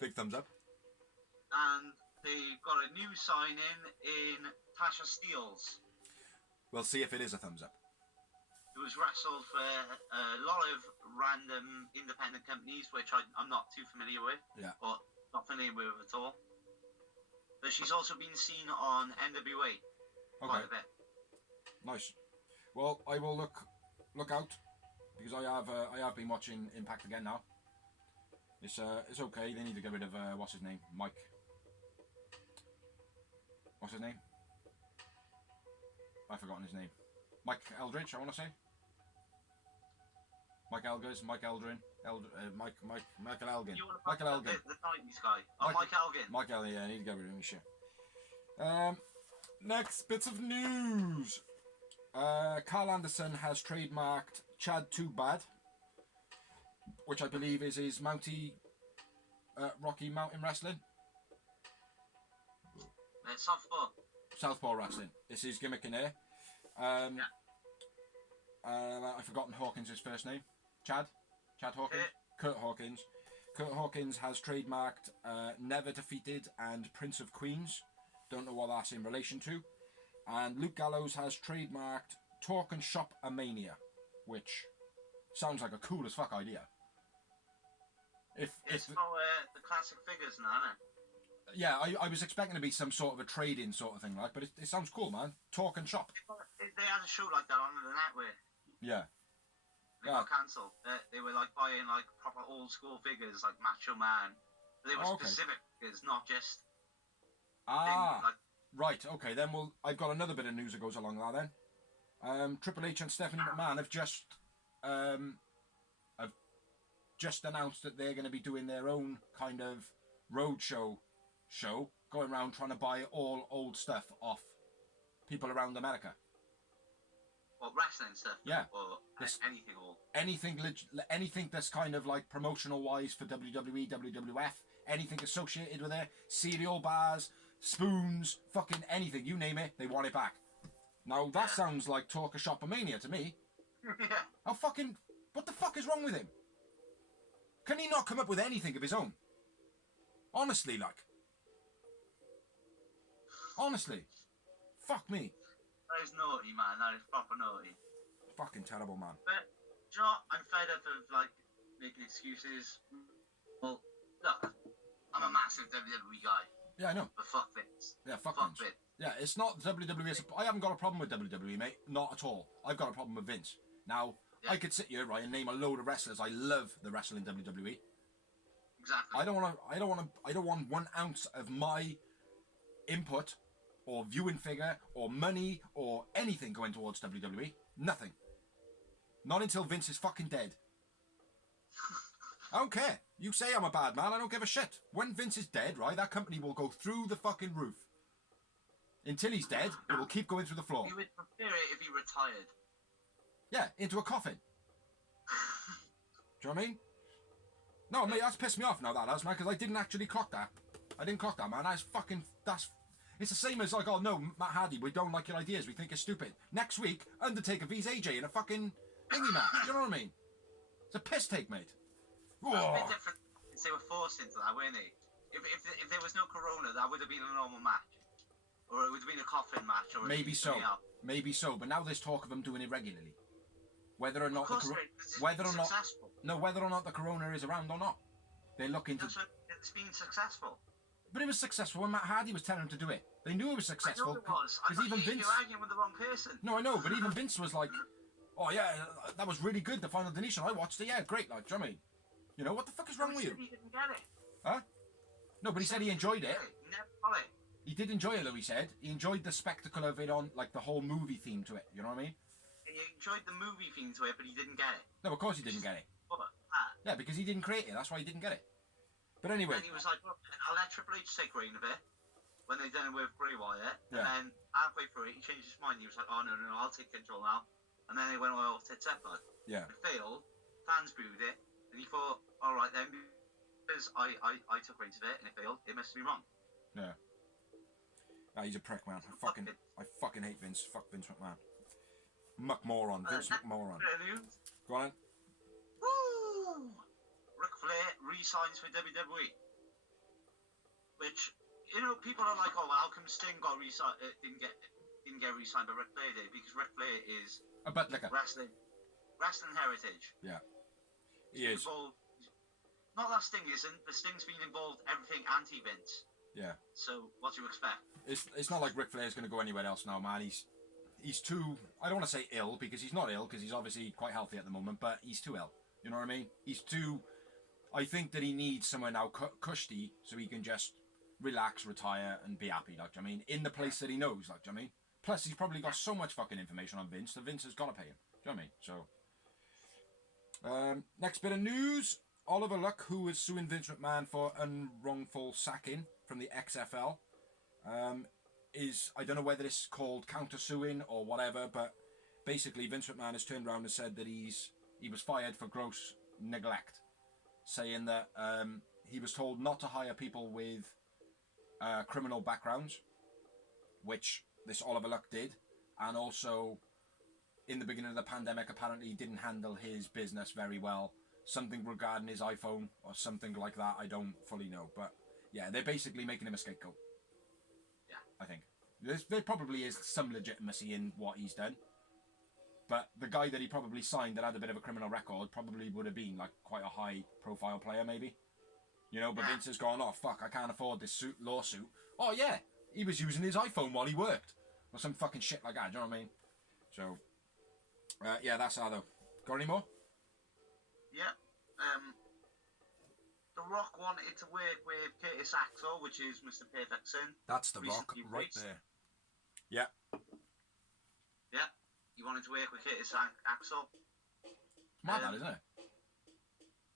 Big thumbs up. And they got a new signing in Tasha Steelz. We'll see if it is a thumbs up. It was wrestled for a lot of random independent companies, which I'm not too familiar with. Yeah. Or not familiar with at all. But she's also been seen on NWA quite a bit. Nice. Well, I will look out because I have been watching Impact again now. It's okay. They need to get rid of what's his name, Mike. What's his name? I've forgotten his name. Mike Eldridge, I want to say. Mike Elgers, Mike Eldrin, Michael Elgin. Michael Elgin. The 90s guy. Oh, Mike Elgin. Mike Elgin, yeah, I need to get rid of him, shit. Next bits of news. Carl Anderson has trademarked Chad Too Bad, which I believe is his Rocky Mountain Wrestling. Southpaw Wrestling. It's his gimmick in there. I've forgotten Hawkins' first name. Chad Hawkins. Kurt Hawkins. Kurt Hawkins has trademarked Never Defeated and Prince of Queens. Don't know what that's in relation to. And Luke Gallows has trademarked Talk and Shop a Mania, which sounds like a cool as fuck idea. It's for the classic figures now, isn't it? Yeah, I was expecting to be some sort of a trade-in sort of thing, like, but it sounds cool, man. Talk and shop. They had a show like that on the network. Yeah. They got cancelled. They were like buying like proper old school figures, like Macho Man. But they were specific figures, not just. Right. Okay. Then I've got another bit of news that goes along that. Then, Triple H and Stephanie McMahon have just announced that they're going to be doing their own kind of roadshow show, going around trying to buy all old stuff off people around America. What, wrestling stuff? Yeah. Or anything old? Anything that's kind of like promotional wise for WWE, WWF, anything associated with it, cereal bars, spoons, fucking anything, you name it, they want it back. Now that sounds like Talk of Shopomania to me. Yeah. What the fuck is wrong with him? Can he not come up with anything of his own? Honestly, fuck me. That is naughty, man. That is proper naughty. Fucking terrible, man. But, do you know what? I'm fed up of, like, making excuses. Well, look, I'm a massive WWE guy. Yeah, I know. But fuck Vince. Yeah, fuck Vince. Yeah, it's not WWE. I haven't got a problem with WWE, mate. Not at all. I've got a problem with Vince. Now, I could sit here, right, and name a load of wrestlers. I love the wrestling WWE. Exactly. I don't want 1 ounce of my input or viewing figure or money or anything going towards WWE. Nothing. Not until Vince is fucking dead. I don't care. You say I'm a bad man, I don't give a shit. When Vince is dead, right, that company will go through the fucking roof. Until he's dead, it will keep going through the floor. You would prefer it if he retired. Yeah, into a coffin. Do you know what I mean? No, mate, that's pissed me off now, that has, man, because I didn't actually clock that. I didn't clock that, man. It's the same as like, oh no, Matt Hardy, we don't like your ideas, we think you're stupid. Next week, Undertaker vs AJ in a fucking thingy match. Do you know what I mean? It's a piss take, mate. It's a bit different. They were forced into that, weren't they? If there was no corona, that would have been a normal match. Or it would have been a coffin match. Or maybe so. But now there's talk of them doing it regularly. Whether or not whether or not the corona is around or not. They're looking to. It's been successful. But it was successful when Matt Hardy was telling him to do it. They knew it was successful. I know it was. Because even Vince. You're arguing with the wrong person. No, I know, but even Vince was like, "Oh yeah, that was really good. The final Deletion. I watched it. Yeah, great. Like, do you know what I mean? You know what the fuck is wrong with you?" He didn't get it. Huh? No, but he said he enjoyed it. He never got it. He did enjoy it, though. He said he enjoyed the spectacle of it on, like the whole movie theme to it. You know what I mean? He enjoyed the movie theme to it, but he didn't get it. No, of course he didn't get it. Yeah, because he didn't create it. That's why he didn't get it. But anyway. And he was like, well, I'll let Triple H take reign of it when they done it with Bray Wyatt. And then halfway through it, he changed his mind. He was like, oh, no, I'll take control now. And then they went all tits up. Like, yeah. It failed. Fans booed it. And he thought, all right, then, because I took reign of it and it failed, it must be wrong. Yeah. Ah, he's a prick, man. I fucking hate Vince. Fuck Vince McMahon. Muck moron. Vince McMoron. Go on then. Woo! Ric Flair re-signs for WWE. Which, you know, people are like, oh, well, how come Sting got re-signed? Didn't get re-signed, but Ric Flair did, because Ric Flair is a butt licker. Wrestling wrestling heritage. Yeah. He is. Involved, not that Sting isn't, but Sting's been involved everything anti-Vince. Yeah. So, what do you expect? It's not like Ric Flair's going to go anywhere else now, man. He's too... I don't want to say ill, because he's not ill, because he's obviously quite healthy at the moment, but he's too ill. You know what I mean? He's too... I think that he needs somewhere now cushy, so he can just relax, retire, and be happy, like, I mean, in the place that he knows, like, I mean. Plus, he's probably got so much fucking information on Vince that Vince has got to pay him. Do you know what I mean? So, next bit of news. Oliver Luck, who is suing Vince McMahon for unwrongful sacking from the XFL, is, I don't know whether it's called counter-suing or whatever, but basically Vince McMahon has turned around and said that he was fired for gross neglect, saying that he was told not to hire people with criminal backgrounds, which this Oliver Luck did, and also in the beginning of the pandemic apparently he didn't handle his business very well, something regarding his iPhone or something like that, I don't fully know, but yeah, they're basically making him a scapegoat. Yeah. I think. There probably is some legitimacy in what he's done, but the guy that he probably signed that had a bit of a criminal record probably would have been like quite a high profile player maybe. You know, but Vince has gone, oh fuck, I can't afford this lawsuit. Oh yeah, he was using his iPhone while he worked. Or some fucking shit like that, do you know what I mean? So, yeah, that's how though. Got any more? Yeah. The Rock wanted to work with Curtis Axel, which is Mr. Perfect Son. That's The Rock Recently right released. there. Yeah. Yeah. He wanted to work with Curtis Axel. Mad that, isn't it?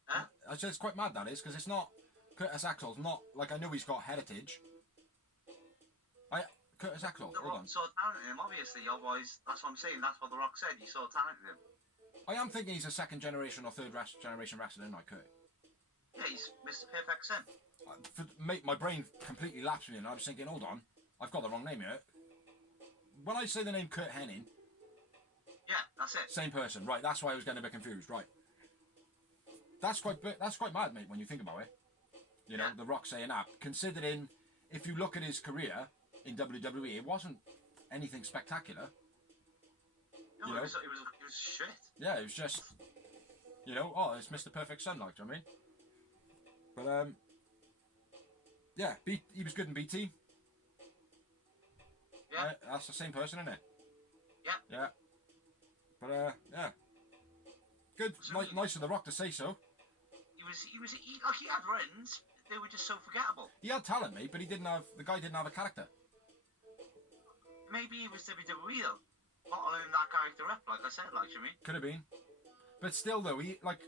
Huh? I said it's quite mad that is, because it's not... Curtis Axel's not... Like, I know he's got heritage. Curtis Axel, The hold Rock on. saw talent in him, obviously. Otherwise, that's what I'm saying. That's what The Rock said. He saw talent in him. I am thinking he's a second generation or third generation wrestler, isn't I, Kurt? Yeah, he's Mr. Perfect Son. Mate, my brain completely lapsed me and I was thinking, hold on, I've got the wrong name here. When I say the name Kurt Hennig, Yeah, that's it. same person, right, that's why I was getting a bit confused, right. That's quite mad, mate, when you think about it. You know, Yeah. The Rock saying that, considering, if you look at his career in WWE, it wasn't anything spectacular. No, You know? it was shit. Yeah, it was just, you know, oh, it's Mr. Perfect Son, like, do you know what I mean? But, yeah, he was good in BT. Yeah. That's the same person, isn't it? Yeah. Yeah. But, yeah. Good. So Nice of The Rock to say so. He had runs. They were just so forgettable. He had talent, mate, but the guy didn't have a character. Maybe he was WWE though. Bottling that character up, like I said, like, you mean? Could have been. But still, though, he, like...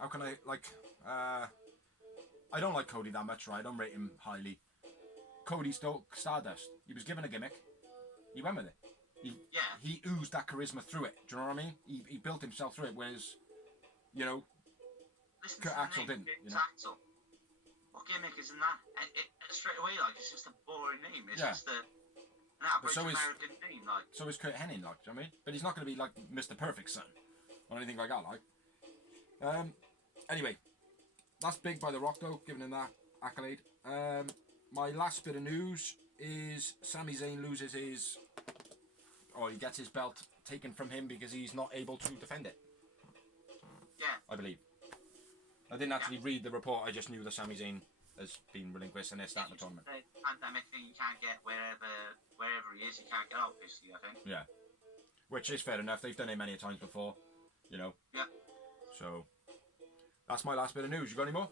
How can I, like... I don't like Cody that much, right? I don't rate him highly. Cody stole Stardust. He was given a gimmick. He went with it. He oozed that charisma through it. Do you know what I mean? He built himself through it, whereas, you know, Listen Kurt to the Axel name, didn't, you Curtis know? Axel. What gimmick is in that? Straight away, like, it's just a boring name. It's Yeah. just an average so is- American name, like. So is Kurt Hennig, like, do you know what I mean? But he's not going to be like Mr. Perfect Son or anything like that, like. Anyway, that's big by The Rock, though, giving him that accolade. My last bit of news is Sami Zayn loses his... Or he gets his belt taken from him because he's not able to defend it, Yeah. I believe. I didn't actually read the report, I just knew that Sami Zayn has been relinquished and they're starting the tournament. The pandemic thing, you can't get wherever he is, you can't get out, basically, I think. Yeah. Which is fair enough, they've done it many times before, you know. Yeah. So, that's my last bit of news. You got any more?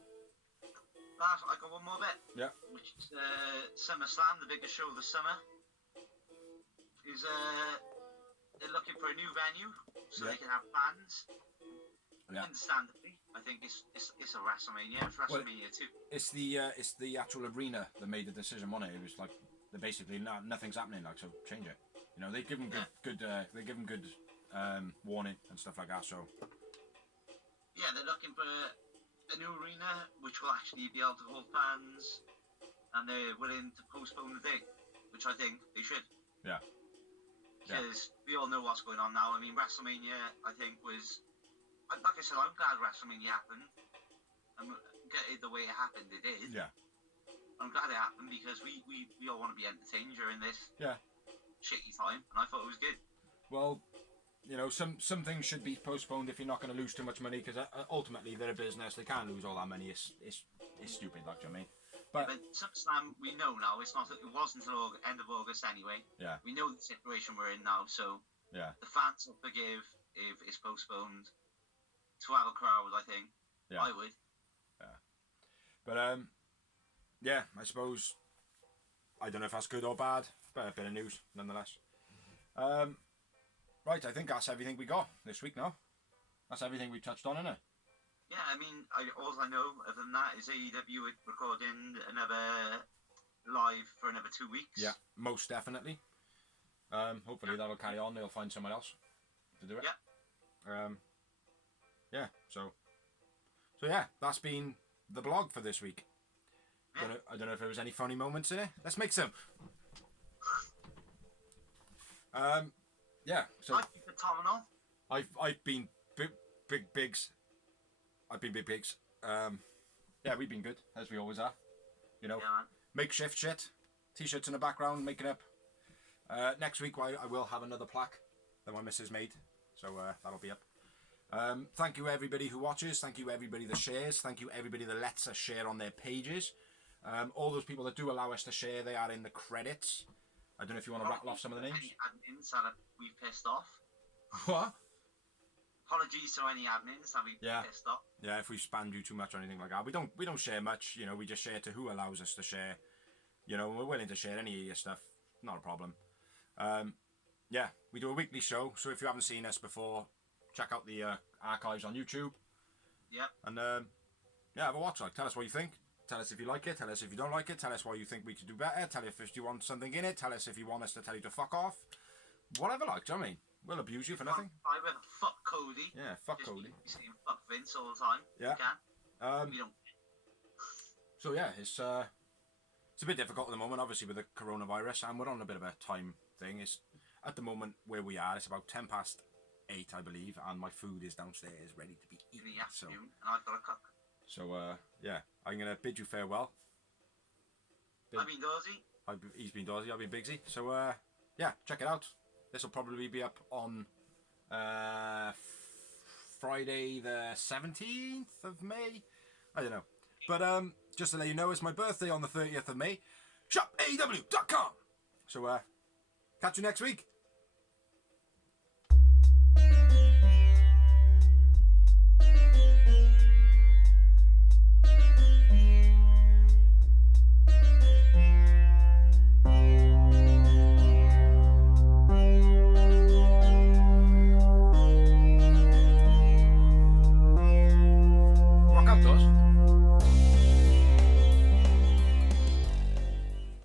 I got one more bit. Yeah. Which is SummerSlam, the biggest show of the summer. Is they're looking for a new venue so they can have fans. Yeah. Understandably, I think it's a WrestleMania. It's WrestleMania too. It's the actual arena that made the decision, wasn't it? It was like they're basically nothing's happening, like, so change it. You know, they give them good warning and stuff like that. So Yeah, they're looking for a new arena which will actually be able to hold fans, and they're willing to postpone the date, which I think they should. Yeah. Because we all know what's going on now. I mean, WrestleMania, I think, was... Like I said, I'm glad WrestleMania happened. And the way it happened, it did. yeah, I'm glad it happened because we all want to be entertained during this yeah. shitty time. And I thought it was good. Well, you know, some things should be postponed if you're not going to lose too much money, because ultimately they're a business. They can't lose all that money. It's stupid, like, do you know what I mean? But SummerSlam, we know now. It wasn't until end of August anyway. Yeah. We know the situation we're in now, so yeah, the fans will forgive if it's postponed to have a crowd. I think. Yeah. I would. Yeah. But yeah, I suppose I don't know if that's good or bad, but a bit of news nonetheless. Right, I think that's everything we got this week now. That's everything we touched on, isn't it? Yeah, I mean, all I know other than that is AEW recording another live for another 2 weeks. Yeah, most definitely. Hopefully that'll carry on. They'll find someone else to do it. Yeah. Yeah. So yeah, that's been the blog for this week. Yeah. I don't know if there was any funny moments in it. Let's make some. Yeah. So I think phenomenal. I've been big pigs. I've been big pigs. Yeah, we've been good, as we always are. You know, Yeah. makeshift shit, t-shirts in the background, making up. Next week I will have another plaque that my missus made, so that'll be up. Thank you everybody who watches. Thank you everybody that shares. Thank you everybody that lets us share on their pages. All those people that do allow us to share, they are in the credits. I don't know if you want to rattle off some of the names. Any admins that we've pissed off. What? Apologies to any admins that we've pissed off. Yeah, if we spammed you too much or anything like that. We don't share much, you know, we just share to who allows us to share. You know, we're willing to share any of your stuff. Not a problem. Yeah, we do a weekly show, so if you haven't seen us before, check out the archives on YouTube. Yep. And yeah, have a watch. Like, tell us what you think. Tell us if you like it. Tell us if you don't like it. Tell us what you think we could do better. Tell us if you want something in it. Tell us if you want us to tell you to fuck off. Whatever, like, do you know what I mean? We'll abuse you for nothing. I would fuck Cody. Yeah, fuck Just Cody. You saying fuck Vince all the time. Yeah. You can. We don't. So yeah, it's a bit difficult at the moment, obviously with the coronavirus, and we're on a bit of a time thing. It's at the moment where we are. It's about 8:10, I believe, and my food is downstairs ready to be eaten. In the afternoon, and I've got to cook. So yeah, I'm gonna bid you farewell. I've been Dorsey. He's been Dorsey. I've been Bigsy. So yeah, check it out. This will probably be up on Friday the 17th of May. I don't know. But just to let you know, it's my birthday on the 30th of May. ShopAEW.com. So catch you next week.